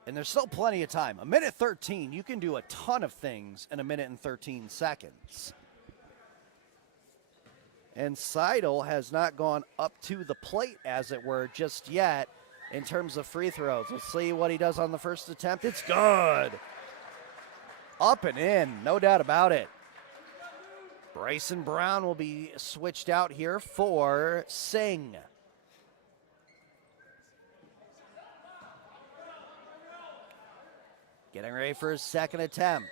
And there's still plenty of time. A minute 13, you can do a ton of things in a minute and 13 seconds. And Seidel has not gone up to the plate, as it were, just yet in terms of free throws. Let's see what he does on the first attempt. It's good. Up and in, no doubt about it. Bryson Brown will be switched out here for Singh. Getting ready for his second attempt.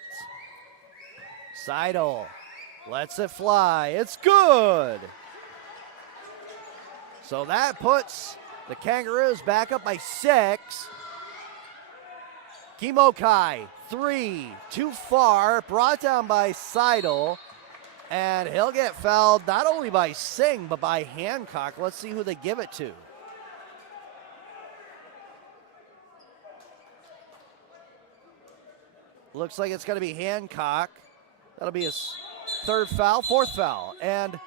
Seidel lets it fly. It's good. So that puts the Kangaroos back up by 6. Kimokai, 3, too far, brought down by Seidel. And he'll get fouled not only by Singh, but by Hancock. Let's see who they give it to. Looks like it's going to be Hancock. That'll be his fourth foul. And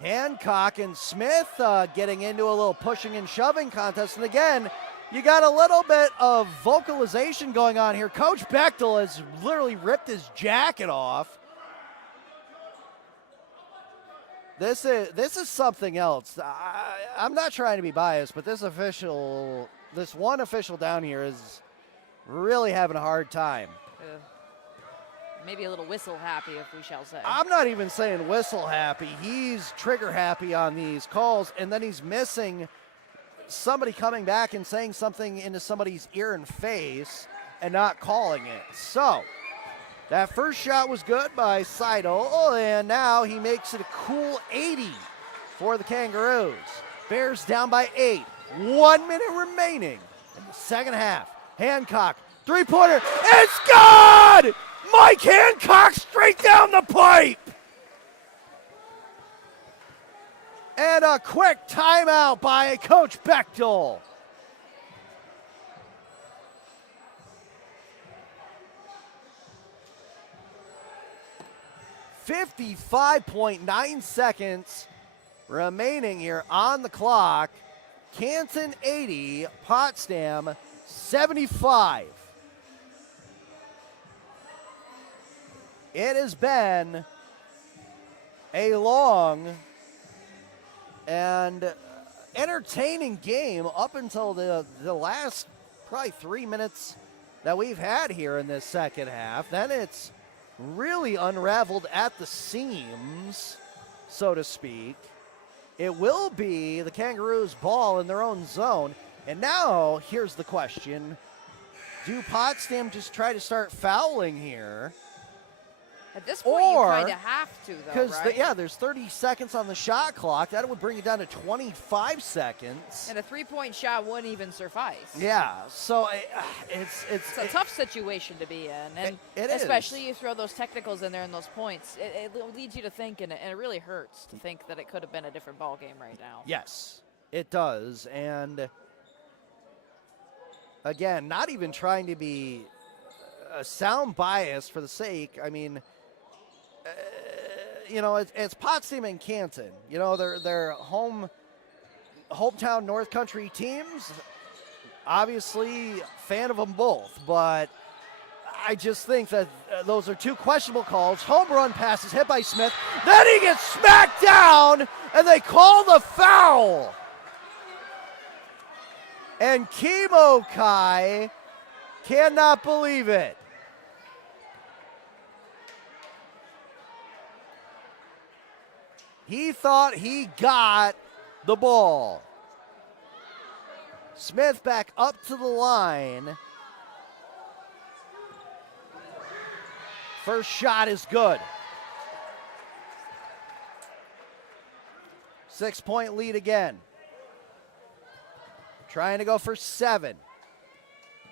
Hancock and Smith getting into a little pushing and shoving contest. And again, you got a little bit of vocalization going on here. Coach Bechtel has literally ripped his jacket off. This is something else. I'm not trying to be biased, but this one official down here is really having a hard time. Maybe a little whistle happy, if we shall say. I'm not even saying whistle happy. He's trigger happy on these calls, and then he's missing somebody coming back and saying something into somebody's ear and face and not calling it. So that first shot was good by Seidel, and now he makes it a cool 80 for the Kangaroos. Bears down by 8. 1 minute remaining in the second half. Hancock, three-pointer, it's good! Mike Hancock straight down the pipe! And a quick timeout by Coach Bechtel. .9 seconds remaining here on the clock. Canton 80, Potsdam 75. It has been a long and entertaining game up until the last probably 3 minutes that we've had here in this second half. Then it's really unraveled at the seams, so to speak. It will be the Kangaroos' ball in their own zone. And now, here's the question. Do Potsdam just try to start fouling here? At this point, you kind of have to, though, right? Because, there's 30 seconds on the shot clock. That would bring it down to 25 seconds. And a three-point shot wouldn't even suffice. Yeah, so it's a tough situation to be in. And it especially you throw those technicals in there and those points. It leads you to think, and it really hurts to think that it could have been a different ball game right now. Yes, it does. And again, not even trying to be a sound bias for the sake. I mean, it's Potsdam and Canton. They're hometown North Country teams. Obviously, fan of them both, but I just think that those are two questionable calls. Home run pass is hit by Smith. Then he gets smacked down, and they call the foul. And Kimo Kai cannot believe it. He thought he got the ball. Smith back up to the line. First shot is good. 6-point lead again. Trying to go for 7.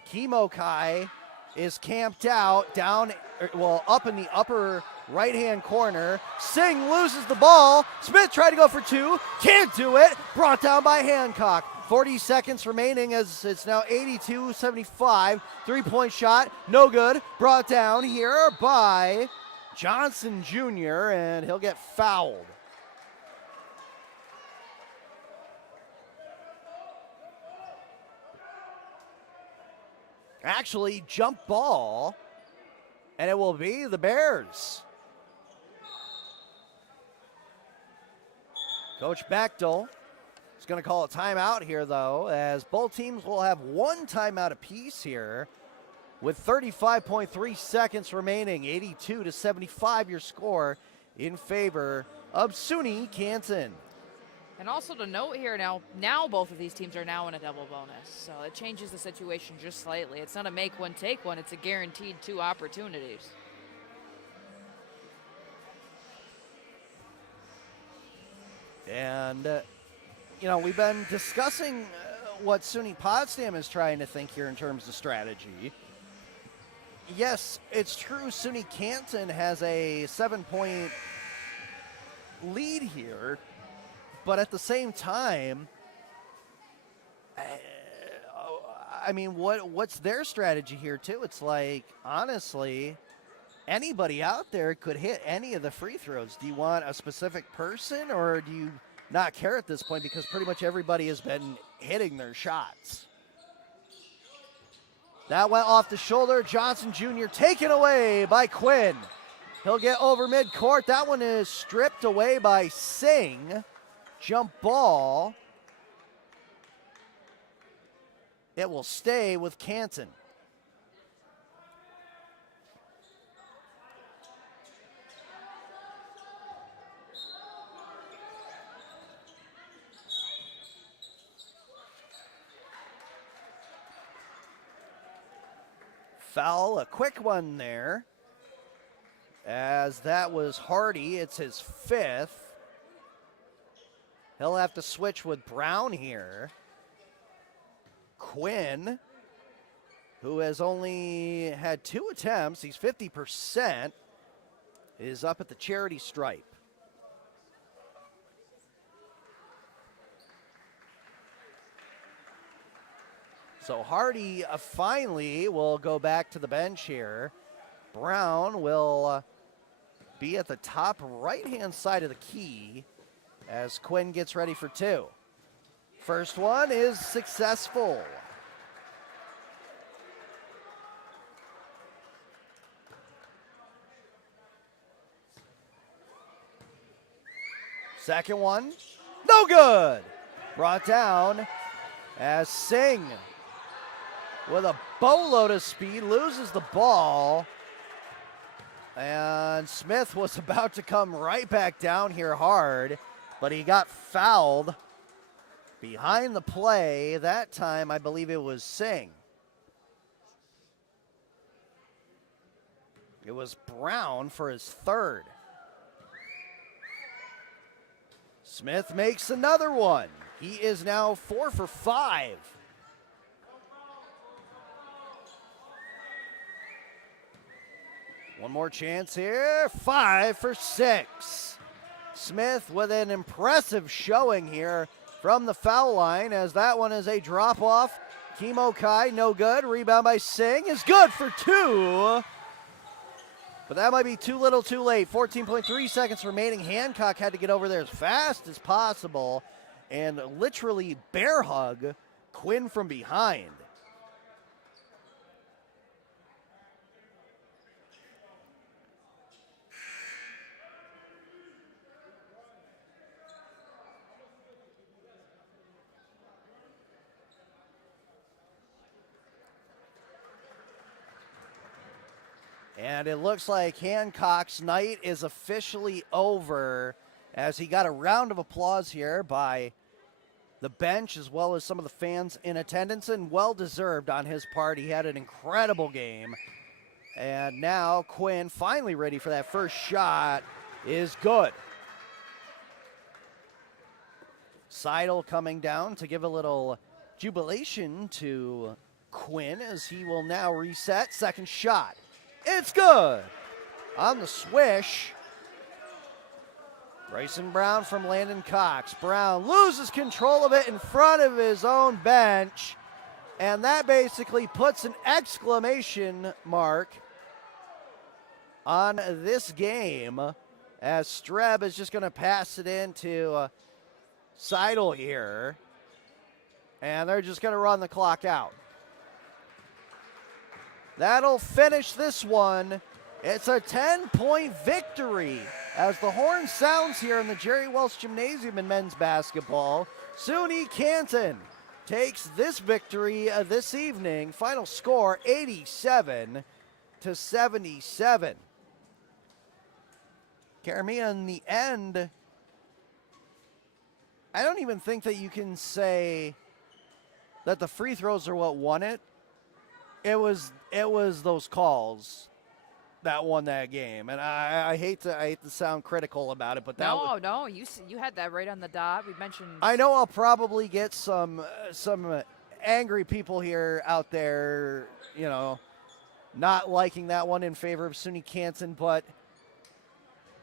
Kimo Kai is camped out up in the upper right-hand corner. Singh loses the ball. Smith tried to go for 2. Can't do it. Brought down by Hancock. 40 seconds remaining as it's now 82-75. 3-point shot, no good. Brought down here by Johnson Jr., and he'll get fouled. Actually, jump ball, and it will be the Bears. Coach Bechtel is going to call a timeout here, though, as both teams will have one timeout apiece here with 35.3 seconds remaining. 82-75 your score in favor of SUNY Canton. And also to note here now both of these teams are now in a double bonus, so it changes the situation just slightly. It's not a make one, take one. It's a guaranteed 2 opportunities. And, we've been discussing what SUNY Potsdam is trying to think here in terms of strategy. Yes, it's true SUNY Canton has a 7-point lead here, but at the same time, what's their strategy here too? It's like, honestly, anybody out there could hit any of the free throws. Do you want a specific person, or do you not care at this point because pretty much everybody has been hitting their shots? That went off the shoulder. Johnson Jr. taken away by Quinn. He'll get over midcourt. That one is stripped away by Singh. Jump ball. It will stay with Canton. Foul, a quick one there, as that was Hardy. It's his 5th. He'll have to switch with Brown here. Quinn, who has only had 2 attempts, he's 50%, is up at the charity stripe. So Hardy finally will go back to the bench here. Brown will be at the top right-hand side of the key as Quinn gets ready for 2. First one is successful. Second one, no good. Brought down as Singh, with a boatload of speed, loses the ball. And Smith was about to come right back down here hard, but he got fouled behind the play. That time, I believe it was Singh. It was Brown for his 3rd. Smith makes another one. He is now 4 for 5. One more chance here. 5 for 6. Smith with an impressive showing here from the foul line, as that one is a drop off. Kimo Kai, no good. Rebound by Singh is good for 2. But that might be too little too late. 14.3 seconds remaining. Hancock had to get over there as fast as possible and literally bear hug Quinn from behind. And it looks like Hancock's night is officially over as he got a round of applause here by the bench as well as some of the fans in attendance, and well-deserved on his part. He had an incredible game. And now Quinn, finally ready for that first shot, is good. Seidel coming down to give a little jubilation to Quinn as he will now reset. Second shot. It's good. On the swish. Bryson Brown from Landon Cox. Brown loses control of it in front of his own bench. And that basically puts an exclamation mark on this game as Streb is just going to pass it into Seidel here. And they're just going to run the clock out. That'll finish this one. It's a 10-point victory as the horn sounds here in the Jerry Welch Gymnasium in men's basketball. SUNY Canton takes this victory this evening. Final score 87-77. Karamia, in the end, I don't even think that you can say that the free throws are what won it. It was those calls that won that game, and I hate to sound critical about it, but that no, you had that right on the dot. We mentioned. I know I'll probably get some angry people here out there, you know, not liking that one in favor of SUNY Canton, but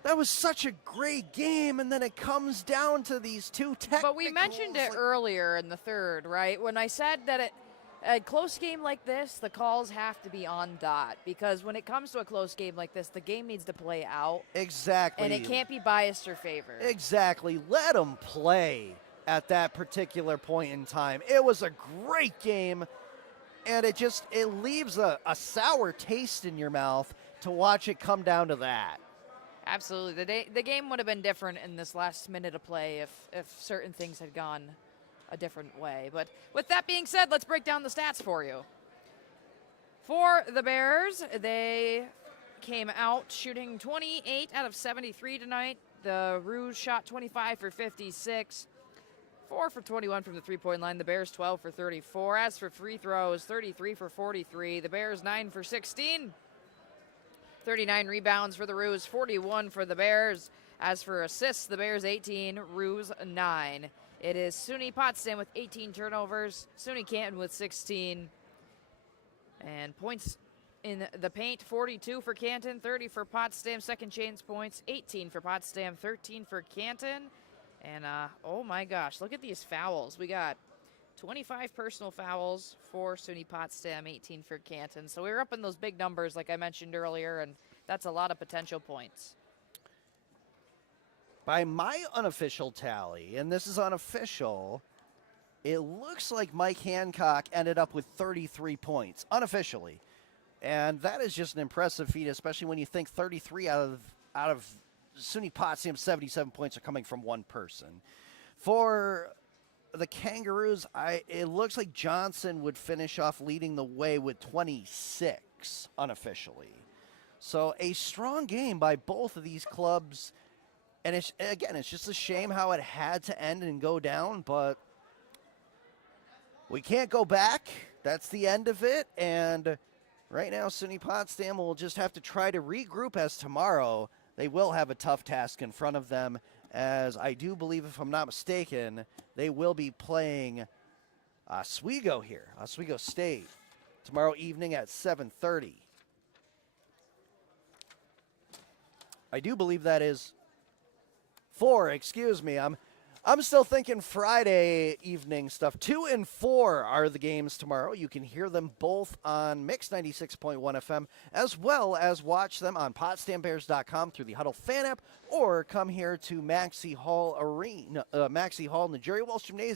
that was such a great game, and then it comes down to these two technicals. But we mentioned it earlier in the third, right? When I said that a close game like this, the calls have to be on dot, because when it comes to a close game like this, the game needs to play out. Exactly. And it can't be biased or favored. Exactly. Let them play at that particular point in time. It was a great game, and it leaves a sour taste in your mouth to watch it come down to that. Absolutely. The game would have been different in this last minute of play if certain things had gone a different way. But with that being said, let's break down the stats for you. For the Bears, they came out shooting 28 out of 73 tonight. The Rouge shot 25 for 56, 4 for 21 from the three-point line. The Bears 12 for 34. As for free throws, 33 for 43. The Bears 9 for 16. 39 rebounds for the Rouge, 41 for the Bears. As for assists, the Bears 18, Rouge 9. It is SUNY Potsdam with 18 turnovers, SUNY Canton with 16. And points in the paint, 42 for Canton, 30 for Potsdam. Second chance points, 18 for Potsdam, 13 for Canton. And oh my gosh, look at these fouls. We got 25 personal fouls for SUNY Potsdam, 18 for Canton. So we were up in those big numbers like I mentioned earlier, and that's a lot of potential points. By my unofficial tally, and this is unofficial, it looks like Mike Hancock ended up with 33 points, unofficially. And that is just an impressive feat, especially when you think 33 out of SUNY Potsdam, 77 points are coming from one person. For the Kangaroos, it looks like Johnson would finish off leading the way with 26 unofficially. So a strong game by both of these clubs. And it's just a shame how it had to end and go down, but we can't go back. That's the end of it. And right now, SUNY Potsdam will just have to try to regroup, as tomorrow they will have a tough task in front of them, as I do believe, if I'm not mistaken, they will be playing Oswego here, Oswego State, tomorrow evening at 7:30. I do believe that is 4, excuse me. I'm still thinking Friday evening stuff. 2 and 4 are the games tomorrow. You can hear them both on Mix 96.1 FM, as well as watch them on PotsdamBears.com through the Huddle fan app, or come here to Maxey Hall Arena, Maxey Hall in the Jerry Wells Gymnasium